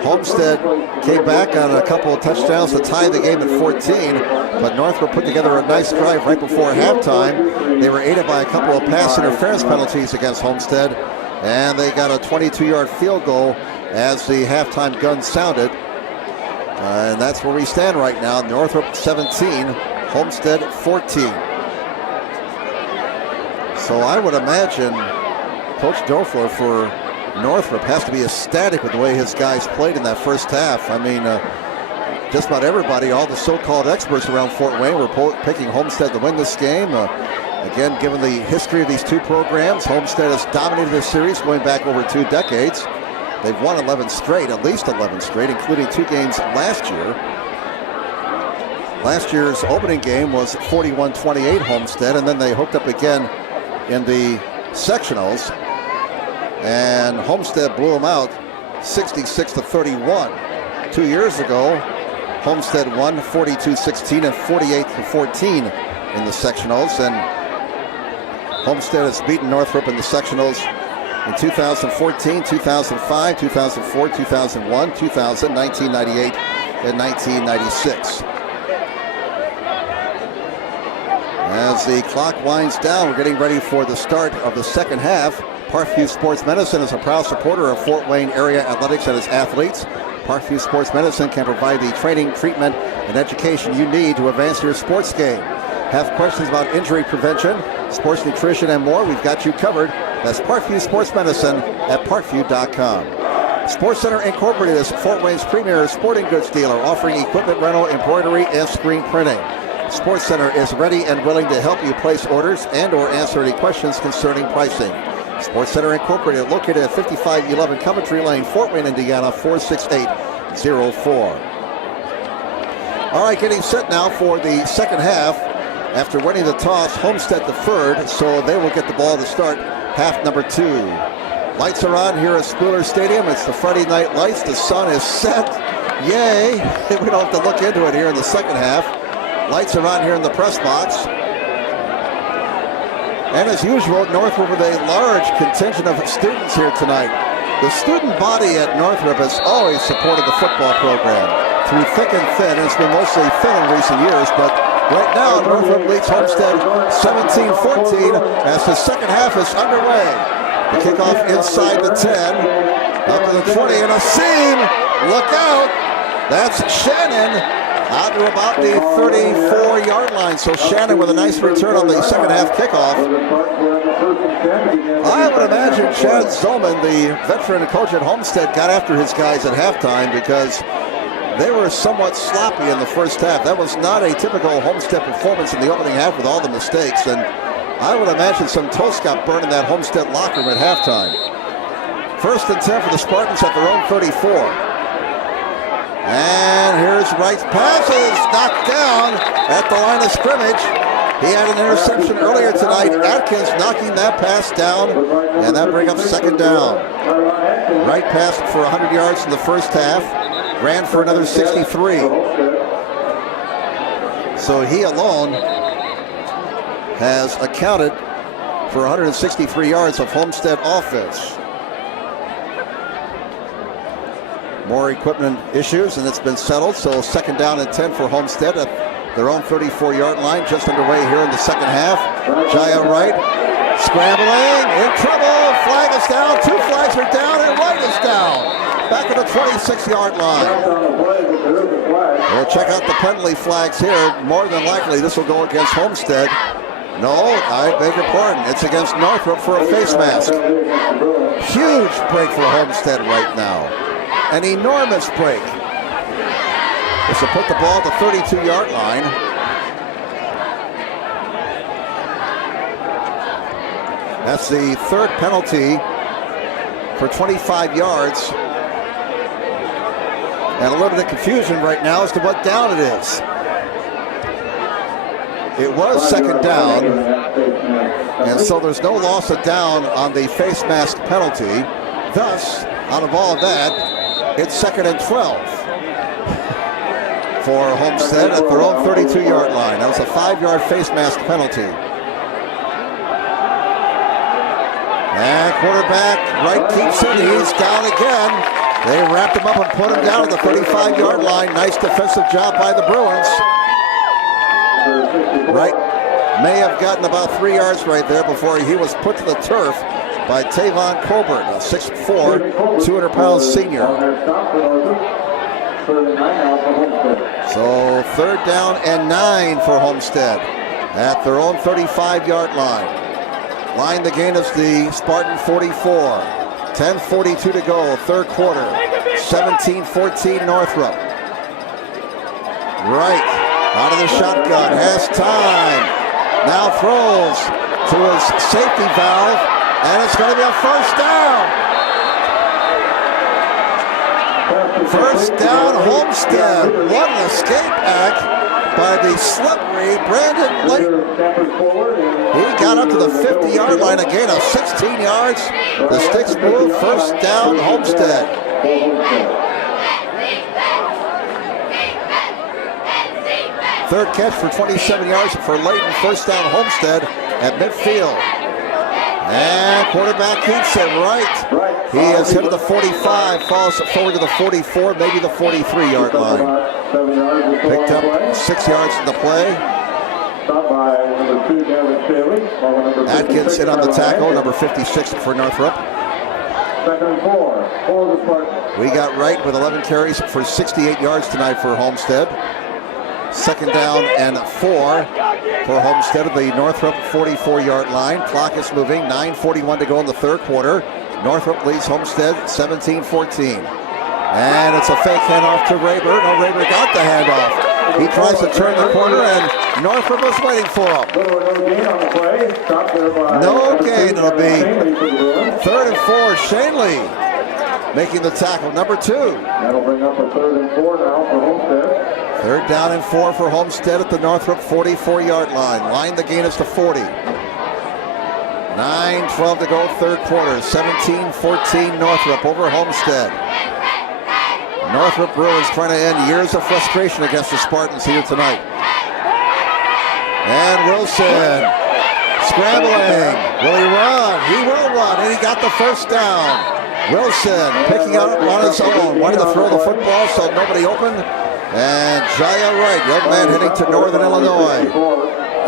Homestead came back on a couple of touchdowns to tie the game at 14, but Northrop put together a nice drive right before halftime. They were aided by a couple of pass interference penalties against Homestead, and they got a 22-yard field goal as the halftime gun sounded. And that's where we stand right now. Northrop 17, Homestead 14. So I would imagine Coach Dofler for Northrop has to be ecstatic with the way his guys played in that first half. I mean, just about everybody, all the so-called experts around Fort Wayne were picking Homestead to win this game. Again, given the history of these two programs, Homestead has dominated this series going back over 2 decades. They've won 11 straight, at least 11 straight, including 2 games last year. Last year's opening game was 41-28 Homestead, and then they hooked up again in the sectionals. And Homestead blew them out 66-31. 2 years ago, Homestead won 42-16 and 48-14 in the sectionals. And Homestead has beaten Northrop in the sectionals in 2014, 2005, 2004, 2001, 2000, 1998, and 1996. As the clock winds down, we're getting ready for the start of the second half. Parkview Sports Medicine is a proud supporter of Fort Wayne area athletics and its athletes. Parkview Sports Medicine can provide the training, treatment, and education you need to advance your sports game. Have questions about injury prevention, sports nutrition, and more? We've got you covered. That's Parkview Sports Medicine at parkview.com. Sports Center Incorporated is Fort Wayne's premier sporting goods dealer, offering equipment rental, embroidery, and screen printing. Sports Center is ready and willing to help you place orders and or answer any questions concerning pricing. Sports Center Incorporated, located at 5511 Coventry Lane, Fort Wayne, Indiana, 46804. All right, getting set now for the second half. After winning the toss, Homestead deferred, so they will get the ball to start half number 2. Lights are on here at Spooler Stadium. It's the Friday night lights. The sun is set. Yay! We don't have to look into it here in the second half. Lights are on here in the press box. And as usual, Northrop with a large contingent of students here tonight. The student body at Northrop has always supported the football program through thick and thin. It's been mostly thin in recent years, but right now Northrop leads Homestead 17-14 as the second half is underway. The kickoff inside the 10, up to the 20, and a seam. Look out! That's Shannon out to about the 34-yard line. So Shannon with a nice return on the second half kickoff. I would imagine Chad Zolman, the veteran coach at Homestead, got after his guys at halftime because they were somewhat sloppy in the first half. That was not a typical Homestead performance in the opening half with all the mistakes. And I would imagine some toast got burned in that Homestead locker room at halftime. 1st and 10 for the Spartans at their own 34. And here's Wright's passes, knocked down at the line of scrimmage. He had an interception earlier tonight. Atkins knocking that pass down, and that brings up second down. Wright passed for 100 yards in the first half, ran for another 63. So he alone has accounted for 163 yards of Homestead offense. More equipment issues, and it's been settled. So second down and 10 for Homestead at their own 34-yard line, just underway here in the second half. Jaya Wright scrambling, in trouble, flag is down, 2 flags are down, and Wright is down. Back at the 26-yard line. We'll check out the penalty flags here. More than likely, this will go against Homestead. No, I beg your pardon. It's against Northrop for a face mask. Huge break for Homestead right now. An enormous break. This will put the ball at the 32-yard line. That's the third penalty for 25 yards. And a little bit of confusion right now as to what down it is. It was second down, and so there's no loss of down on the face mask penalty. Thus, out of all of that, it's second and 12 for Homestead at their own 32-yard line. That was a 5-yard face mask penalty. And quarterback Wright keeps it. He's down again. They wrapped him up and put him down at the 35-yard line. Nice defensive job by the Bruins. Wright may have gotten about 3 yards right there before he was put to the turf by Tavon Colbert, a 6'4", 200-pound senior. So third down and 9 for Homestead at their own 35-yard line. Line the gain is the Spartan 44. 10:42 to go, third quarter. 17-14 Northrop. Wright out of the shotgun, has time. Now throws to his safety valve, and it's going to be a first down. First down, Homestead. What an escape act by the slippery Brandon Layton. He got up to the 50-yard line, a gain of 16 yards. The sticks move, first down, Homestead. Third catch for 27 yards for Layton. First down, Homestead at midfield. And quarterback keeps it right. He has hit the 45, falls forward to the 44, maybe the 43-yard line. Picked up 6 yards in the play. Atkins in on the tackle, number 56 for Northrop. We got Wright with 11 carries for 68 yards tonight for Homestead. Second down and 4 for Homestead at the Northrop 44-yard line. Clock is moving, 9:41 to go in the third quarter. Northrop leads Homestead 17-14. And it's a fake handoff to Rayburn. No, Rayburn got the handoff. He tries to turn the corner, and Northrop was waiting for him. No gain. It'll be third and 4. Shanley making the tackle, number 2. That'll bring up a 3rd and 4 now for Homestead. Third down and 4 for Homestead at the Northrop 44-yard line. Line the gain is to 40. 9:12 to go, third quarter. 17-14 Northrop over Homestead. Northrop Bruins trying to end years of frustration against the Spartans here tonight. And Wilson scrambling. Will he run? He will run, and he got the first down. Wilson picking up on his own. Wanted to throw the football so nobody open. And Jaya Wright, young man heading to Northern Illinois.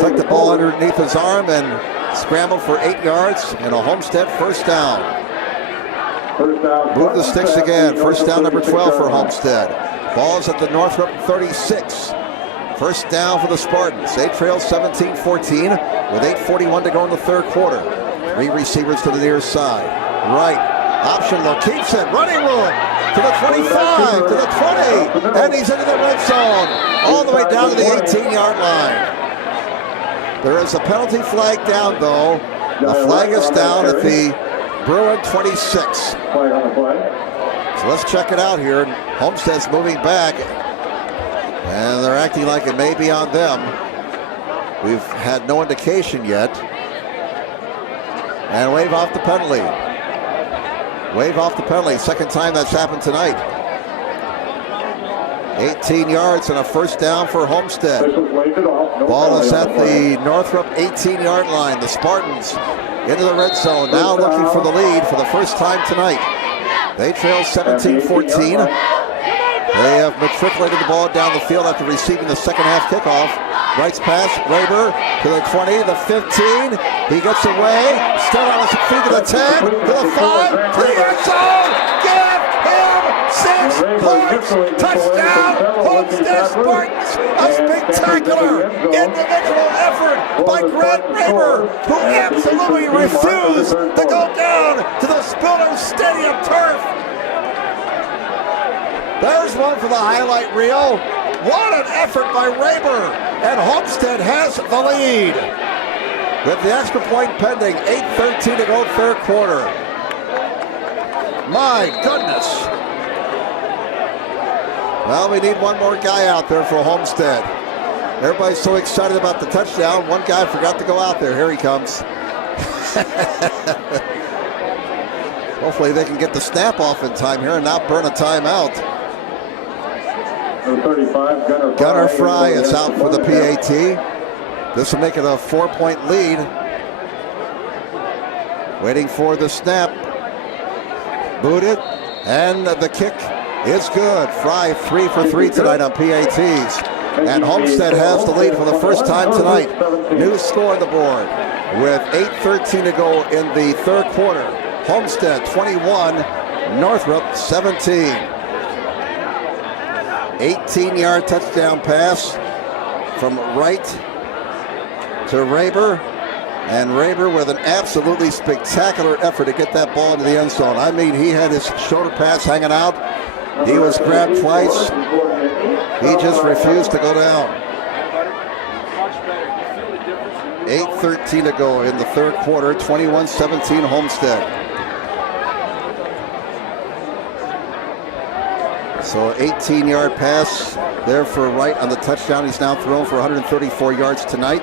Took the ball underneath his arm and scrambled for 8 yards and a Homestead first down. Move the sticks again. First down, number 12 for Homestead. Ball's at the Northrop 36. First down for the Spartans. They trail 17-14 with 8:41 to go in the third quarter. 3 receivers to the near side. Wright, option look, keeps it, running room. To the 25, to the 20, and he's into the red zone, all the way down to the 18-yard line. There is a penalty flag down, though. The flag is down at the Bruin 26. So let's check it out here. Homestead's moving back, and they're acting like it may be on them. We've had no indication yet. And wave off the penalty. Wave off the penalty. Second time that's happened tonight. 18 yards and a first down for Homestead. Ball is at the Northrop 18-yard line. The Spartans into the red zone, now looking for the lead for the first time tonight. They trail 17-14. They have matriculated the ball down the field after receiving the second half kickoff. Rights pass, Raber to the 20, the 15. He gets away, still on his feet to the 10, to the 5, to the end zone. Give him 6 points. Touchdown, Homestead Spartans. A spectacular individual effort by Grant Raber, who absolutely refused to go down to the Spiller Stadium turf. There's one for the highlight reel. What an effort by Raber. And Homestead has the lead. With the extra point pending, 8:13 to go, third quarter. My goodness. Well, we need one more guy out there for Homestead. Everybody's so excited about the touchdown. One guy forgot to go out there. Here he comes. Hopefully they can get the snap off in time here and not burn a timeout. 35, Gunnar Fry is out for the PAT. This will make it a 4-point lead. Waiting for the snap. Booted, and the kick is good. Fry 3 for 3 tonight on PATs. And Homestead has the lead for the first time tonight. New score on the board with 8:13 to go in the third quarter. Homestead 21, Northrop 17. 18-yard touchdown pass from Wright to Raber. And Raber with an absolutely spectacular effort to get that ball into the end zone. I mean, he had his shoulder pads hanging out. He was grabbed twice. He just refused to go down. 8:13 to go in the third quarter, 21-17 Homestead. So 18-yard pass there for Wright on the touchdown. He's now thrown for 134 yards tonight.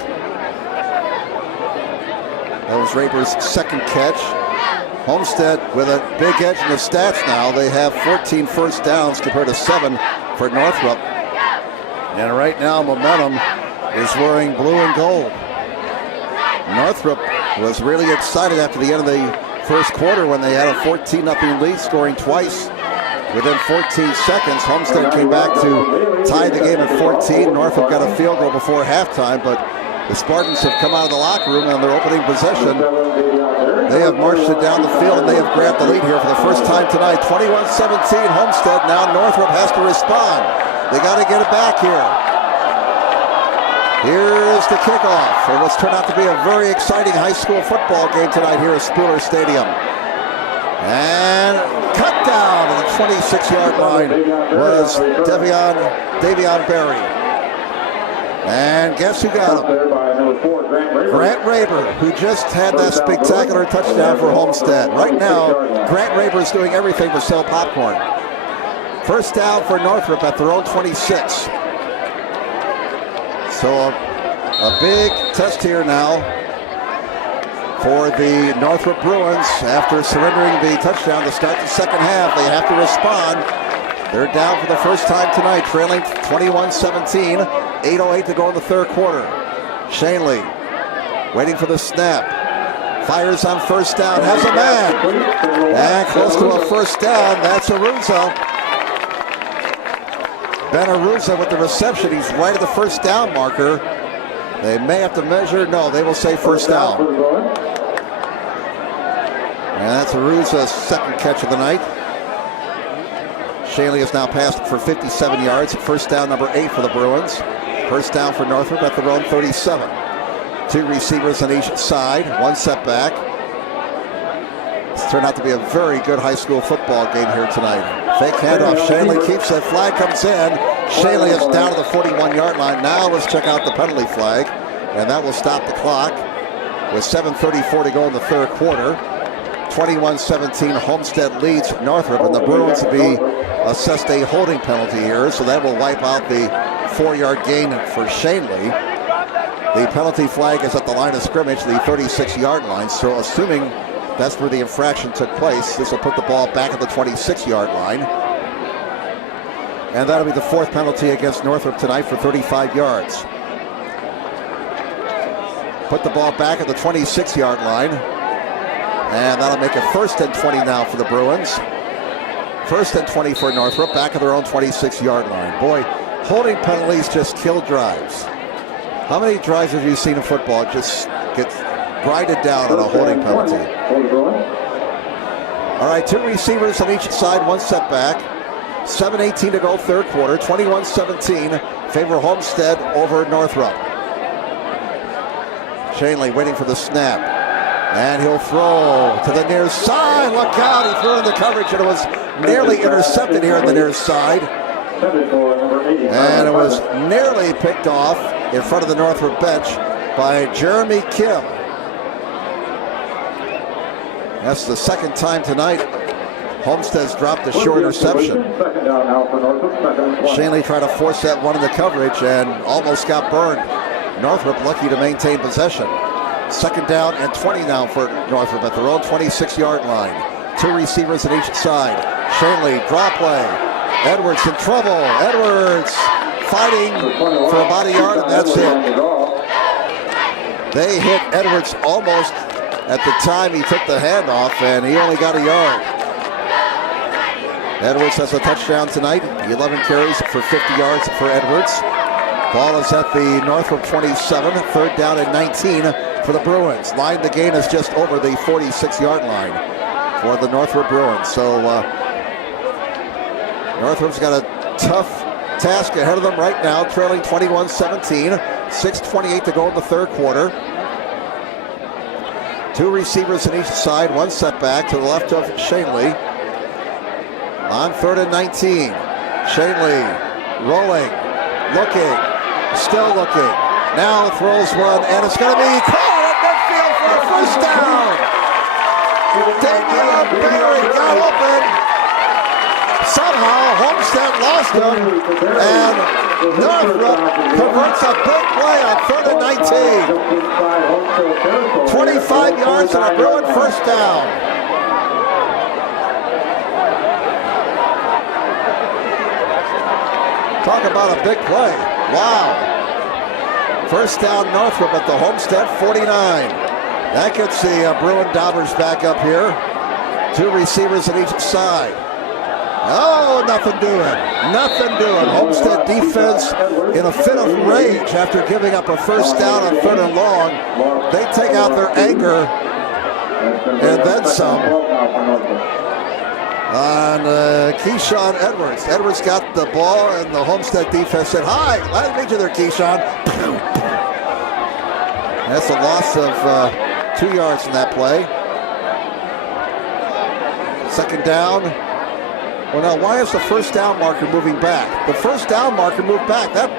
That was Raber's second catch. Homestead with a big edge in the stats now. They have 14 first downs compared to 7 for Northrop. And right now momentum is wearing blue and gold. Northrop was really excited after the end of the first quarter when they had a 14-0 lead, scoring twice within 14 seconds. Homestead came back to tie the game at 14. Northrop got a field goal before halftime, but the Spartans have come out of the locker room on their opening possession. They have marched it down the field, and they have grabbed the lead here for the first time tonight. 21-17 Homestead. Now Northrop has to respond. They got to get it back here. Here is the kickoff for what's turned out to be a very exciting high school football game tonight here at Spiller Stadium. And cut down at the 26-yard line was Davion Berry. And guess who got him? Grant Raber, who just had that spectacular touchdown for Homestead. Right now, Grant Raber is doing everything but sell popcorn. First down for Northrop at their own 26. So a big test here now for the Northrop Bruins. After surrendering the touchdown to start the second half, they have to respond. They're down for the first time tonight, trailing 21-17. 8:08 to go in the third quarter. Shanley waiting for the snap. Fires on first down, has a man. And close to a first down, that's Aruza. Ben Aruza with the reception. He's right at the first down marker. They may have to measure. No, they will say first down. And that's Aruza's second catch of the night. Shanley has now passed for 57 yards. First down number 8 for the Bruins. First down for Northrop at their own 37. 2 receivers on each side. 1 setback. It's turned out to be a very good high school football game here tonight. Fake handoff. Shanley keeps it. Flag comes in. Shanley is down to the 41-yard line. Now let's check out the penalty flag. And that will stop the clock with 7:34 to go in the third quarter. 21-17, Homestead leads Northrop, and the Bruins will be assessed a holding penalty here, so that will wipe out the 4-yard gain for Shanley. The penalty flag is at the line of scrimmage, the 36-yard line, so assuming that's where the infraction took place, this will put the ball back at the 26-yard line. And that'll be the 4th penalty against Northrop tonight for 35 yards. Put the ball back at the 26-yard line. And that'll make it 1st and 20 now for the Bruins. 1st and 20 for Northrop, back at their own 26-yard line. Boy, holding penalties just kill drives. How many drives have you seen in football just get grinded down on a holding penalty? All right, 2 receivers on each side, 1 setback. 7:18 to go, 3rd quarter. 21-17, favor Homestead over Northrop. Shanley waiting for the snap. And he'll throw to the near side. Look out, he threw in the coverage, and it was nearly intercepted here on the near side. And it was nearly picked off in front of the Northrop bench by Jeremy Kim. That's the 2nd time tonight Homestead's dropped a short interception. Shanley tried to force that one in the coverage and almost got burned. Northrop lucky to maintain possession. 2nd down and 20 now for Northrop at their own 26-yard line. 2 receivers at each side. Shanley, draw play. Edwards in trouble. Edwards fighting for about a yard, and that's it. They hit Edwards almost at the time he took the handoff, and he only got a yard. Edwards has a touchdown tonight. 11 carries for 50 yards for Edwards. Ball is at the Northrop 27. 3rd down and 19 for the Bruins. Line the gain is just over the 46-yard line for the Northrop Bruins. So Northrop's got a tough task ahead of them right now, trailing 21-17. 6:28 to go in the 3rd quarter. 2 receivers on each side, 1 setback to the left of Shanley. On 3rd and 19. Shanley rolling, looking, still looking. Now throws one, and it's going to be caught at midfield for a 1st down. Damian Berry got open. Somehow Homestead lost him, and Northrop converts a big play on 3rd and 19. 25 yards and a Bruin 1st down. Talk about a big play. Wow. 1st down Northrop at the Homestead 49. That gets the Bruin Daubers back up here. 2 receivers on each side. Oh, nothing doing. Nothing doing. Homestead defense in a fit of rage after giving up a 1st down on 3rd and long. They take out their anger and then some on Keyshawn Edwards. Edwards got the ball, and the Homestead defense said, "Hi, nice to meet you there, Keyshawn." That's a loss of 2 yards in that play. 2nd down. Well, now, why is the 1st down marker moving back? The 1st down marker moved back. That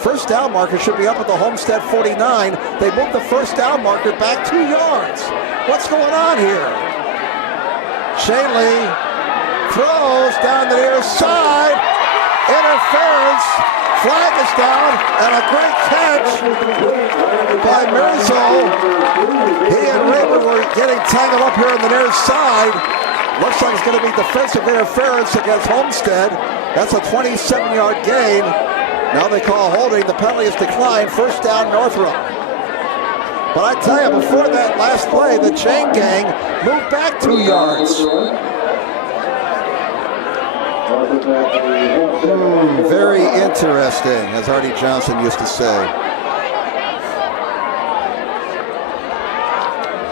1st down marker should be up at the Homestead 49. They moved the 1st down marker back 2 yards. What's going on here? Shanley throws down the near side. Interference. Flag is down, and a great catch by Mirzo. He and Raymond were getting tangled up here on the near side. Looks like it's going to be defensive interference against Homestead. That's a 27-yard gain. Now they call holding. The penalty is declined. 1st down Northrop. But I tell you, before that last play, the chain gang moved back 2 yards. Very interesting, as Artie Johnson used to say.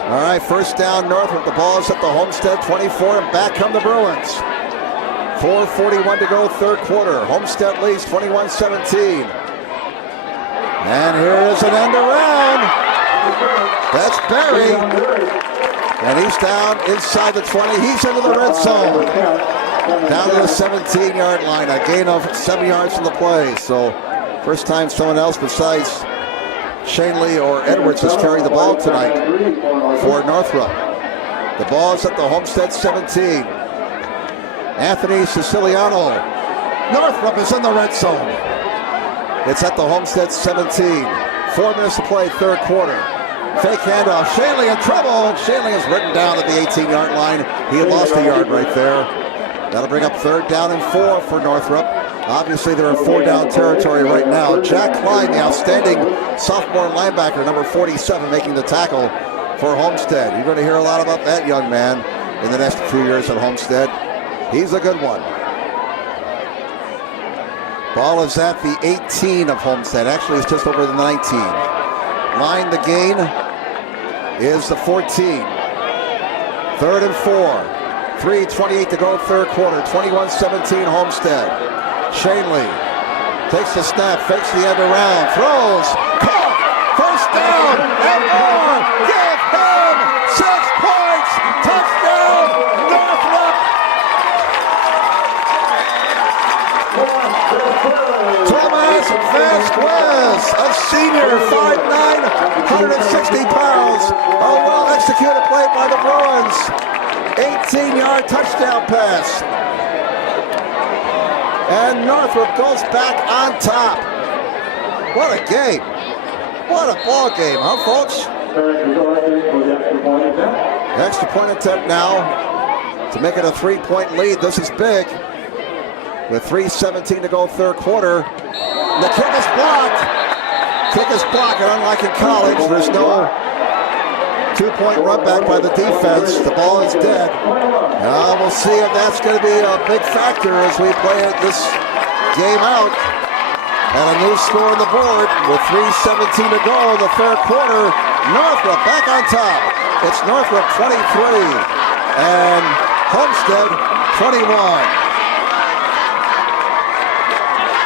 All right, 1st down Northrop. The ball is at the Homestead 24, and back come the Bruins. 4:41 to go, 3rd quarter. Homestead leads 21-17. And here is an end around. That's Berry. And he's down inside the 20. He's into the red zone. Down to the 17-yard line. A gain of 7 yards from the play. So, 1st time someone else besides Shanley or Edwards has carried the ball tonight for Northrop. The ball is at the Homestead 17. Anthony Siciliano. Northrop is in the red zone. It's at the Homestead 17. 4 minutes to play, third quarter. Fake handoff. Shanley in trouble. Shanley is written down at the 18-yard line. He had lost a yard right there. That'll bring up third down and 4 for Northrop. Obviously, they're in 4-down territory right now. Jack Klein, the outstanding sophomore linebacker, number 47, making the tackle for Homestead. You're going to hear a lot about that young man in the next few years at Homestead. He's a good one. Ball is at the 18 of Homestead. Actually, it's just over the 19. Line the gain is the 14. Third and 4. 3:28 to go, third quarter. 21-17 Homestead. Shanley takes the snap, fakes the end around, throws, caught, first down, and more. Give him 6 points. Touchdown, Northrop. Tomas Vasquez, a senior, 5'9", 160 pounds. A well-executed play by the Bruins. 18-yard touchdown pass. And Northrop goes back on top. What a game. What a ball game, huh, folks? Extra point attempt now to make it a 3-point lead. This is big. With 3:17 to go, third quarter. The kick is blocked. Kick is blocked, and unlike in college, there's no 2-point run back by the defense. The ball is dead. We'll see if that's going to be a big factor as we play this game out. And a new score on the board with 3:17 to go in the third quarter. Northrop back on top. It's Northrop 23 and Homestead 21.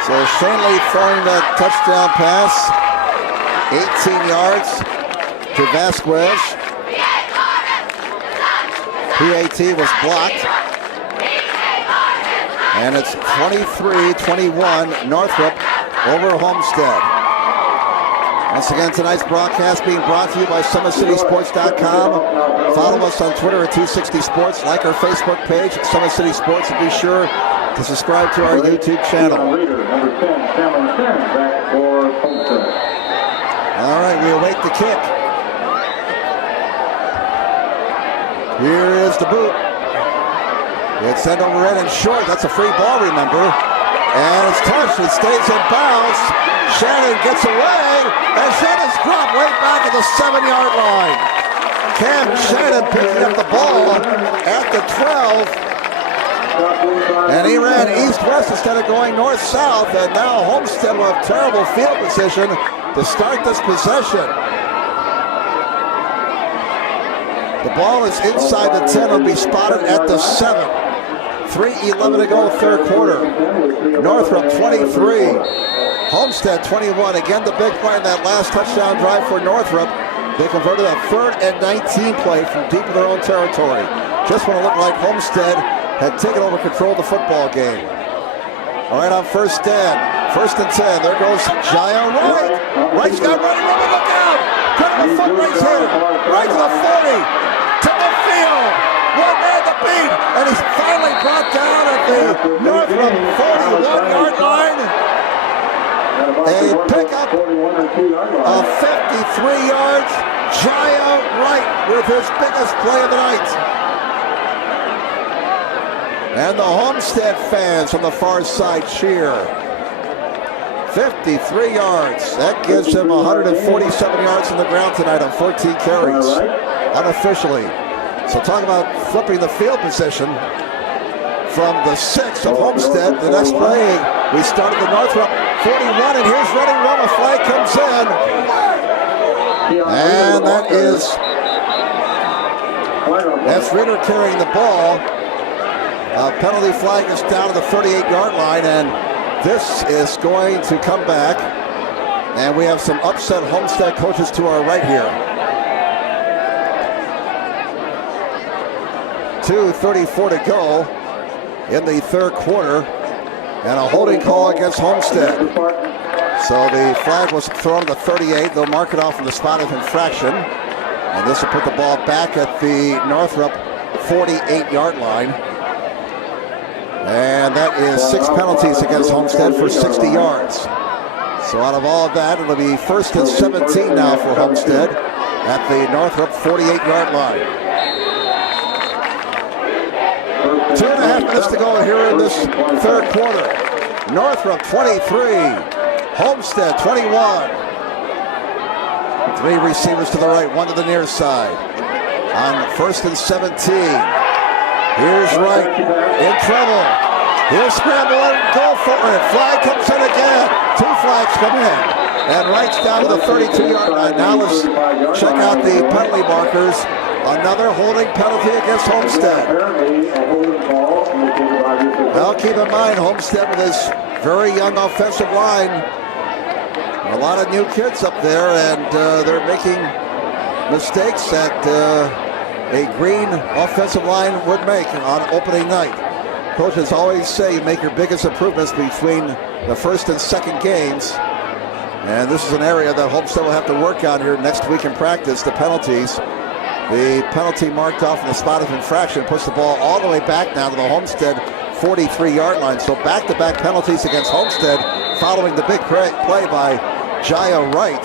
So Shanley throwing that touchdown pass. 18 yards to Vasquez. PAT was blocked. And it's 23-21 Northrop over Homestead. Once again, tonight's broadcast being brought to you by SummitCitySports.com. Follow us on Twitter at 260Sports. Like our Facebook page, Summit City Sports, and be sure to subscribe to our YouTube channel. All right, we await the kick. Here is the boot. It's sent over in and short. That's a free ball, remember. And it's touched. It stays in bounds. Shannon gets away. And Shannon's dropped way back at the 7-yard line. Cam Shannon picking up the ball at the 12. And he ran east-west instead of going north-south. And now Homestead will have terrible field position to start this possession. The ball is inside the 10. It'll be spotted at the 7. 3:11 to go, third quarter. Northrop 23. Homestead 21. Again, the big play in that last touchdown drive for Northrop. They converted a 3rd and 19 play from deep in their own territory. Just when it looked like Homestead had taken over control of the football game. All right, on first and 10. There goes Jaya Wright. Wright's got running room. Look out! Cut him a foot race here. Right to the 40. To the field. One man to beat. And he's finally brought down at the Northrop 41-yard line. A pickup of 53 yards. Jaya Wright with his biggest play of the night. And the Homestead fans on the far side cheer. 53 yards. That gives him 147 yards on the ground tonight on 14 carries, unofficially. So talk about flipping the field position from the 6 of Homestead. The next play, we started the Northrop 41, and here's running room. A flag comes in. And that's Ritter carrying the ball. Penalty flag is down to the 38-yard line, and this is going to come back. And we have some upset Homestead coaches to our right here. 2:34 to go in the third quarter, and a holding call against Homestead. So the flag was thrown to the 38. They'll mark it off from the spot of infraction. And this will put the ball back at the Northrop 48-yard line. And that is 6 penalties against Homestead for 60 yards. So out of all of that, it'll be 1st and 17 now for Homestead at the Northrop 48-yard line. 2.5 minutes to go here in this third quarter. Northrop 23, Homestead 21. 3 receivers to the right, 1 to the near side. On 1st and 17. Here's Wright in trouble. He'll scramble and go for it. Flag comes in again. 2 flags come in. And Wright's down to the 32-yard line. Now let's check out the penalty markers. Another holding penalty against Homestead. Well, keep in mind, Homestead with his very young offensive line. A lot of new kids up there, and they're making mistakes that a green offensive line would make on opening night. Coaches always say you make your biggest improvements between the first and second games. And this is an area that Homestead will have to work on here next week in practice, the penalties. The penalty marked off in the spot of infraction puts the ball all the way back now to the Homestead 43-yard line. So back-to-back penalties against Homestead following the big play by Jaya Wright.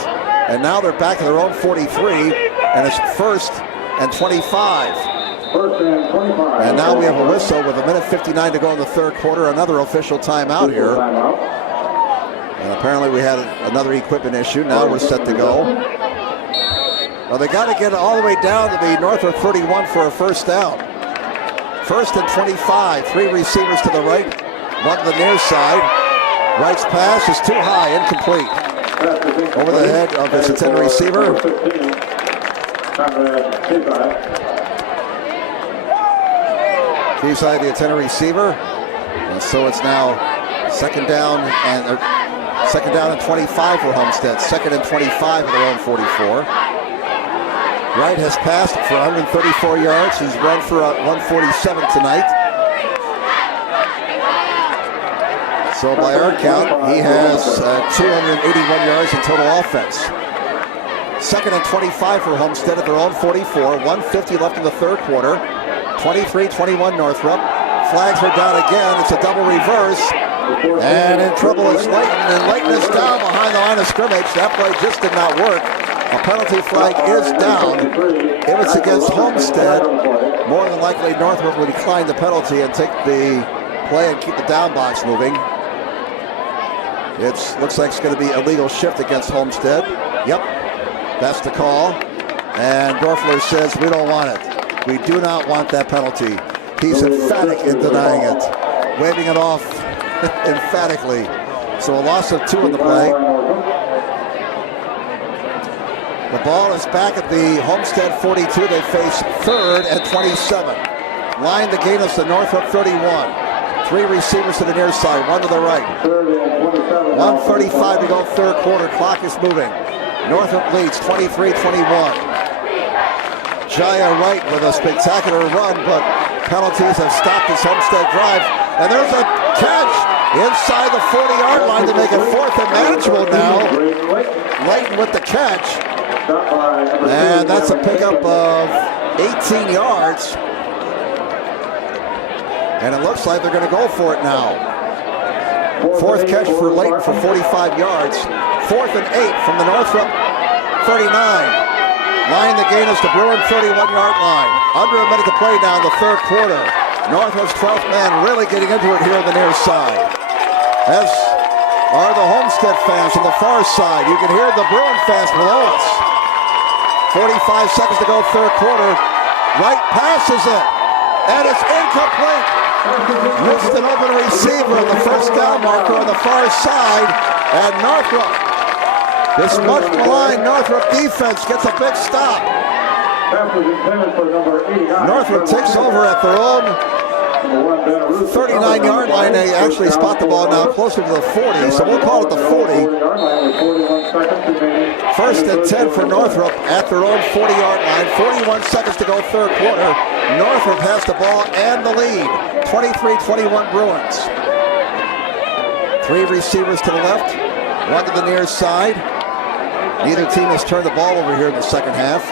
And now they're back to their own 43, and it's 1st and 25. And now we have a whistle with 1:59 to go in the third quarter. Another official timeout here. And apparently we had another equipment issue. Now we're set to go. Well, they got to get all the way down to the Northrop 31 for a first down. 1st and 25. 3 receivers to the right, 1 to the near side. Wright's pass is too high, incomplete. Over the head of his intended receiver. Keyside, the intended receiver. And so it's now second down and 25 for Homestead. 2nd and 25 at their own 44. Wright has passed for 134 yards. He's run for 147 tonight. So by our count, he has 281 yards in total offense. 2nd and 25 for Homestead at their own 44. 1:50 left in the third quarter. 23-21 Northrop. Flags are down again. It's a double reverse. And in trouble is Layton. And Layton is down behind the line of scrimmage. That play just did not work. A penalty flag is down. If it's against Homestead, more than likely Northrop will decline the penalty and take the play and keep the down box moving. It looks like it's going to be a legal shift against Homestead. Yep, that's the call. And Dorfler says we don't want it. We do not want that penalty. He's emphatic in denying it, waving it off emphatically. So a loss of 2 in the play. The ball is back at the Homestead 42. They face 3rd and 27. Line to gain us to Northrop 31. 3 receivers to the near side, 1 to the right. 1:35 to go third quarter. Clock is moving. Northrop leads 23-21. Jaya Wright with a spectacular run, but penalties have stopped this Homestead drive. And there's a catch inside the 40-yard line to make it 4th and manageable now. Layton with the catch. And that's a pickup of 18 yards. And it looks like they're going to go for it now. 4th catch for Layton for 45 yards. 4th and 8 from the Northrop 39. Line the gain is the Bruin 31-yard line. Under a minute to play now in the third quarter. Northrop's 12th man really getting into it here on the near side. As are the Homestead fans on the far side. You can hear the Bruin fans below us. 45 seconds to go third quarter. Wright passes it. And it's incomplete. Missed an open receiver, the first down marker on the far side. And Northrop, this much maligned Northrop defense gets a big stop. Northrop takes over at their own 39-yard line. They actually spot the ball now closer to the 40, so we'll call it the 40. 1st and 10 for Northrop at their own 40-yard line. 41 seconds to go third quarter. Northrop has the ball and the lead. 23-21 Bruins. 3 receivers to the left, 1 to the near side. Neither team has turned the ball over here in the second half.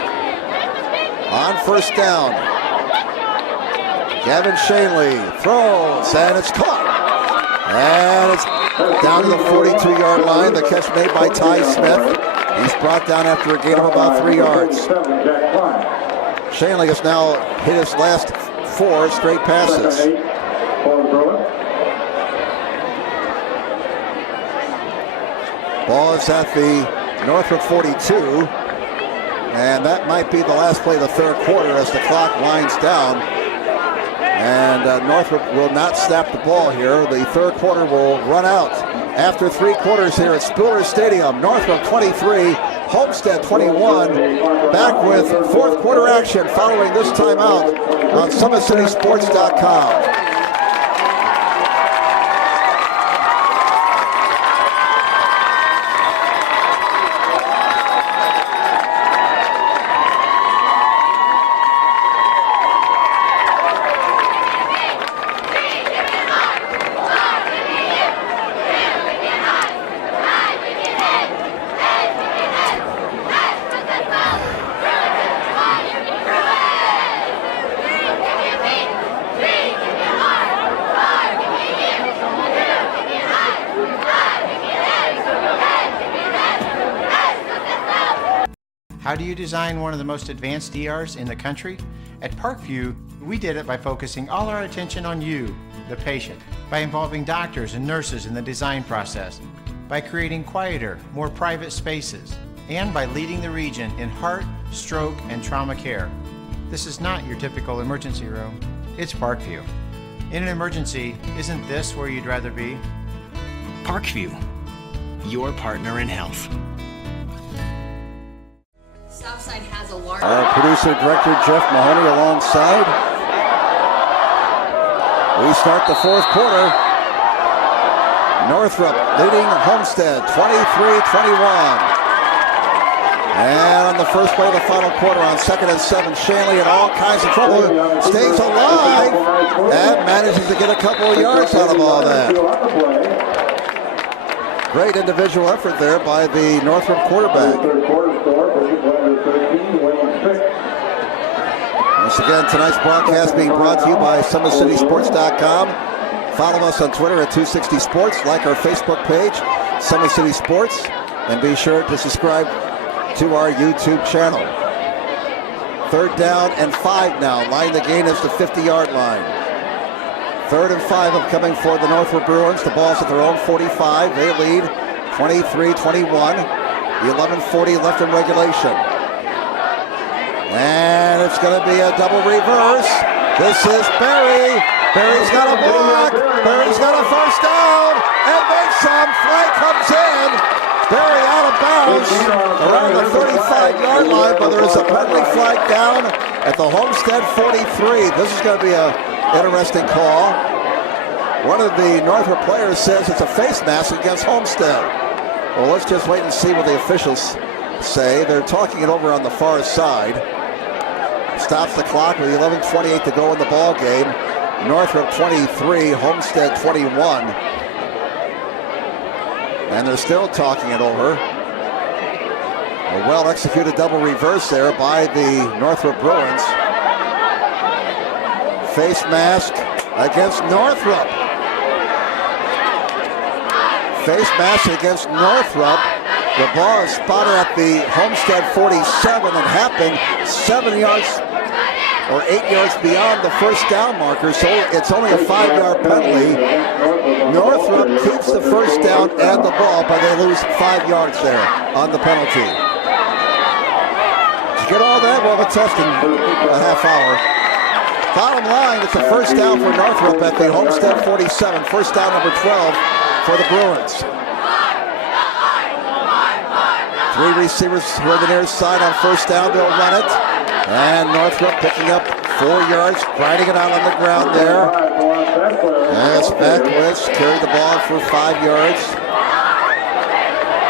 on first down. Gavin Shanley throws, and it's caught. And it's down to the 42-yard line. The catch made by Ty Smith. He's brought down after a gain of about 3 yards. Shanley has now hit his last 4 straight passes. Ball is at the Northrop 42. And that might be the last play of the third quarter as the clock winds down. And Northrop will not snap the ball here. The third quarter will run out after 3 quarters here at Spooler Stadium. Northrop 23, Homestead 21. Back with fourth quarter action following this timeout on SummitCitySports.com. How do you design one of the most advanced ERs in the country? At Parkview, we did it by focusing all our attention on you, the patient, by involving doctors and nurses in the design process, by creating quieter, more private spaces, and by leading the region in heart, stroke, and trauma care. This is not your typical emergency room. It's Parkview. In an emergency, isn't this where you'd rather be? Parkview, your partner in health. Southside has a large... Our producer, director, Jeff Mahoney alongside. We start the fourth quarter. Northrop leading Homestead 23-21. And on the first play of the final quarter on 2nd and 7, Shanley in all kinds of trouble. Stays alive and manages to get a couple of yards out of all that. Great individual effort there by the Northrop quarterback. Once again, tonight's broadcast being brought to you by SummitCitySports.com. Follow us on Twitter at 260sports. Like our Facebook page, Summit City Sports. And be sure to subscribe to our YouTube channel. 3rd down and 5 now. Line the gain is the 50-yard line. 3rd and 5 upcoming for the Northrop Bruins. The ball's at their own 45. They lead 23-21. The 11:40 left in regulation. And it's going to be a double reverse. This is Berry. Berry's got a block. Berry's got a first down. And then some. Flag comes in. Berry out of bounds around the 35-yard line, but there is a penalty flag down at the Homestead 43. This is going to be an interesting call. One of the Northrop players says it's a face mask against Homestead. Well, let's just wait and see what the officials say. They're talking it over on the far side. Stops the clock with 11:28 to go in the ball game. Northrop 23, Homestead 21. And they're still talking it over. A well-executed double reverse there by the Northrop Bruins. Face mask against Northrop. Face mask against Northrop. The ball is spotted at the Homestead 47 and happened 7 yards or 8 yards beyond the first down marker, so it's only a 5-yard penalty. Northrop keeps the first down and the ball, but they lose 5 yards there on the penalty. Did you get all that? We'll have a test in a half hour. Bottom line, it's a first down for Northrop at the Homestead 47. First down number 12 for the Bruins. 3 receivers who are the near side on first down. They'll run it. And Northrop picking up 4 yards, grinding it out on the ground there. As Beckwith carried the ball for 5 yards.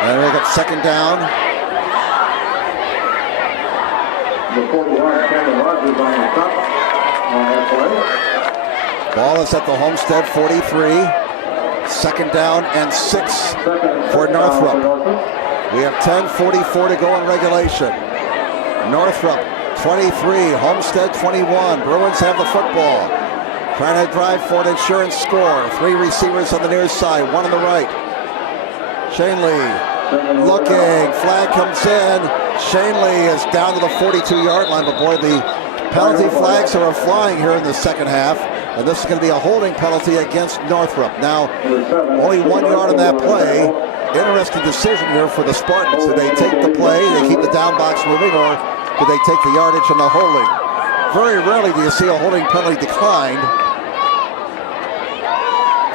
And we got second down. Ball is at the Homestead 43. Second down and 6 for Northrop. We have 10:44 to go in regulation. Northrop 23, Homestead 21. Bruins have the football. Trying to drive for an insurance score. 3 receivers on the near side, 1 on the right. Shanley looking, flag comes in. Shanley is down to the 42-yard line, but boy, the penalty flags are flying here in the second half, and this is going to be a holding penalty against Northrop. Now, only 1 yard on that play. Interesting decision here for the Spartans. Do they take the play, they keep the down box moving, or do they take the yardage and the holding? Very rarely do you see a holding penalty declined.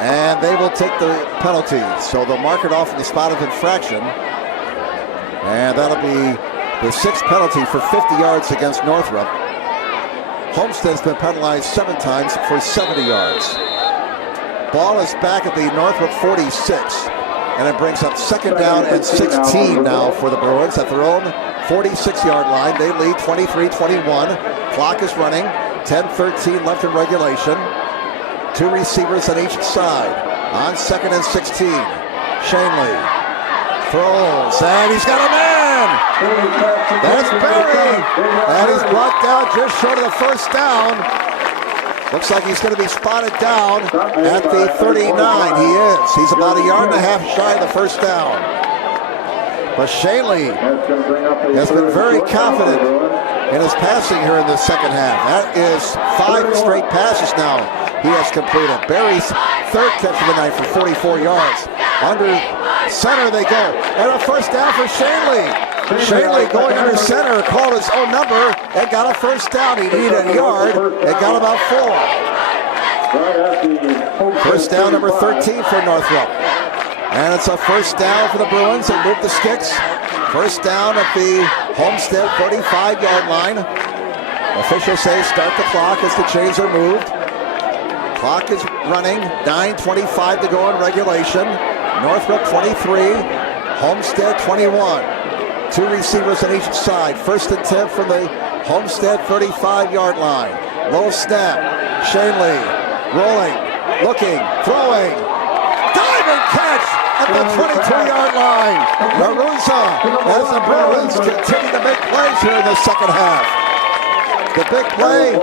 And they will take the penalty. So they'll mark it off in the spot of infraction. And that'll be the 6th penalty for 50 yards against Northrop. Homestead's been penalized 7 times for 70 yards. Ball is back at the Northrop 46. And it brings up 2nd down and 16 now for the Bruins at their own 46-yard line. They lead 23-21. Clock is running. 10-13 left in regulation. 2 receivers on each side. On 2nd and 16. Shanley throws, and he's got a man! That's Barry! And he's brought down just short of the first down. Looks like he's going to be spotted down at the 39. He is. He's about 1.5 yards shy of the first down. But Shanley has been very confident in his passing here in the second half. That is 5 straight passes now he has completed. Barry's 3rd catch of the night for 44 yards. Under center they go. And a first down for Shanley. Shanley going under center, called his own number, and got a first down. He needed a yard and got about 4. First down number 13 for Northrop. And it's a first down for the Bruins. They move the sticks. First down at the Homestead 35-yard line. Officials say start the clock as the chains are moved. Clock is running. 9:25 to go in regulation. Northrop 23, Homestead 21. 2 receivers on each side. 1st and 10 from the Homestead 35-yard line. Low snap. Shanley rolling, looking, throwing. Diving catch at the 22-yard line. Maruza as the Bruins continue to make plays here in the second half. The big play,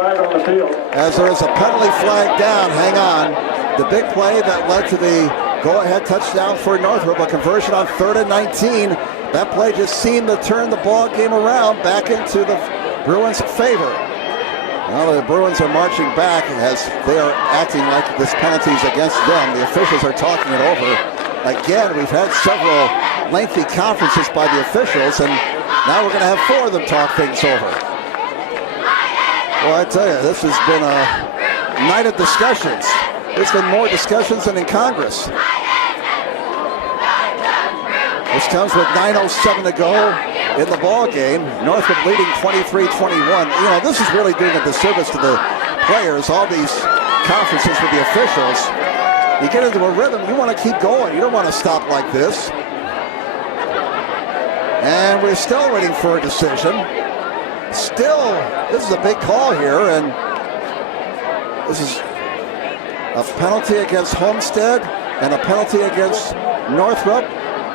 as there is a penalty flag down, hang on. The big play that led to the go-ahead touchdown for Northrop, a conversion on 3rd and 19. That play just seemed to turn the ball game around back into the Bruins' favor. Now the Bruins are marching back as they are acting like this penalty is against them. The officials are talking it over. Again, we've had several lengthy conferences by the officials, and now we're going to have 4 of them talk things over. Well, I tell you, this has been a night of discussions. There's been more discussions than in Congress. This comes with 9:07 to go in the ball game. Northrop leading 23-21. You know, this is really doing a disservice to the players. All these conferences with the officials. You get into a rhythm, you want to keep going. You don't want to stop like this. And we're still waiting for a decision. Still, this is a big call here, and this is a penalty against Homestead and a penalty against Northrop.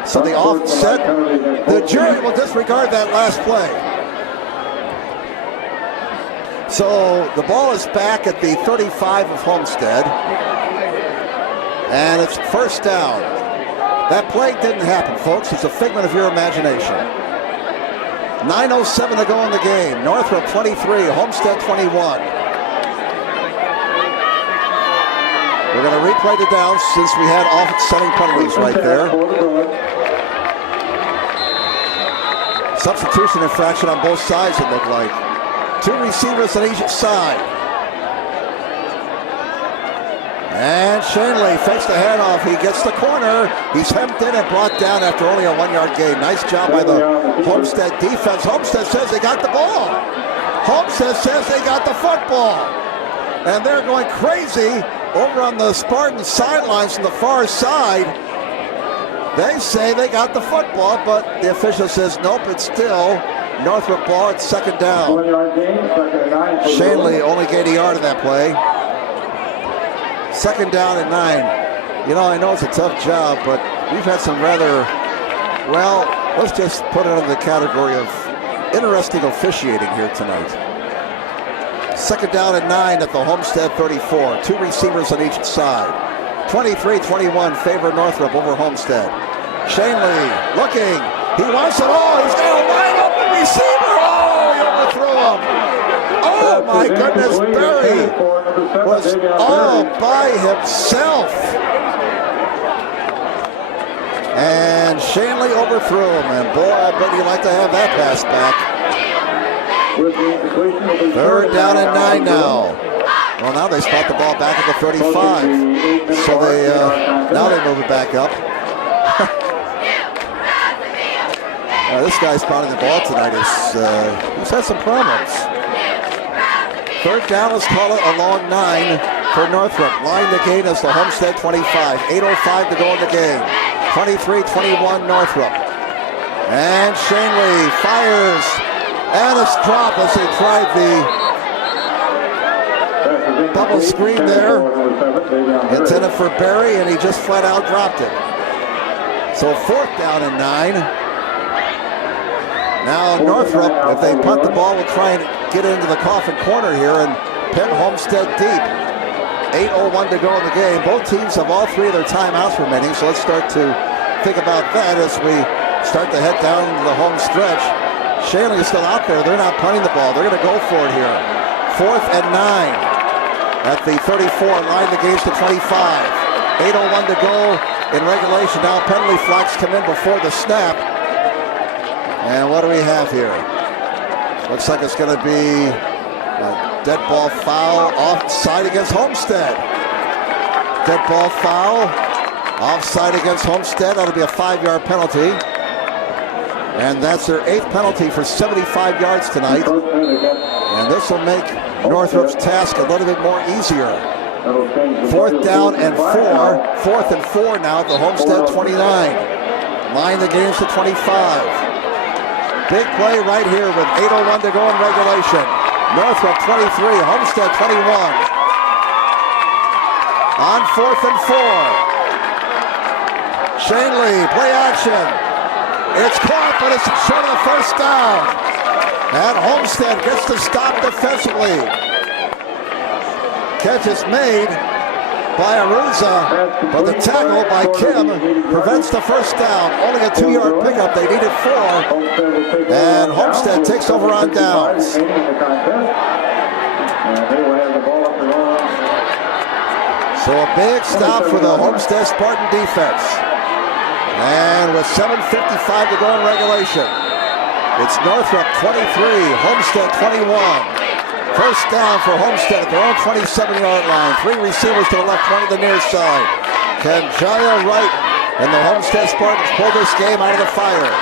So the offset, the jury will disregard that last play. So the ball is back at the 35 of Homestead, and it's first down. That play didn't happen, folks. It's a figment of your imagination. 9:07 to go in the game. Northrop 23, Homestead 21. We're going to replay the downs since we had offsetting penalties right there. Substitution infraction on both sides, it looked like. 2 receivers on each side. And Shanley fakes the handoff. He gets the corner. He's hemmed in and brought down after only a 1-yard gain. Nice job by the Homestead defense. Homestead says they got the ball. Homestead says they got the football. And they're going crazy over on the Spartan sidelines from the far side. They say they got the football, but the official says nope, it's still Northrop ball at second down. Shanley only gained a yard in that play. Second down and 9. You know, I know it's a tough job, but we've had some rather, well, let's just put it under the category of interesting officiating here tonight. Second down and 9 at the Homestead 34. 2 receivers on each side. 23-21 favor Northrop over Homestead. Shanley looking. He wants it all. He's got a wide open receiver. Oh, he overthrew him. Oh, my goodness. Berry was all by himself. And Shanley overthrew him. And boy, I bet you'd like to have that pass back. Third down and 9 now. Well, now they spot the ball back at the 35. So now they move it back up. This guy spotting the ball tonight he's had some problems. Third down, let's call it a long 9 for Northrop. Line the gain as the Homestead 25. 8:05 to go in the game. 23-21 Northrop. And Shanley fires. And a drop as he tried the double screen there. Intended for Berry, and he just flat out dropped it. So 4th down and 9. Now Northrop, if they punt the ball, will try and get into the coffin corner here and pin Homestead deep. 8:01 to go in the game. Both teams have all 3 of their timeouts remaining, so let's start to think about that as we start to head down the home stretch. Shanley is still out there. They're not punting the ball. They're going to go for it here. 4th and 9 at the 34. Line the gains to 25. 8:01 to go in regulation. Now penalty flags come in before the snap. And what do we have here? Looks like it's going to be a dead ball foul offside against Homestead. Dead ball foul offside against Homestead. That'll be a 5-yard penalty. And that's their 8th penalty for 75 yards tonight. And this will make Northrop's task a little bit more easier. 4th down and 4. 4th and 4 now at the Homestead 29. Line the gains to 25. Big play right here with 8:01 to go in regulation. Northrop 23, Homestead 21. On 4th and 4. Shanley, play action. It's caught, but it's short of the first down. And Homestead gets to stop defensively. Catch is made by Aruza, but the tackle by Kim prevents the first down. Only a 2-yard pickup. They needed 4. And Homestead takes over on downs. So a big stop for the Homestead Spartan defense. And with 7:55 to go in regulation, it's Northrop 23, Homestead 21. First down for Homestead at their own 27-yard line. 3 receivers to the left, 1 to the near side. Can Jaya Wright and the Homestead Spartans pull this game out of the fire?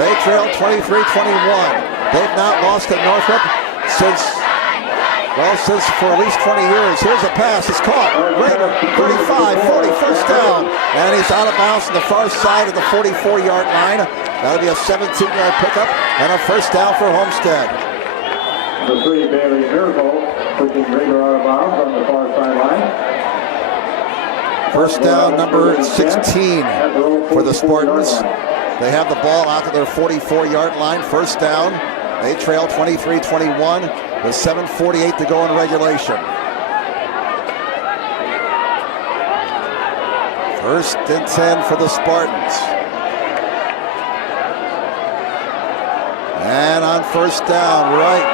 They trail 23-21. They've not lost at Northrop since for at least 20 years. Here's a pass. It's caught. Rader, 35, 40, first down. And he's out of bounds on the far side of the 44-yard line. That'll be a 17-yard pickup and a first down for Homestead. The 3 Bailey Miracle pushing Rader out of bounds on the far sideline. First down number 16 for the Spartans. They have the ball out to their 44-yard line. First down. They trail 23-21 with 7:48 to go in regulation. First and 10 for the Spartans. And on first down, Wright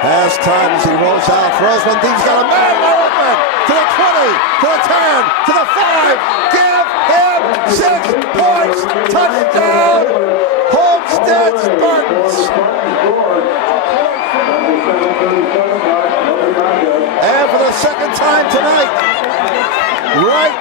has time as he rolls out, throws one deep. He's got a man wide open to the 20, to the 10, to the 5. Give him 6 points. Touchdown, Homestead Spartans. And for the second time tonight, Wright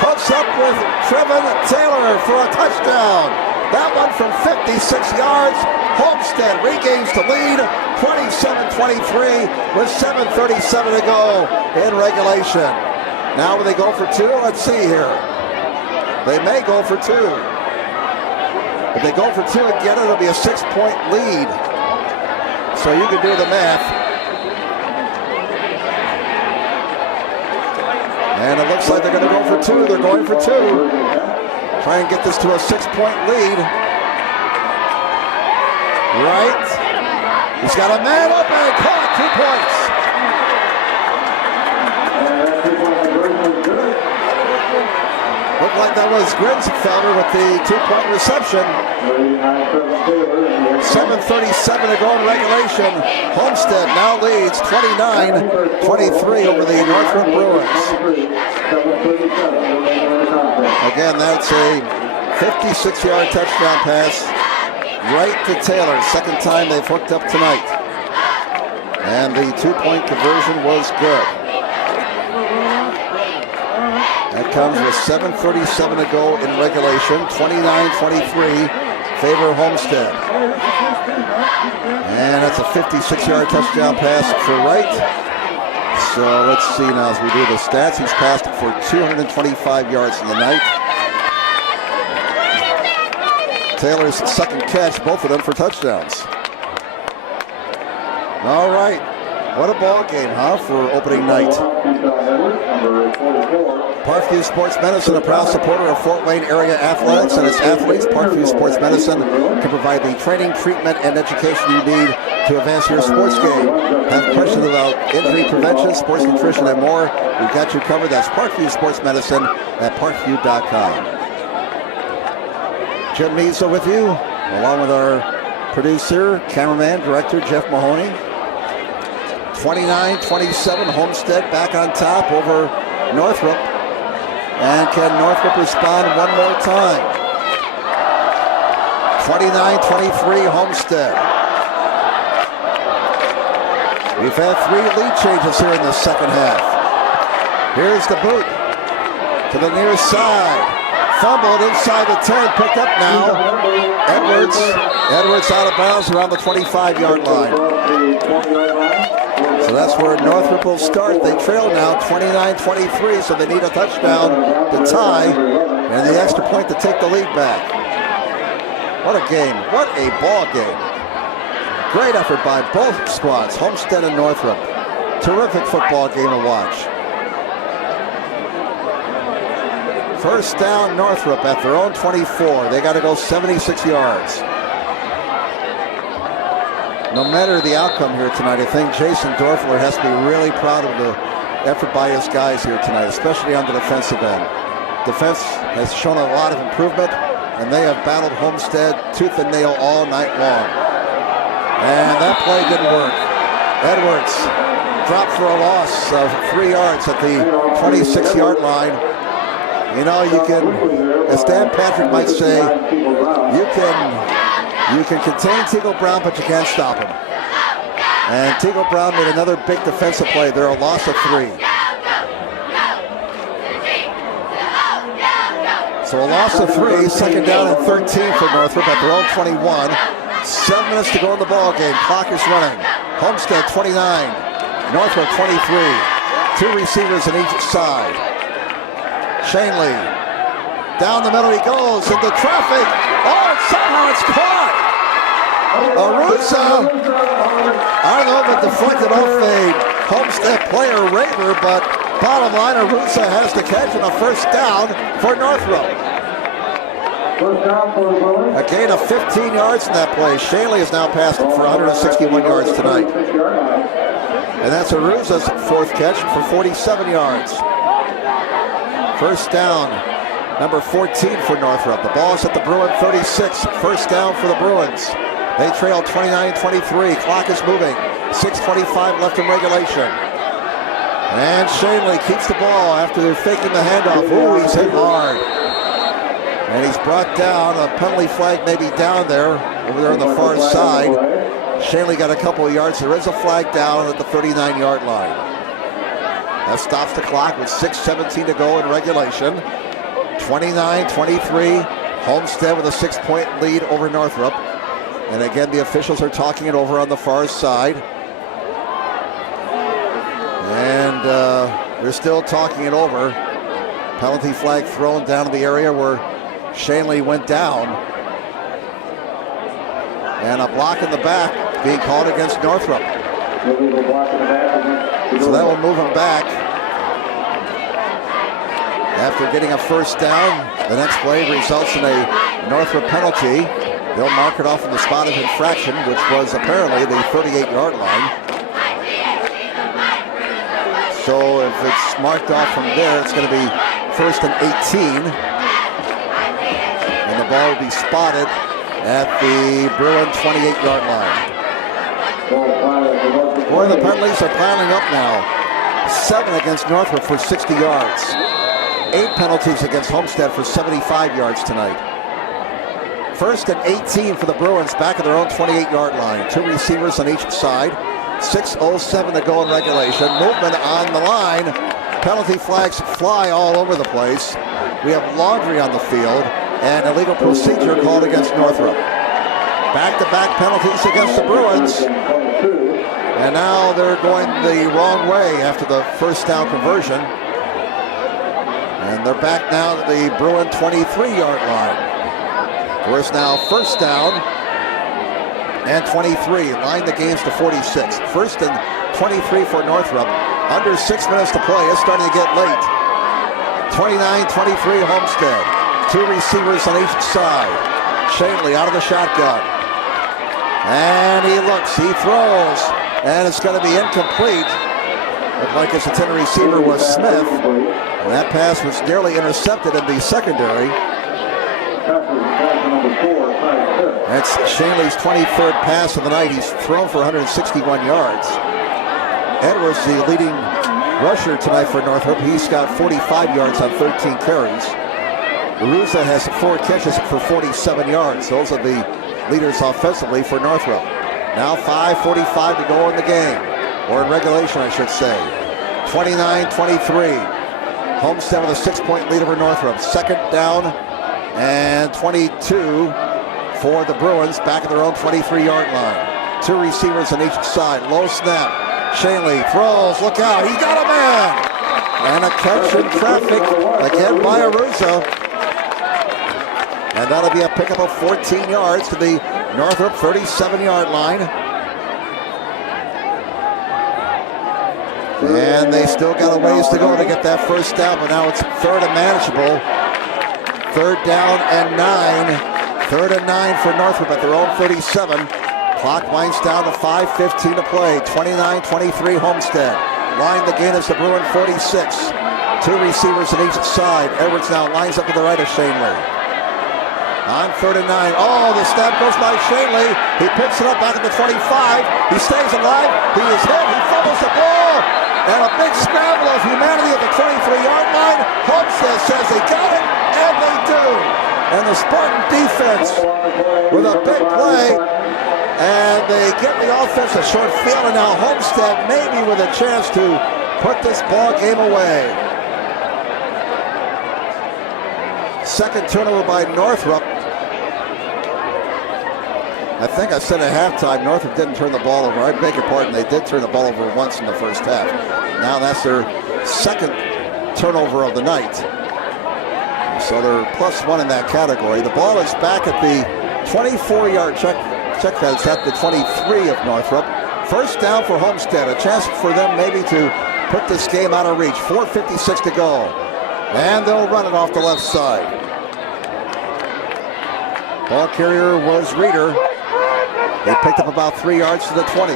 hooks up with Trevin Taylor for a touchdown. That one from 56 yards. Homestead regains the lead, 27-23 with 7:37 to go in regulation. Now will they go for 2? Let's see here. They may go for 2. If they go for 2 again, it'll be a 6-point lead. So you can do the math. And it looks like they're going to go for 2. They're going for 2. Try and get this to a 6-point lead. Right. He's got a man open. Caught. 2 points. Looked like that was Grinfelder with the 2-point reception. 7:37 to go in regulation. Homestead now leads 29-23 over the Northrop Bruins. Again, that's a 56-yard touchdown pass right to Taylor. Second time they've hooked up tonight. And the 2-point conversion was good. That comes with 7:37 to go in regulation. 29-23, favor Homestead. And that's a 56-yard touchdown pass for Wright. So let's see now as we do the stats. He's passed it for 225 yards in the night. Taylor's second catch, both of them for touchdowns. All right. What a ball game, huh, for opening night. Parkview Sports Medicine, a proud supporter of Fort Wayne area athletics and its athletes. Parkview Sports Medicine can provide the training, treatment, and education you need to advance your sports game. Have questions about injury prevention, sports nutrition, and more? We've got you covered. That's Parkview Sports Medicine at parkview.com. Jim Meesa with you, along with our producer, cameraman, director, Jeff Mahoney. 29-27, Homestead back on top over Northrop. And can Northrop respond one more time? 29-23, Homestead. We've had 3 lead changes here in the second half. Here's the boot to the near side. Fumbled inside the 10, picked up now. Edwards out of bounds around the 25-yard line. So that's where Northrop will start. They trail now 29-23, so they need a touchdown to tie and the extra point to take the lead back. What a game. What a ball game. Great effort by both squads, Homestead and Northrop. Terrific football game to watch. First down, Northrop at their own 24. They got to go 76 yards. No matter the outcome here tonight, I think Jason Dorfler has to be really proud of the effort by his guys here tonight, especially on the defensive end. Defense has shown a lot of improvement, and they have battled Homestead tooth and nail all night long. And that play didn't work. Edwards dropped for a loss of 3 yards at the 26-yard line. You know, you can, as Dan Patrick might say, you can contain Teagle Brown, but you can't stop him. And Teagle Brown made another big defensive play. They're a loss of 3. So a loss of 3, second down and 13 for Northrop at their own 21. 7 minutes to go in the ball game. Clock is running. Homestead 29, Northrop 23. 2 receivers on each side. Shanley, down the middle he goes into traffic. Oh, somehow it's caught. Arusa, I don't know if it deflected off a Homestead player, Raver, but bottom line, Arusa has the catch and a first down for Northrop. A gain of 15 yards in that play. Shanley is now passing for 161 yards tonight. And that's Arusa's 4th catch for 47 yards. First down, number 14 for Northrop. The ball is at the Bruin 36. First down for the Bruins. They trail 29-23. Clock is moving. 6:25 left in regulation. And Shanley keeps the ball after faking the handoff. Ooh, he's hit hard. And he's brought down. A penalty flag may be down there, over there on the far side. Shanley got a couple of yards. There is a flag down at the 39-yard line. That stops the clock with 6:17 to go in regulation. 29-23. Homestead with a 6-point lead over Northrop. And again, the officials are talking it over on the far side. And they're still talking it over. Penalty flag thrown down in the area where Shanley went down. And a block in the back being called against Northrop. So that will move him back. After getting a first down, the next play results in a Northrop penalty. They'll mark it off in the spot of infraction, which was apparently the 38-yard line. So if it's marked off from there, it's going to be 1st and 18. And the ball will be spotted at the Bruin 28-yard line. Boy, the penalties are piling up now. 7 against Northrop for 60 yards. 8 penalties against Homestead for 75 yards tonight. 1st and 18 for the Bruins back at their own 28-yard line. 2 receivers on each side. 6:07 to go in regulation. Movement on the line. Penalty flags fly all over the place. We have laundry on the field and illegal procedure called against Northrop. Back-to-back penalties against the Bruins. And now they're going the wrong way after the first down conversion. And they're back now to the Bruin 23-yard line. Whereas now 1st down and 23. Line the games to 46. 1st and 23 for Northrop. Under 6 minutes to play. It's starting to get late. 29-23 Homestead. 2 receivers on each side. Shanley out of the shotgun. And he looks, he throws, and it's going to be incomplete. Looked like his intended receiver was Smith. And that pass was nearly intercepted in the secondary. That's Shanley's 23rd pass of the night. He's thrown for 161 yards. Edwards, the leading rusher tonight for Northrop. He's got 45 yards on 13 carries. Ruza has 4 catches for 47 yards. Those are the leaders offensively for Northrop. Now 5:45 to go in the game, or in regulation, I should say. 29-23. Homestead with a 6-point lead over Northrop. 2nd down and 22 for the Bruins back at their own 23-yard line. 2 receivers on each side. Low snap. Shanley throws. Look out. He got a man. And a catch in traffic again by Aruza. And that'll be a pickup of 14 yards to the Northrop 37-yard line. And they still got a ways to go to get that 1st down, but now it's 3rd and manageable. 3rd down and 9. 3rd and 9 for Northrop at their own 37. Clock winds down to 5:15 to play. 29-23 Homestead. Line the gain is the Bruin 46. 2 receivers on each side. Edwards now lines up to the right of Shanley. On 3rd and 9. Oh, the snap goes by Shanley. He picks it up back at the 25. He stays alive. He is hit. He fumbles the ball. And a big scramble of humanity at the 23-yard line. Homestead says they got it, and they do. And the Spartan defense with a big play. And they get the offense a short field. And now Homestead maybe with a chance to put this ball game away. 2nd turnover by Northrop. I think I said at halftime, Northrop didn't turn the ball over. I beg your pardon, they did turn the ball over once in the first half. Now that's their 2nd turnover of the night. So they're +1 in that category. The ball is back at the 24-yard check fence at the 23 of Northrop. 1st down for Homestead. A chance for them maybe to put this game out of reach. 4:56 to go. And they'll run it off the left side. Ball carrier was Reeder. They picked up about 3 yards to the 20.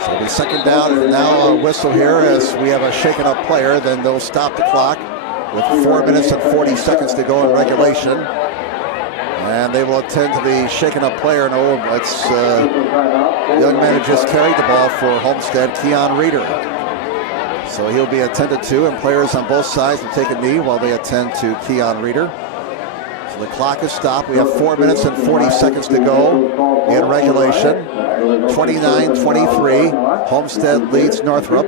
So it'll be 2nd down, and now a whistle here as we have a shaken up player. Then they'll stop the clock with 4 minutes and 40 seconds to go in regulation. And they will attend to the shaken up player. No, it's the young man who just carried the ball for Homestead, Keon Reeder. So he'll be attended to, and players on both sides will take a knee while they attend to Keon Reeder. So the clock is stopped. We have 4 minutes and 40 seconds to go in regulation. 29-23. Homestead leads Northrop.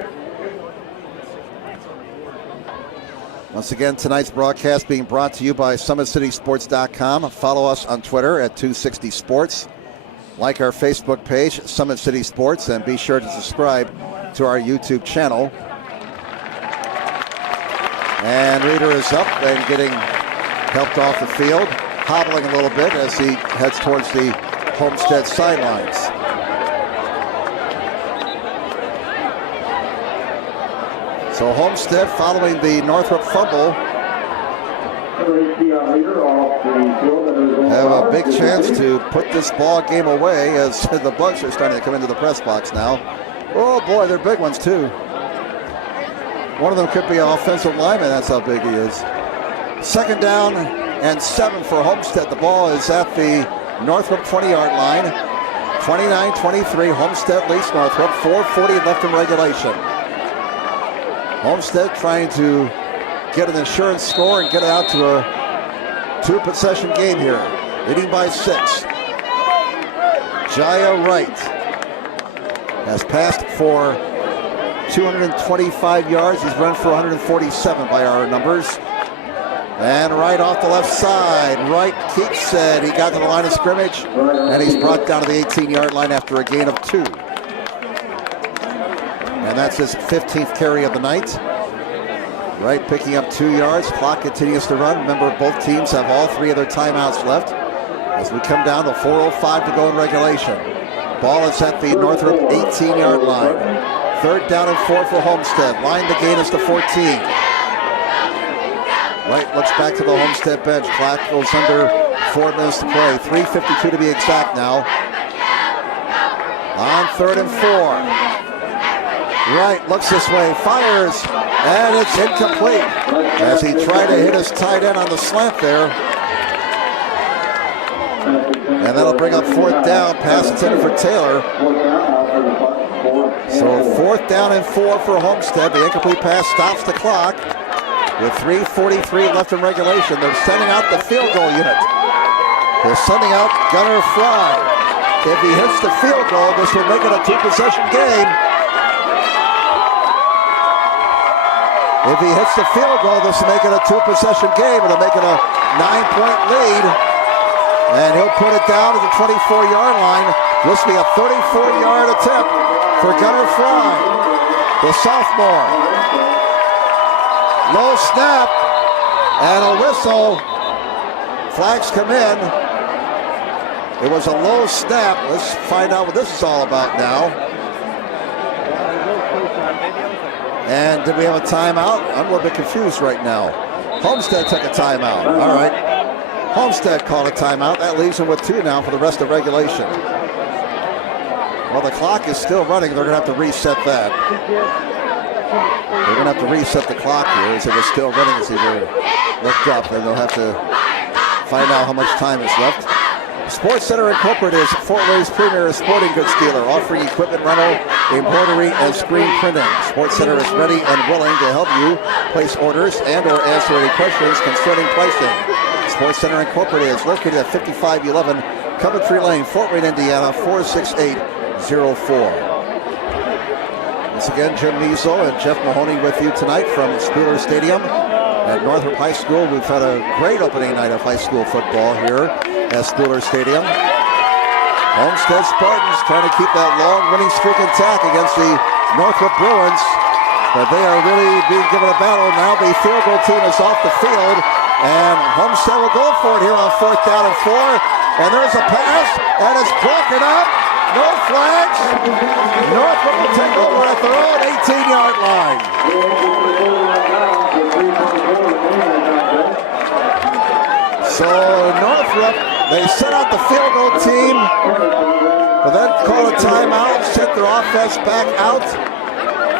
Once again, tonight's broadcast being brought to you by SummitCitySports.com. Follow us on Twitter at 260sports. Like our Facebook page, Summit City Sports, and be sure to subscribe to our YouTube channel. And Reeder is up and getting helped off the field, hobbling a little bit as he heads towards the Homestead sidelines. So Homestead, following the Northrop fumble, have a big chance to put this ball game away as the Bucks are starting to come into the press box now. Oh boy, they're big ones too. One of them could be an offensive lineman, that's how big he is. 2nd down and 7 for Homestead. The ball is at the Northrop 20-yard line. 29-23, Homestead leads Northrop. 4:40 left in regulation. Homestead trying to get an insurance score and get it out to a 2-possession game here. Leading by 6. Jaya Wright has passed for 225 yards. He's run for 147 by our numbers. And right off the left side, Wright keeps it. He got to the line of scrimmage, and he's brought down to the 18-yard line after a gain of 2. And that's his 15th carry of the night. Wright picking up 2 yards. Clock continues to run. Remember, both teams have all 3 of their timeouts left. As we come down to 4:05 to go in regulation. Ball is at the Northrop 18-yard line. 3rd down and 4 for Homestead. Line the gain is to 14. Wright looks back to the Homestead bench. Clock goes under 4 minutes to play. 3:52 to be exact now. On 3rd and 4. Wright looks this way, fires, and it's incomplete as he tried to hit his tight end on the slant there. And that'll bring up 4th down. Pass intended for Taylor. So 4th down and 4 for Homestead. The incomplete pass stops the clock. With 3:43 left in regulation, they're sending out the field goal unit. They're sending out Gunnar Fry. If he hits the field goal, this will make it a 2-possession game. If he hits the field goal, this will make it a 2-possession game. It'll make it a 9-point lead. And he'll put it down to the 24-yard line. This will be a 34-yard attempt for Gunnar Fry, the sophomore. Low snap and a whistle. Flags come in. It was a low snap. Let's find out what this is all about now. And did we have a timeout? I'm a little bit confused right now. Homestead took a timeout. All right. Homestead called a timeout. That leaves them with 2 now for the rest of regulation. Well, the clock is still running. They're going to have to reset that. They're going to have to reset the clock here as it was still running as he looked up. And they'll have to find out how much time is left. Sports Center Incorporated is Fort Wayne's premier sporting goods dealer, offering equipment rental, embroidery, and screen printing. Sports Center is ready and willing to help you place orders and or answer any questions concerning pricing. Sports Center Incorporated is located at 5511 Coventry Lane, Fort Wayne, Indiana, 46804. Once again, Jim Measle and Jeff Mahoney with you tonight from Spooler Stadium at Northrop High School. We've had a great opening night of high school football here at Spooler Stadium. Homestead Spartans trying to keep that long winning streak intact against the Northrop Bruins. But they are really being given a battle now. The field goal team is off the field. And Homestead will go for it here on 4th down and 4. And there's a pass. And it's broken up. No flags. Northrop will take over at their own 18-yard line. So Northrop, they set out the field goal team, but then call a timeout, sent their offense back out.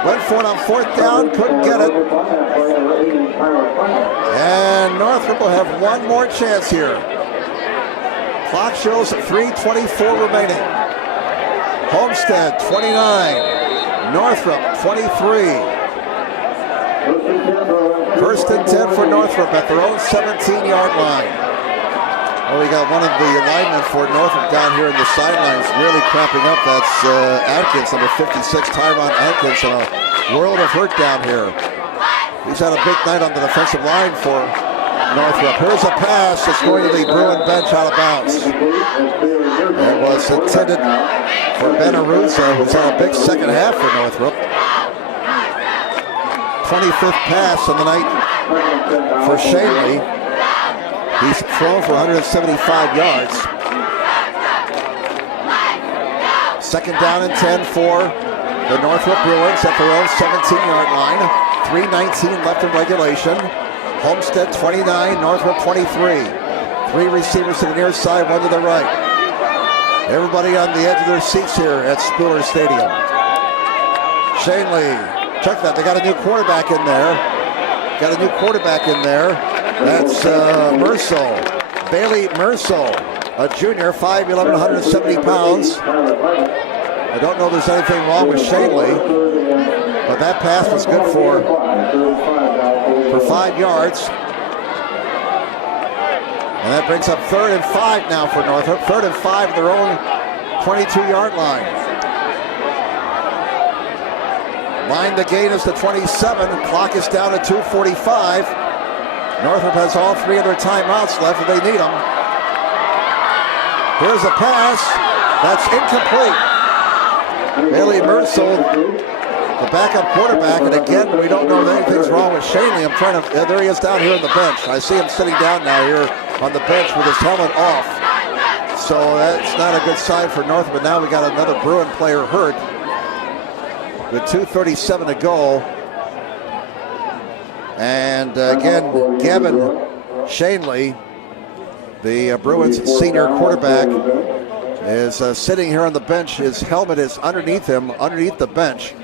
Went for it on 4th down, couldn't get it. And Northrop will have one more chance here. Clock shows 3:24 remaining. Homestead 29, Northrop 23. 1st and 10 for Northrop at their own 17-yard line. Well, we got one of the linemen for Northrop down here in the sidelines really cramping up. That's Atkins, number 56, Tyron Atkins, in a world of hurt down here. He's had a big night on the defensive line for Northrop. Here's a pass that's going to the Bruin bench out of bounds. It was intended for Ben Aruza, who's had a big second half for Northrop. 25th pass on the night for Shanley. He's thrown for 175 yards. 2nd down and 10 for the Northrop Bruins at their own 17-yard line. 3:19 left in regulation. Homestead 29, Northrop 23. 3 receivers to the near side, 1 to the right. Everybody on the edge of their seats here at Spooler Stadium. Shanley, check that, they got a new quarterback in there. That's Mercel, Bailey Mercel, a junior, 5'11", 170 pounds. I don't know if there's anything wrong with Shanley, but that pass was good for 5 yards. And that brings up 3rd and 5 now for Northrop. 3rd and 5 at their own 22-yard line. Line the gain is to 27. Clock is down to 2:45. Northrop has all 3 of their timeouts left if they need them. Here's a pass. That's incomplete. Bailey Mercel, the backup quarterback, and again, we don't know if anything's wrong with Shanley. There he is down here on the bench. I see him sitting down now here on the bench with his helmet off. So that's not a good sign for Northrop, but now we got another Bruin player hurt with 2:37 to go. And again, Gavin Shanley, the Bruins senior quarterback, is sitting here on the bench. His helmet is underneath him, underneath the bench.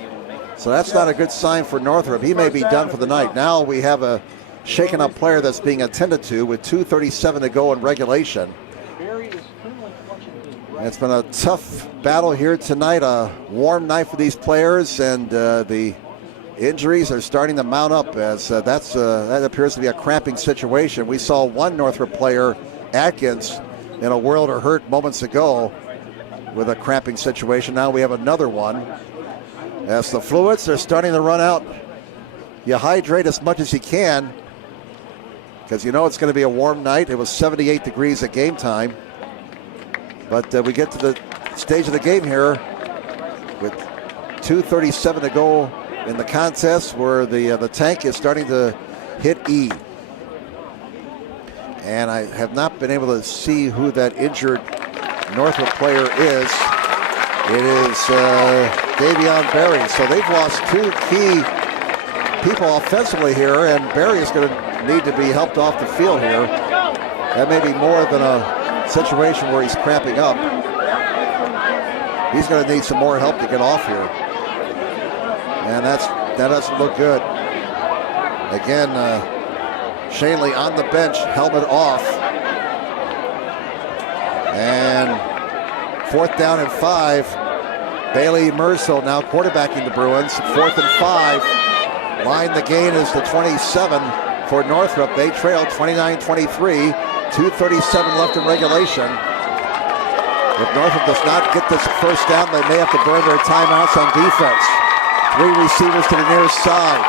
So that's not a good sign for Northrop. He may be done for the night. Now we have a shaken up player that's being attended to with 2:37 to go in regulation. It's been a tough battle here tonight, a warm night for these players, and the injuries are starting to mount up as that appears to be a cramping situation. We saw one Northrop player, Atkins, in a world of hurt moments ago with a cramping situation. Now we have another one. As the fluids are starting to run out, you hydrate as much as you can because you know it's going to be a warm night. It was 78 degrees at game time. But we get to the stage of the game here with 2:37 to go in the contest where the tank is starting to hit E. And I have not been able to see who that injured Northrop player is. It is Davion Berry. So they've lost 2 key people offensively here, and Berry is going to need to be helped off the field here. That may be more than a situation where he's cramping up. He's going to need some more help to get off here. And that doesn't look good. Again, Shanley on the bench, helmet off. And 4th down and 5. Bailey Mercel now quarterbacking the Bruins. 4th and 5. Line the gain is to 27 for Northrop. They trail 29-23. 2:37 left in regulation. If Northrop does not get this first down, they may have to burn their timeouts on defense. 3 receivers to the near side.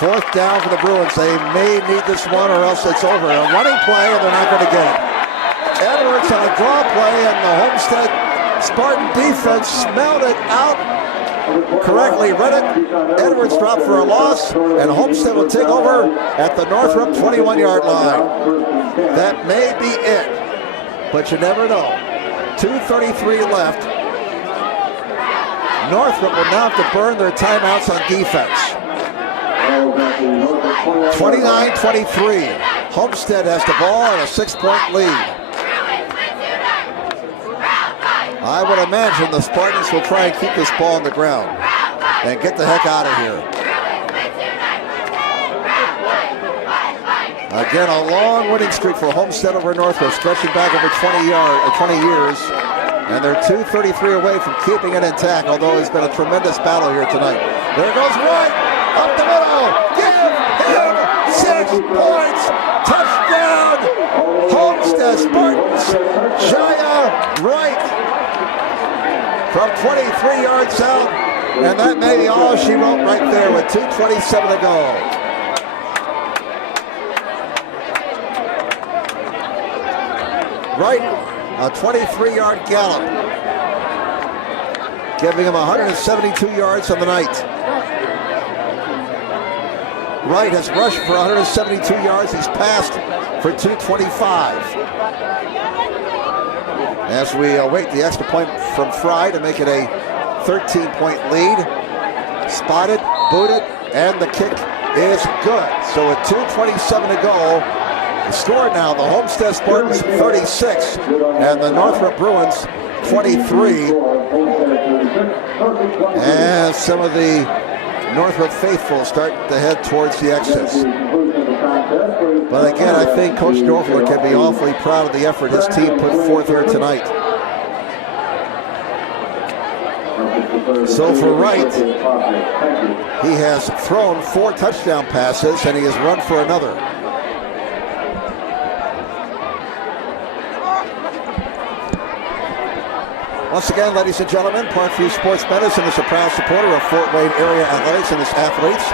4th down for the Bruins. They may need this one or else it's over. A running play and they're not going to get it. Edwards on a draw play, and the Homestead Spartan defense smelled it out correctly. Read it. Edwards dropped for a loss, and Homestead will take over at the Northrop 21-yard line. That may be it, but you never know. 2:33 left. Northrop will now have to burn their timeouts on defense. 29-23. Homestead has the ball and a 6-point lead. I would imagine the Spartans will try and keep this ball on the ground and get the heck out of here. Again, a long winning streak for Homestead over Northrop, stretching back over 20 years. And they're 2:33 away from keeping it intact, although it's been a tremendous battle here tonight. There goes Wright, up the middle, give him 6 points, touchdown, Homestead Spartans, Jaya Wright from 23 yards out, and that may be all she wrote right there with 2:27 to go. Wright, a 23-yard gallop, giving him 172 yards on the night. Wright has rushed for 172 yards. He's passed for 225. As we await the extra point from Fry to make it a 13-point lead. Spotted, booted, and the kick is good. So with 2:27 to go, the score now, the Homestead Spartans 36 and the Northrop Bruins 23. And some of the Northrop faithful start to head towards the exits. But again, I think Coach Northrop can be awfully proud of the effort his team put forth here tonight. So for Wright, he has thrown 4 touchdown passes and he has run for another. Once again, ladies and gentlemen, Parkview Sports Medicine is a proud supporter of Fort Wayne area athletics and its athletes.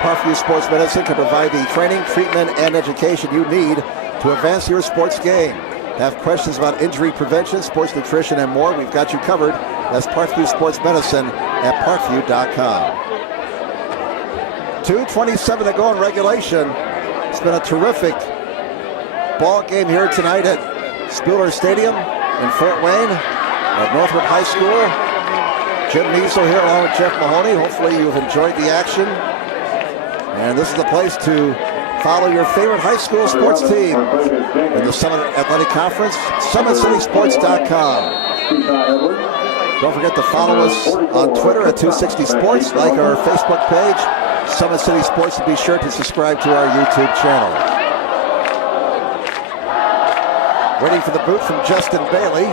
Parkview Sports Medicine can provide the training, treatment, and education you need to advance your sports game. Have questions about injury prevention, sports nutrition, and more? We've got you covered. That's Parkview Sports Medicine at parkview.com. 2:27 to go in regulation. It's been a terrific ball game here tonight at Spooler Stadium in Fort Wayne at Northrop High School. Jim Measle here along with Jeff Mahoney. Hopefully you've enjoyed the action. And this is the place to follow your favorite high school sports team in the Summit Athletic Conference, SummitCitySports.com. Don't forget to follow us on Twitter at 260 Sports, like our Facebook page, Summit City Sports, and be sure to subscribe to our YouTube channel. Waiting for the boot from Justin Bailey.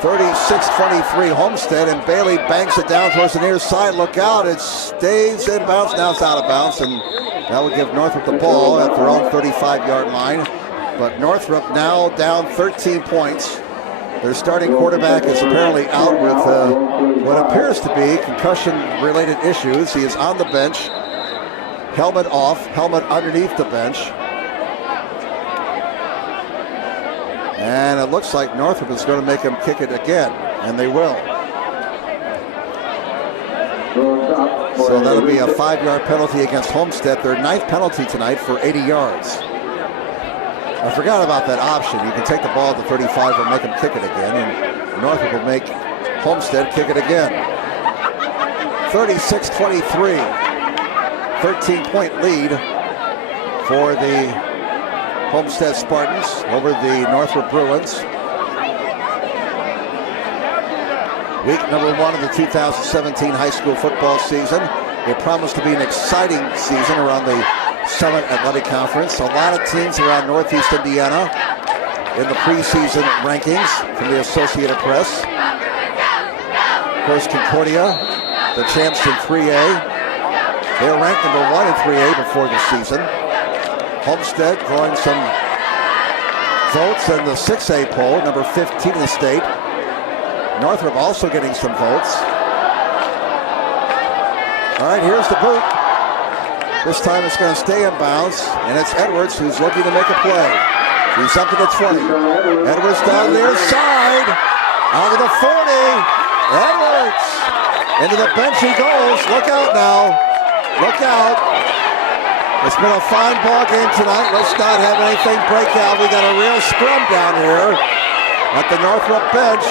36-23 Homestead, and Bailey banks it down towards the near side. Look out, it stays in bounds, now it's out of bounds, and that will give Northrop the ball at their own 35-yard line. But Northrop now down 13 points. Their starting quarterback is apparently out with what appears to be concussion-related issues. He is on the bench, helmet off, helmet underneath the bench. And it looks like Northrop is going to make him kick it again, and they will. So that'll be a 5-yard penalty against Homestead, their 9th penalty tonight for 80 yards. I forgot about that option. You can take the ball to 35 or make him kick it again, and Northrop will make Homestead kick it again. 36-23, 13-point lead for the Homestead Spartans over the Northrop Bruins. Week number 1 of the 2017 high school football season. It promised to be an exciting season around the Summit Athletic Conference. A lot of teams around Northeast Indiana in the preseason rankings from the Associated Press. Of course, Concordia, the champs in 3A. They were ranked number 1 in 3A before the season. Homestead drawing some votes in the 6A poll, number 15 in the state. Northrop also getting some votes. All right, here's the boot. This time it's going to stay in bounds, and it's Edwards who's looking to make a play. He's up to the 20. Edwards down the inside, out to the 40. Edwards into the bench he goes. Look out now. Look out. It's been a fine ball game tonight. Let's not have anything break out. We got a real scrum down here at the Northrop bench.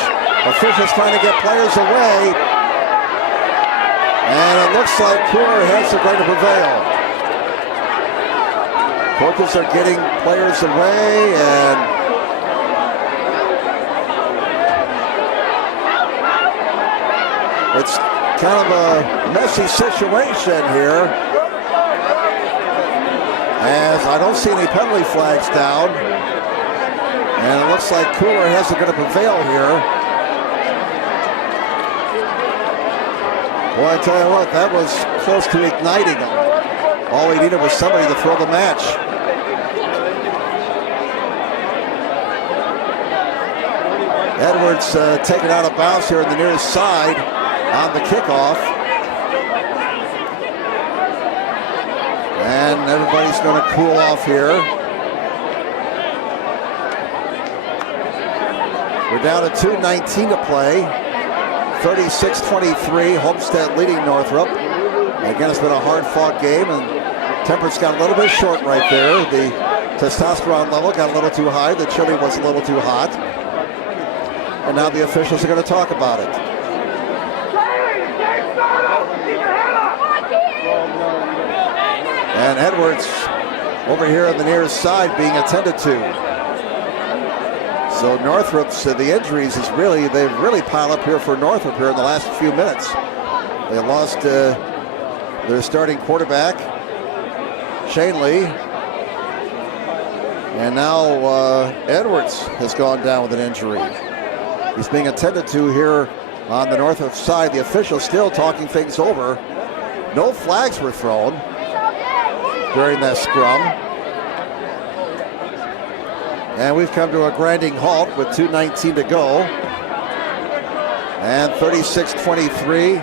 Officials trying to get players away. And it looks like cooler heads are going to prevail. Coaches are getting players away, and it's kind of a messy situation here, as I don't see any penalty flags down, and it looks like cooler heads are going to prevail here. Boy, I tell you what, that was close to igniting them. All we needed was somebody to throw the match. Edwards taken out of bounds here on the nearest side on the kickoff. And everybody's going to cool off here. We're down to 2:19 to play. 36-23, Homestead leading Northrop. Again, it's been a hard-fought game, and temperature's got a little bit short right there. The testosterone level got a little too high. The chili was a little too hot. And now the officials are going to talk about it. And Edwards over here on the near side being attended to. So Northrop's, the injuries they've really piled up here for Northrop here in the last few minutes. They lost their starting quarterback, Shane Lee. And now Edwards has gone down with an injury. He's being attended to here on the Northrop side. The officials still talking things over. No flags were thrown during that scrum. And we've come to a grinding halt with 2:19 to go. And 36-23,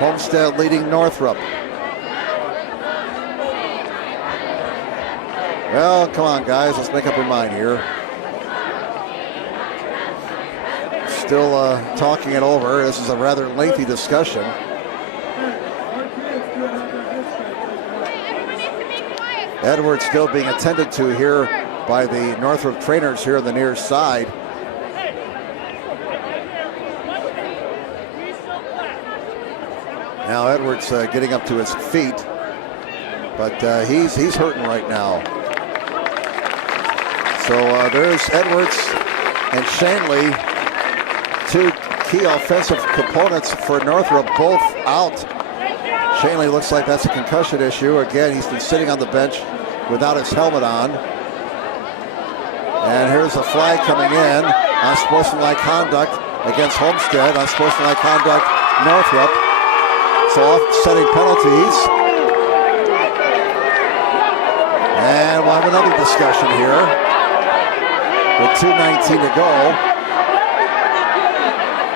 Homestead leading Northrop. Well, come on, guys, let's make up your mind here. Still talking it over. This is a rather lengthy discussion. Edwards still being attended to here by the Northrop trainers here on the near side. Now Edwards getting up to his feet, but he's hurting right now. So there's Edwards and Shanley, two key offensive components for Northrop, both out. Shanley looks like that's a concussion issue. Again, he's been sitting on the bench without his helmet on. And here's a flag coming in on sportsmanlike conduct against Homestead, on sportsmanlike conduct Northrop. So offsetting penalties. And we'll have another discussion here with 2:19 to go.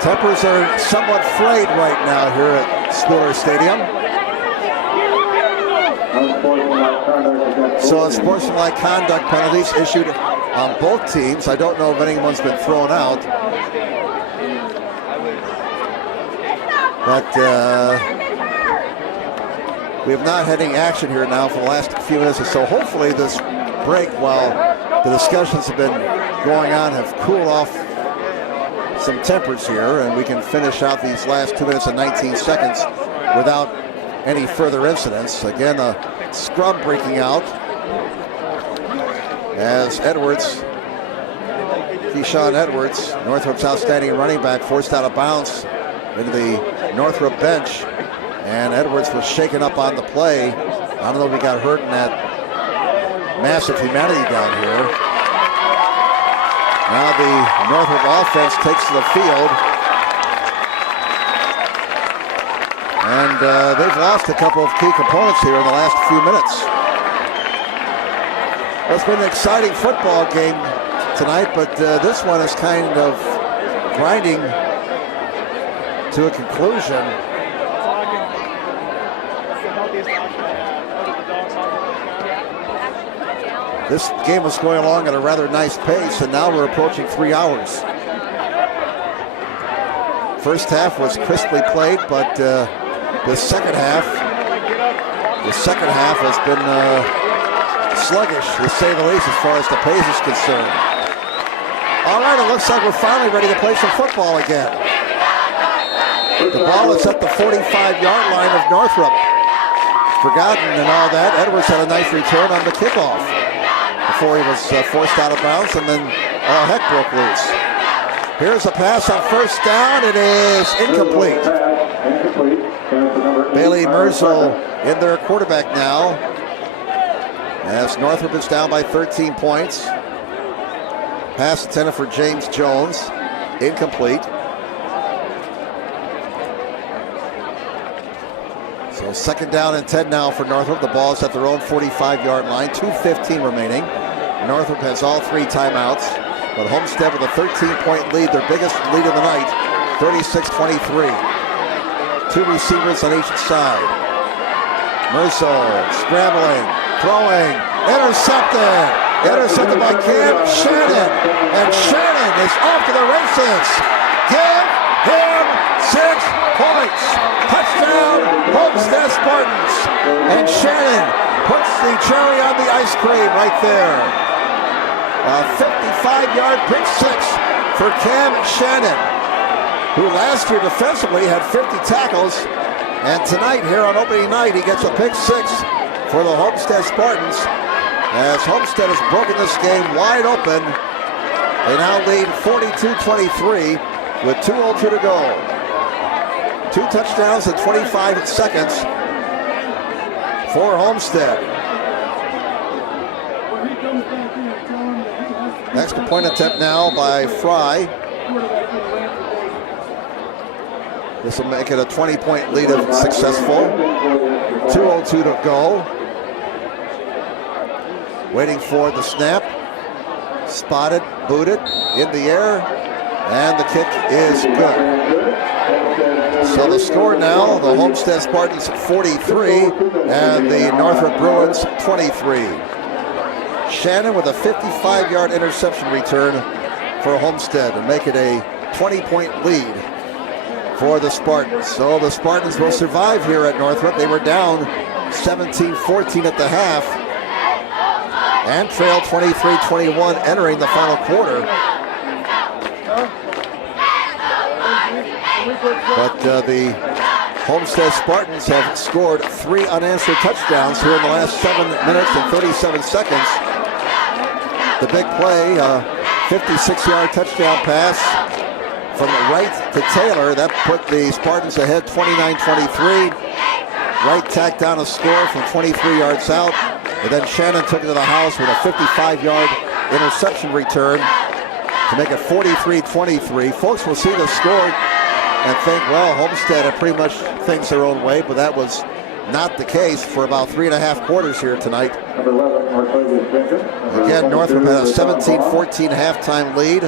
Tempers are somewhat frayed right now here at Spooler Stadium. So unsportsmanlike conduct penalties issued on both teams. I don't know if anyone's been thrown out. But we have not had any action here now for the last few minutes or so. Hopefully this break, while the discussions have been going on, have cooled off some tempers here, and we can finish out these last 2 minutes and 19 seconds without any further incidents. Again, a scrum breaking out as Edwards, Keyshawn Edwards, Northrop's outstanding running back, forced out of bounds into the Northrop bench, and Edwards was shaken up on the play. I don't know if he got hurt in that massive humanity down here. Now the Northrop offense takes to the field, and they've lost a couple of key components here in the last few minutes. Well, it's been an exciting football game tonight, but this one is kind of grinding to a conclusion. This game was going along at a rather nice pace, and now we're approaching 3 hours. First half was crisply played, but the second half has been sluggish, to say the least, as far as the pace is concerned. All right, it looks like we're finally ready to play some football again. The ball is at the 45-yard line of Northrop. Forgotten and all that. Edwards had a nice return on the kickoff before he was forced out of bounds, and then all heck broke loose. Here's a pass on first down. It is incomplete. Bailey Merzel in their quarterback now, as Northrop is down by 13 points. Pass intended for James Jones. Incomplete. So second down and 10 now for Northrop. The ball is at their own 45-yard line. 2:15 remaining. Northrop has all three timeouts, but Homestead with a 13-point lead, their biggest lead of the night, 36-23. Two receivers on each side. Merzel scrambling, throwing, intercepted. Intercepted by Cam Shannon. And Shannon is off to the races. Give him 6 points. Touchdown, Homestead Spartans. And Shannon puts the cherry on the ice cream right there. A 55-yard pick six for Cam Shannon. who last year defensively had 50 tackles. And tonight, here on opening night, he gets a pick 6 for the Homestead Spartans. As Homestead has broken this game wide open. They now lead 42-23 with 2:02 to go. 2 touchdowns in 25 seconds for Homestead. Extra point attempt now by Fry. This will make it a 20-point lead if successful. 2:02 to go. Waiting for the snap. Spotted, booted, in the air, and the kick is good. So the score now, the Homestead Spartans 43 and the Northrop Bruins 23. Shannon with a 55-yard interception return for Homestead to make it a 20-point lead for the Spartans. So the Spartans will survive here at Northrop. They were down 17-14 at the half and trailed 23-21 entering the final quarter. But the Homestead Spartans have scored 3 unanswered touchdowns here in the last 7 minutes and 37 seconds. The big play, 56-yard touchdown pass from Wright to Taylor. That put the Spartans ahead 29-23. Wright tacked down a score from 23 yards out. And then Shannon took it to the house with a 55-yard interception return to make it 43-23. Folks will see the score and think, well, Homestead have pretty much things their own way, but that was not the case for about 3.5 quarters here tonight. Again, Northrop had a 17-14 halftime lead,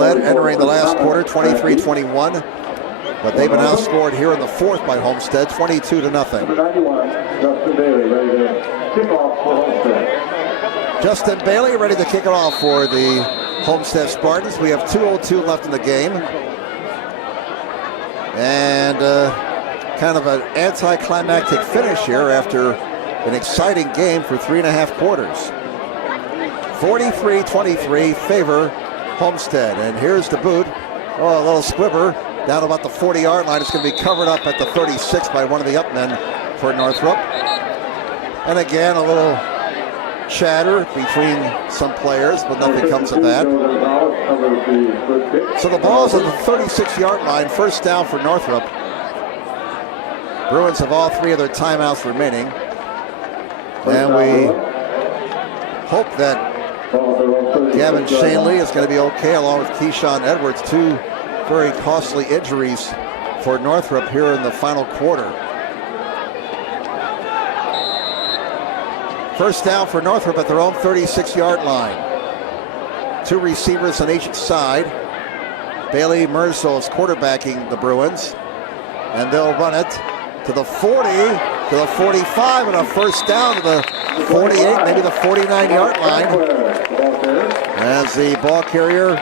led entering the last quarter, 23-21. But they've been outscored here in the fourth by Homestead, 22-0. Justin Bailey ready to kick it off for the Homestead Spartans. We have 2:02 left in the game. And kind of an anticlimactic finish here after an exciting game for 3.5 quarters. 43-23 favor Homestead. And here's the boot. Oh, a little squibber down about the 40-yard line. It's going to be covered up at the 36 by one of the upmen for Northrop. And again, a little chatter between some players, but nothing comes of that. So the ball's on the 36-yard line, first down for Northrop. Bruins have all 3 of their timeouts remaining. And we hope that Gavin Shanley is going to be okay, along with Keyshawn Edwards, 2 very costly injuries for Northrop here in the final quarter. First down for Northrop at their own 36-yard line. 2 receivers on each side. Bailey Merzel is quarterbacking the Bruins. And they'll run it to the 40, to the 45, and a first down to the 48, maybe the 49-yard line. As the ball carrier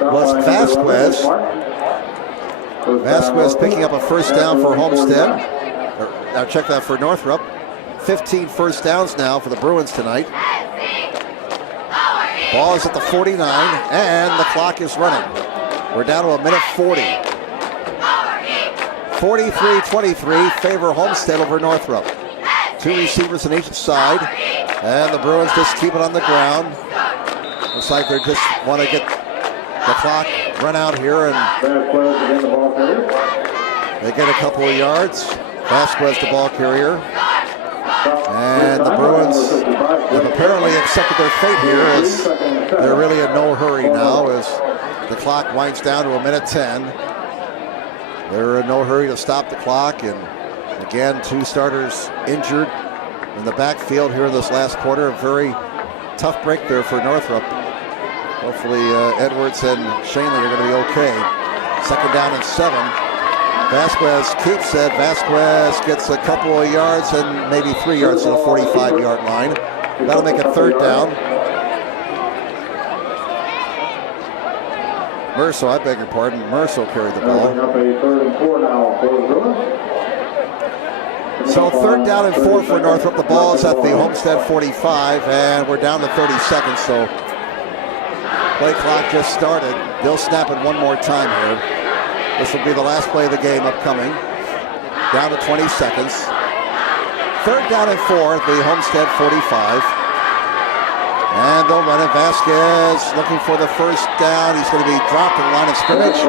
was Vasquez. Vasquez picking up a first down for Homestead. Now check that for Northrop. 15 first downs now for the Bruins tonight. Ball is at the 49, and the clock is running. We're down to a minute 40. 43-23, favor Homestead over Northrop. 2 receivers on each side, and the Bruins just keep it on the ground. Looks like they just want to get the clock run out here, and they get a couple of yards. Vasquez, the ball carrier. And the Bruins have apparently accepted their fate here, as they're really in no hurry now as the clock winds down to a minute 10. They're in no hurry to stop the clock, and again, 2 starters injured in the backfield here in this last quarter. A very tough break there for Northrop. Hopefully Edwards and Shanley are going to be okay. Second down and 7. Vasquez keeps it. Vasquez gets a couple of yards and maybe 3 yards to the 45-yard line. That'll make a third down. Merzel, I beg your pardon. Merzel carried the ball. So third down and 4 for Northrop. The ball is at the Homestead 45, and we're down to 30 seconds. So play clock just started. They'll snap it one more time here. This will be the last play of the game upcoming. Down to 20 seconds. Third down and 4 at the Homestead 45. And they'll run it. Vasquez looking for the first down. He's going to be dropped at the line of scrimmage.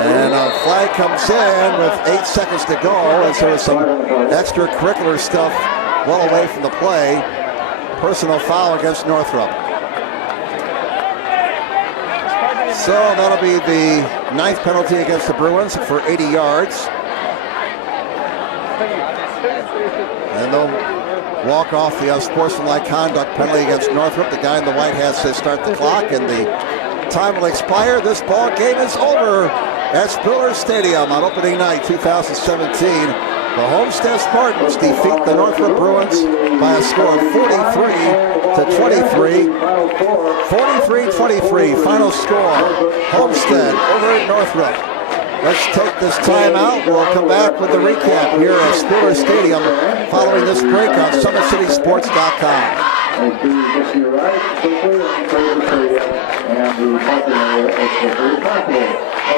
And a flag comes in with 8 seconds to go. And so there's some extracurricular stuff well away from the play. Personal foul against Northrop. So that'll be the 9th penalty against the Bruins for 80 yards. And they'll walk off the unsportsmanlike conduct penalty against Northrop. The guy in the white hat says start the clock, and the time will expire. This ball game is over at Spiller Stadium on opening night 2017. The Homestead Spartans defeat the Northrop Bruins by a score of 43-23. 43-23, final score. Homestead over at Northrop. Let's take this time out. We'll come back with the recap here at Spiller Stadium following this break on SummitCitySports.com.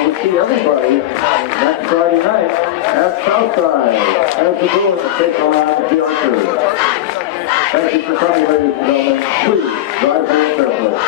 We'll see everybody next Friday night at Southside as the Bruins take on the Archers. Thank you for coming, ladies and gentlemen. Please drive home carefully.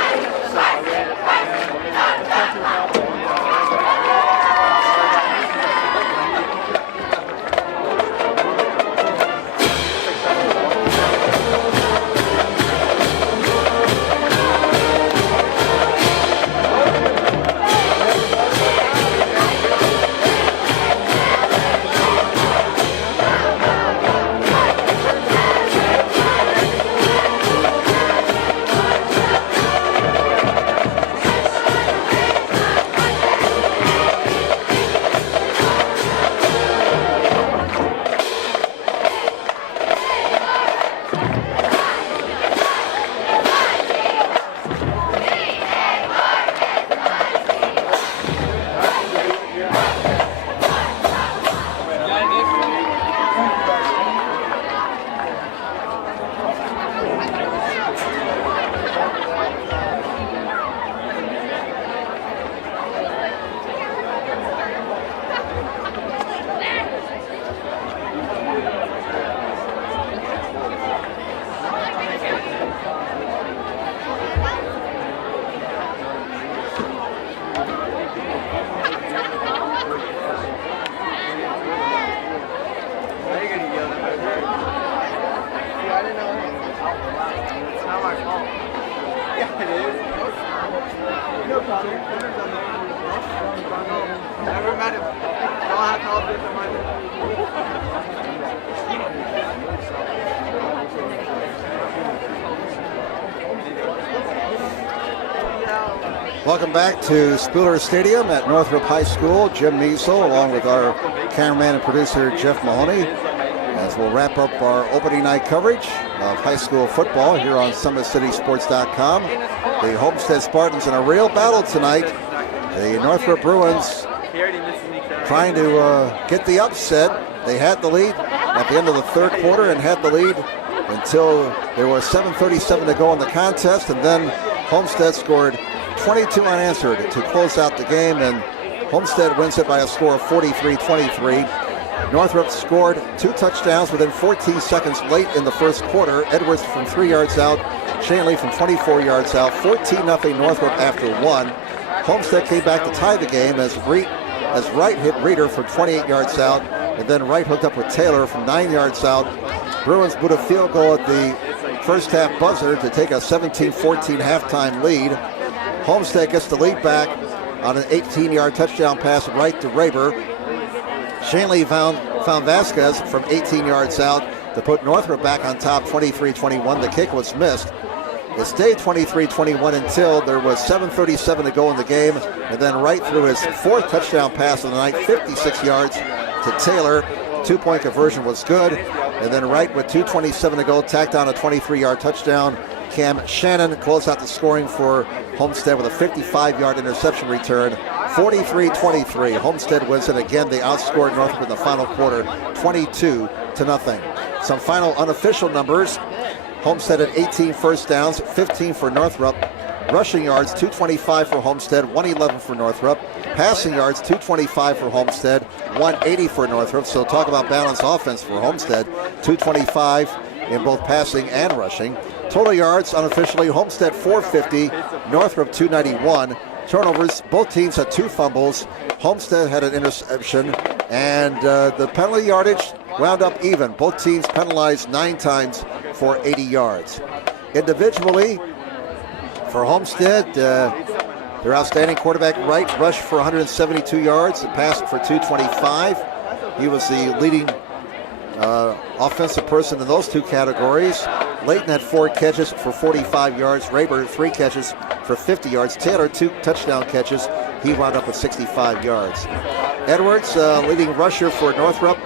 Welcome back to Spiller Stadium at Northrop High School. Jim Measle along with our cameraman and producer Jeff Mahoney as we'll wrap up our opening night coverage of high school football here on SummitCitySports.com. The Homestead Spartans in a real battle tonight. The Northrop Bruins trying to get the upset. They had the lead at the end of the third quarter and had the lead until there was 7:37 to go in the contest, and then Homestead scored 22 unanswered to close out the game, and Homestead wins it by a score of 43-23. Northrop scored 2 touchdowns within 14 seconds late in the first quarter. Edwards from 3 yards out, Shanley from 24 yards out. 14-0 Northrop after 1. Homestead came back to tie the game as Wright hit Reeder from 28 yards out, and then Wright hooked up with Taylor from 9 yards out. Bruins put a field goal at the first half buzzer to take a 17-14 halftime lead. Homestead gets the lead back on an 18-yard touchdown pass right to Raber. Shanley found Vasquez from 18 yards out to put Northrop back on top 23-21. The kick was missed. It stayed 23-21 until there was 7:37 to go in the game, and then Wright threw his 4th touchdown pass of the night, 56 yards to Taylor. 2-point conversion was good, and then Wright with 2:27 to go tacked on a 23-yard touchdown. Cam Shannon closed out the scoring for Homestead with a 55-yard interception return. 43-23. Homestead wins it again. They outscored Northrop in the final quarter, 22-0. Some final unofficial numbers. Homestead at 18 first downs, 15 for Northrop. Rushing yards, 225 for Homestead, 111 for Northrop. Passing yards, 225 for Homestead, 180 for Northrop. So talk about balanced offense for Homestead, 225 in both passing and rushing. Total yards, unofficially, Homestead 450, Northrop 291. Turnovers, both teams had 2 fumbles. Homestead had an interception, and the penalty yardage wound up even. Both teams penalized 9 times for 80 yards. Individually, for Homestead, their outstanding quarterback Wright rushed for 172 yards and passed for 225. He was the leading offensive person in those 2 categories. Layton had 4 catches for 45 yards. Raber 3 catches for 50 yards. Taylor 2 touchdown catches. He wound up with 65 yards. Edwards, leading rusher for Northrop,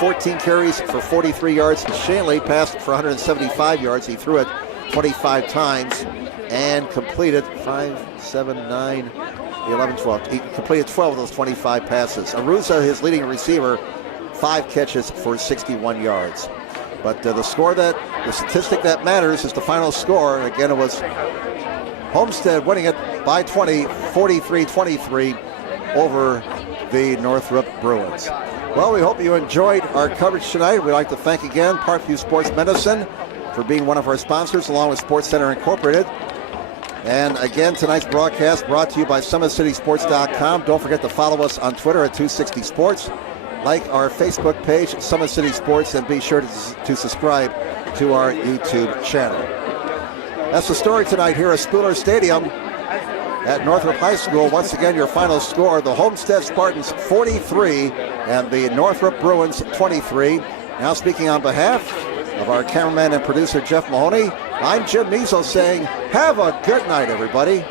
14 carries for 43 yards. Shanley passed for 175 yards. He threw it 25 times and completed 5, 7, 9, 11, 12. He completed 12 of those 25 passes. Aruza, his leading receiver, 5 catches for 61 yards. But the statistic that matters is the final score. Again, it was Homestead winning it by 20, 43-23 over the Northrop Bruins. Well, we hope you enjoyed our coverage tonight. We'd like to thank again Parkview Sports Medicine for being one of our sponsors, along with Sports Center Incorporated. And again, tonight's broadcast brought to you by SummitCitySports.com. Don't forget to follow us on Twitter at 260 Sports. Like our Facebook page, Summit City Sports, and be sure to subscribe to our YouTube channel. That's the story tonight here at Spooler Stadium at Northrop High School. Once again, your final score, the Homestead Spartans 43 and the Northrop Bruins 23. Now speaking on behalf of our cameraman and producer, Jeff Mahoney, I'm Jim Measles saying, have a good night, everybody.